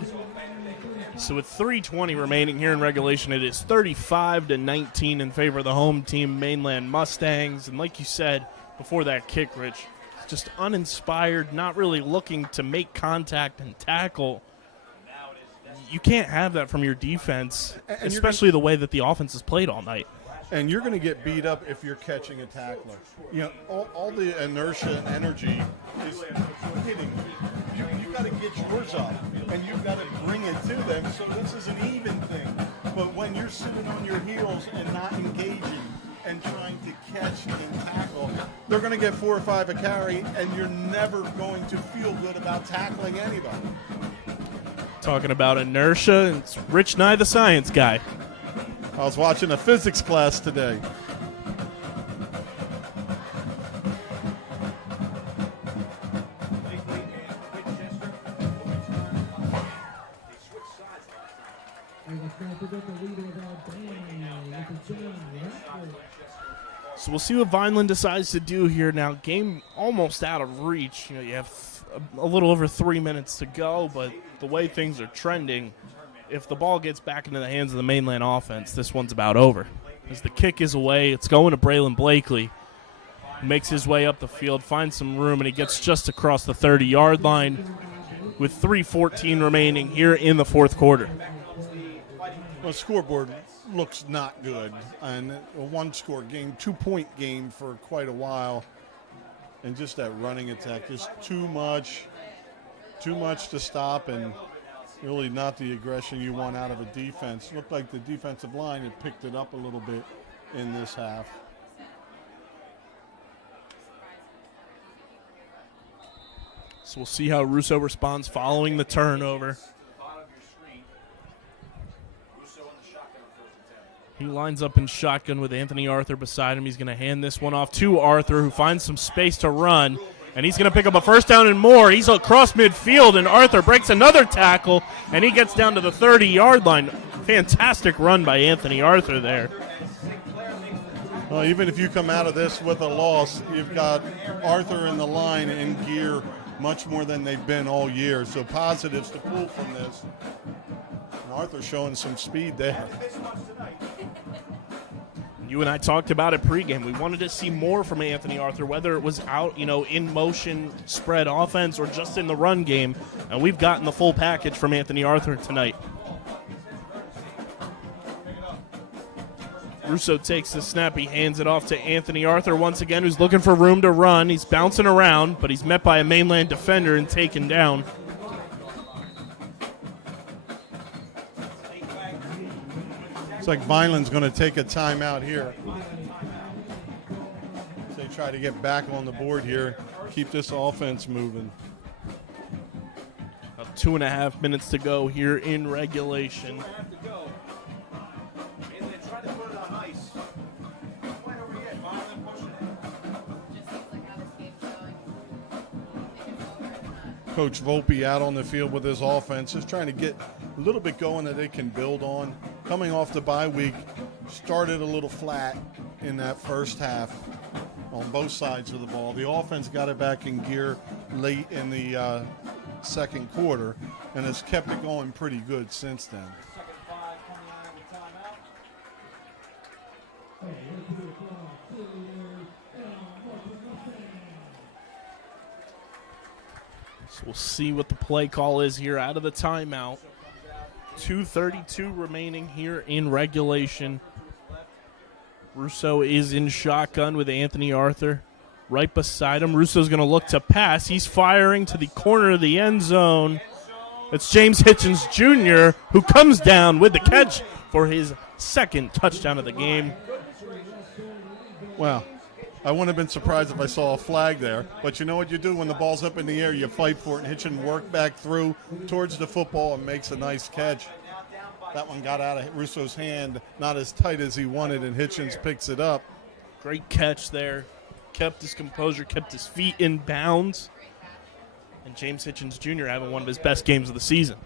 So with 3:20 remaining here in regulation, it is 35-19 in favor of the home team, Mainland Mustangs. And like you said before that kick, Rich, just uninspired, not really looking to make contact and tackle. You can't have that from your defense, especially the way that the offense has played all night. And you're going to get beat up if you're catching a tackler. You know, all the inertia and energy is hitting you. You've got to get yours up, and you've got to bring it to them. So this is an even thing. But when you're sitting on your heels and not engaging, and trying to catch and tackle, they're going to get 4 or 5 a carry, and you're never going to feel good about tackling anybody. Talking about inertia, it's Rich Nye, the science guy. I was watching a physics class today. So we'll see what Vineland decides to do here now. Game almost out of reach. You know, you have a little over 3 minutes to go, but the way things are trending, if the ball gets back into the hands of the Mainland offense, this one's about over. As the kick is away, it's going to Braylon Blakely. He makes his way up the field, finds some room, and he gets just across the 30-yard line with 3:14 remaining here in the fourth quarter. Well, the scoreboard looks not good, and a one-score game, 2-point game for quite a while, and just that running attack, just too much to stop, and really not the aggression you want out of a defense. Looked like the defensive line had picked it up a little bit in this half. So we'll see how Russo responds following the turnover. He lines up in shotgun with Anthony Arthur beside him. He's going to hand this one off to Arthur, who finds some space to run, and he's going to pick up a first down and more. He's across midfield, and Arthur breaks another tackle, and he gets down to the 30-yard line. Fantastic run by Anthony Arthur there. Well, even if you come out of this with a loss, you've got Arthur in the line in gear much more than they've been all year. So positives to pull from this. And Arthur showing some speed there. You and I talked about it pregame. We wanted to see more from Anthony Arthur, whether it was out, in motion spread offense or just in the run game. And we've gotten the full package from Anthony Arthur tonight. Russo takes the snap. He hands it off to Anthony Arthur once again, who's looking for room to run. He's bouncing around, but he's met by a Mainland defender and taken down. Looks like Vineland's going to take a timeout here. They try to get back on the board here, keep this offense moving. About 2.5 minutes to go here in regulation. Coach Volpe out on the field with his offense, just trying to get a little bit going that they can build on. Coming off the bye week, started a little flat in that first half on both sides of the ball. The offense got it back in gear late in the second quarter and has kept it going pretty good since then. So we'll see what the play call is here out of the timeout. 2:32 remaining here in regulation. Russo is in shotgun with Anthony Arthur right beside him. Russo's going to look to pass. He's firing to the corner of the end zone. It's James Hitchens Jr. who comes down with the catch for his second touchdown of the game. Wow. I wouldn't have been surprised if I saw a flag there. But you know what you do when the ball's up in the air? You fight for it, and Hitchin work back through towards the football and makes a nice catch. That one got out of Russo's hand, not as tight as he wanted, and Hitchens picks it up. Great catch there. Kept his composure, kept his feet in bounds. And James Hitchens Jr. having one of his best games of the season.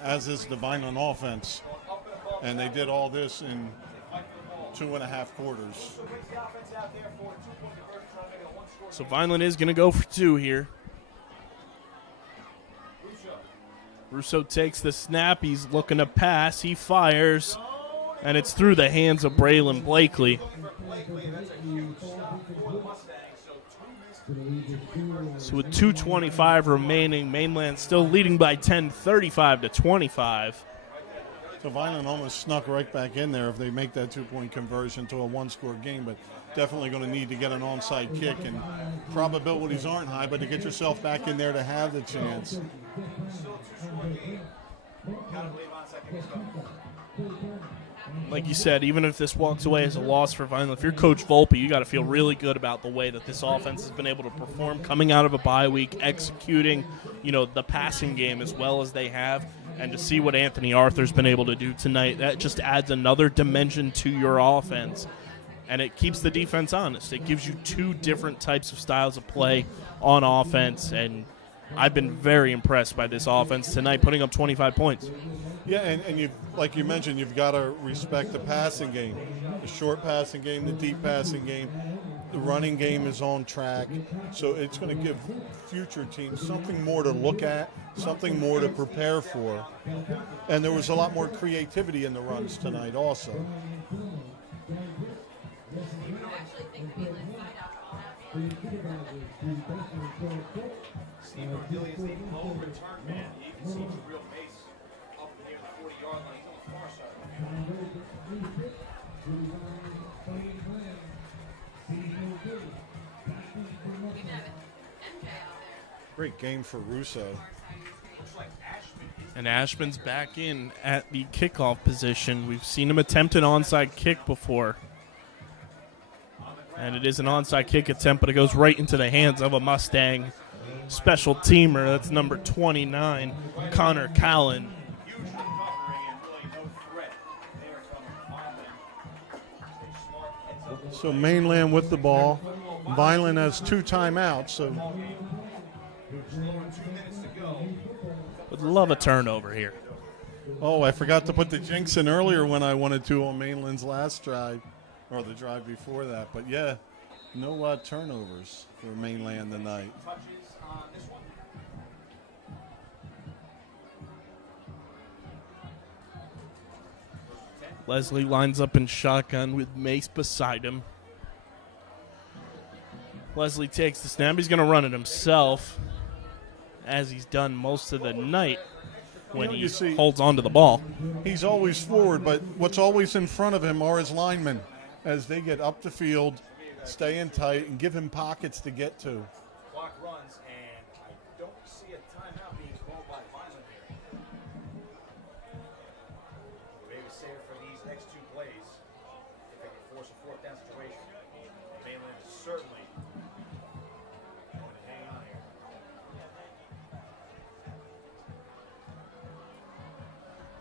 As is the Vineland offense. And they did all this in 2.5 quarters. So Vineland is going to go for 2 here. Russo takes the snap. He's looking to pass. He fires. And it's through the hands of Braylon Blakely. So with 2:25 remaining, Mainland still leading by 10, 35-25. So Vineland almost snuck right back in there if they make that 2-point conversion to a 1-score game, but definitely going to need to get an onside kick, and probabilities aren't high, but to get yourself back in there to have the chance. like you said, even if this walks away as a loss for Vineland, if you're Coach Volpe, you got to feel really good about the way that this offense has been able to perform coming out of a bye week, executing, the passing game as well as they have, and to see what Anthony Arthur's been able to do tonight, that just adds another dimension to your offense, and it keeps the defense honest. It gives you two different types of styles of play on offense, and I've been very impressed by this offense tonight, putting up 25 points. Yeah, and you, like you mentioned, you've got to respect the passing game, the short passing game, the deep passing game. The running game is on track, so it's going to give future teams something more to look at, something more to prepare for. And there was a lot more creativity in the runs tonight also. Steve Ardillian's a low return man. You can see the real pace up near the 40-yard line. He's on the far side. Great game for Russo. And Ashman's back in at the kickoff position. We've seen him attempt an onside kick before. And it is an onside kick attempt, but it goes right into the hands of a Mustang special teamer. That's number 29, Connor Callan. Huge recovery and really no threat there coming Vineland. So Mainland with the ball. Vineland has 2 timeouts, so 2 minutes to go. Would love a turnover here. oh, I forgot to put the jinx in earlier when I wanted to on Mainland's last drive, or the drive before that. But yeah, no turnovers for Mainland tonight. Touches on this one. Leslie lines up in shotgun with Mace beside him. Leslie takes the snap. He's going to run it himself, as he's done most of the night when he holds on to the ball. He's always forward, but what's always in front of him are his linemen as they get up the field, stay in tight, and give him pockets to get to. Clock runs, and I don't see a timeout being called by Vineland here. Maybe save it for these next 2 plays if they can force a 4th down situation. Mainland is certainly going to hang on here.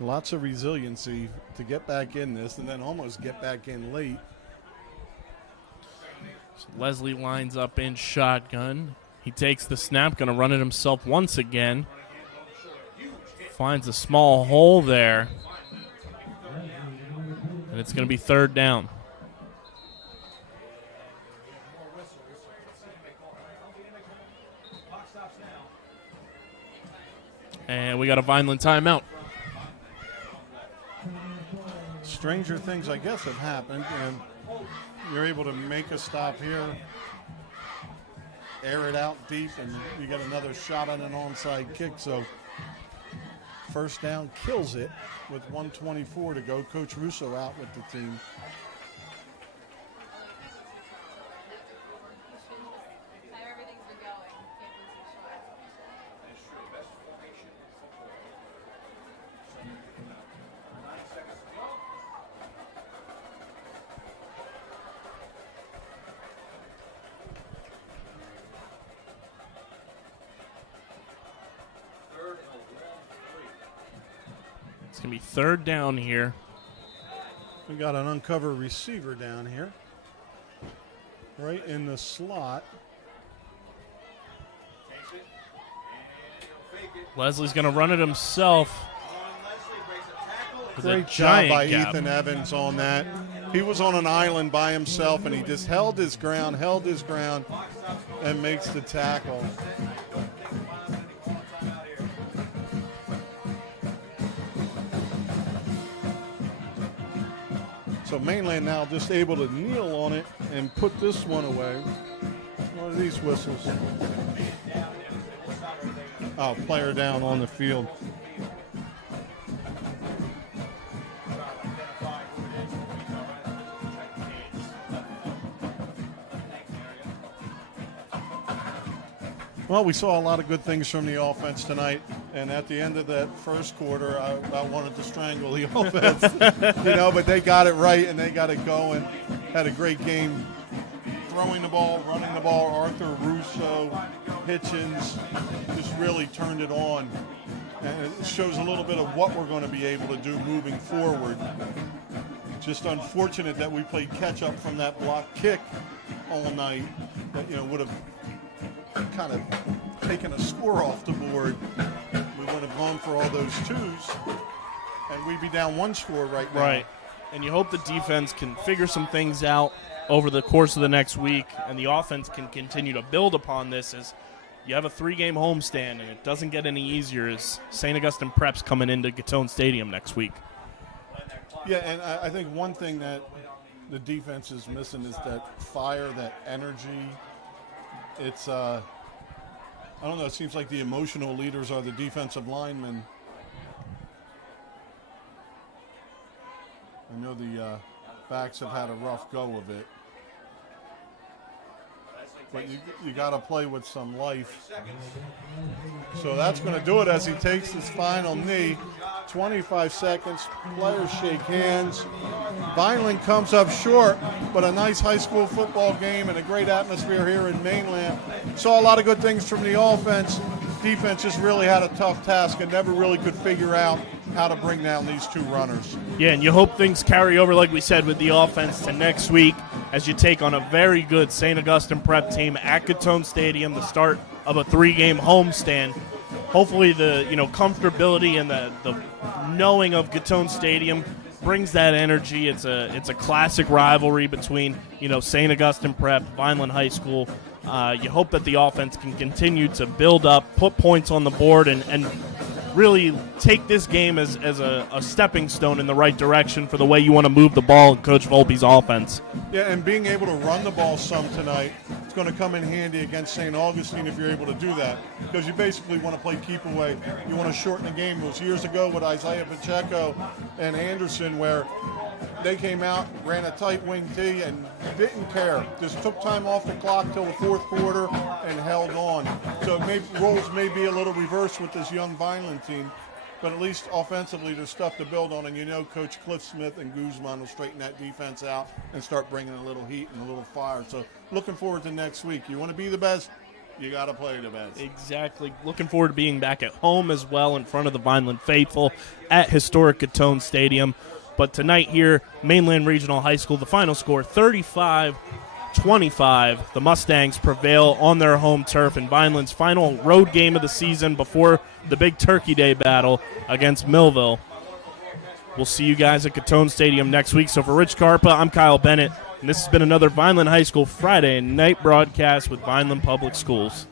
Lots of resiliency to get back in this and then almost get back in late. So Leslie lines up in shotgun. He takes the snap, going to run it himself once again. Finds a small hole there. And it's going to be 3rd down. And we got a Vineland timeout. Stranger things, I guess, have happened, and you're able to make a stop here, air it out deep, and you get another shot on an onside kick. So 1st down kills it with 1:24 to go. Coach Russo out with the team. It's going to be 3rd down here. We got an uncovered receiver down here, right in the slot. Leslie's going to run it himself. Great job by Ethan Evans on that. He was on an island by himself, and he just held his ground, and makes the tackle. So Mainland now just able to kneel on it and put this one away. What are these whistles? Oh, player down on the field. Well, we saw a lot of good things from the offense tonight, and at the end of that first quarter, I wanted to strangle the offense, but they got it right and they got it going. Had a great game throwing the ball, running the ball. Arthur, Russo, Hitchens just really turned it on, and it shows a little bit of what we're going to be able to do moving forward. Just unfortunate that we played catch-up from that block kick all night that, would have kind of taken a score off the board. We would have gone for all those twos, and we'd be down one score right now. Right. And you hope the defense can figure some things out over the course of the next week, and the offense can continue to build upon this as you have a 3-game homestand, and it doesn't get any easier as St. Augustine Prep's coming into Gatone Stadium next week. Yeah, and I think one thing that the defense is missing is that fire, that energy. It's, I don't know, it seems like the emotional leaders are the defensive linemen. I know the backs have had a rough go of it. But you got to play with some life. So that's going to do it as he takes his final knee. 25 seconds. Players shake hands. Vineland comes up short, but a nice high school football game and a great atmosphere here in Mainland. Saw a lot of good things from the offense. Defense just really had a tough task and never really could figure out how to bring down these two runners. Yeah, and you hope things carry over, like we said, with the offense to next week as you take on a very good St. Augustine Prep team at Gatone Stadium, the start of a 3-game homestand. Hopefully the comfortability and the knowing of Gatone Stadium brings that energy. It's a classic rivalry between St. Augustine Prep, Vineland High School. You hope that the offense can continue to build up, put points on the board, and really take this game as a stepping stone in the right direction for the way you want to move the ball in Coach Volpe's offense. Yeah, and being able to run the ball some tonight, it's going to come in handy against St. Augustine if you're able to do that, because you basically want to play keep away. You want to shorten the game. It was years ago with Isaiah Pacheco and Anderson where they came out, ran a tight wing tee, and didn't care. Just took time off the clock till the fourth quarter and held on. So roles may be a little reversed with this young Vineland team, but at least offensively there's stuff to build on, and Coach Cliff Smith and Guzman will straighten that defense out and start bringing a little heat and a little fire. So looking forward to next week. You want to be the best, you got to play the best. Exactly. Looking forward to being back at home as well in front of the Vineland faithful at historic Gatone Stadium. But tonight here, Mainland Regional High School, the final score, 35-25. The Mustangs prevail on their home turf in Vineland's final road game of the season before the big Turkey Day battle against Millville. We'll see you guys at Gatone Stadium next week. So for Rich Carpa, I'm Kyle Bennett, and this has been another Vineland High School Friday night broadcast with Vineland Public Schools.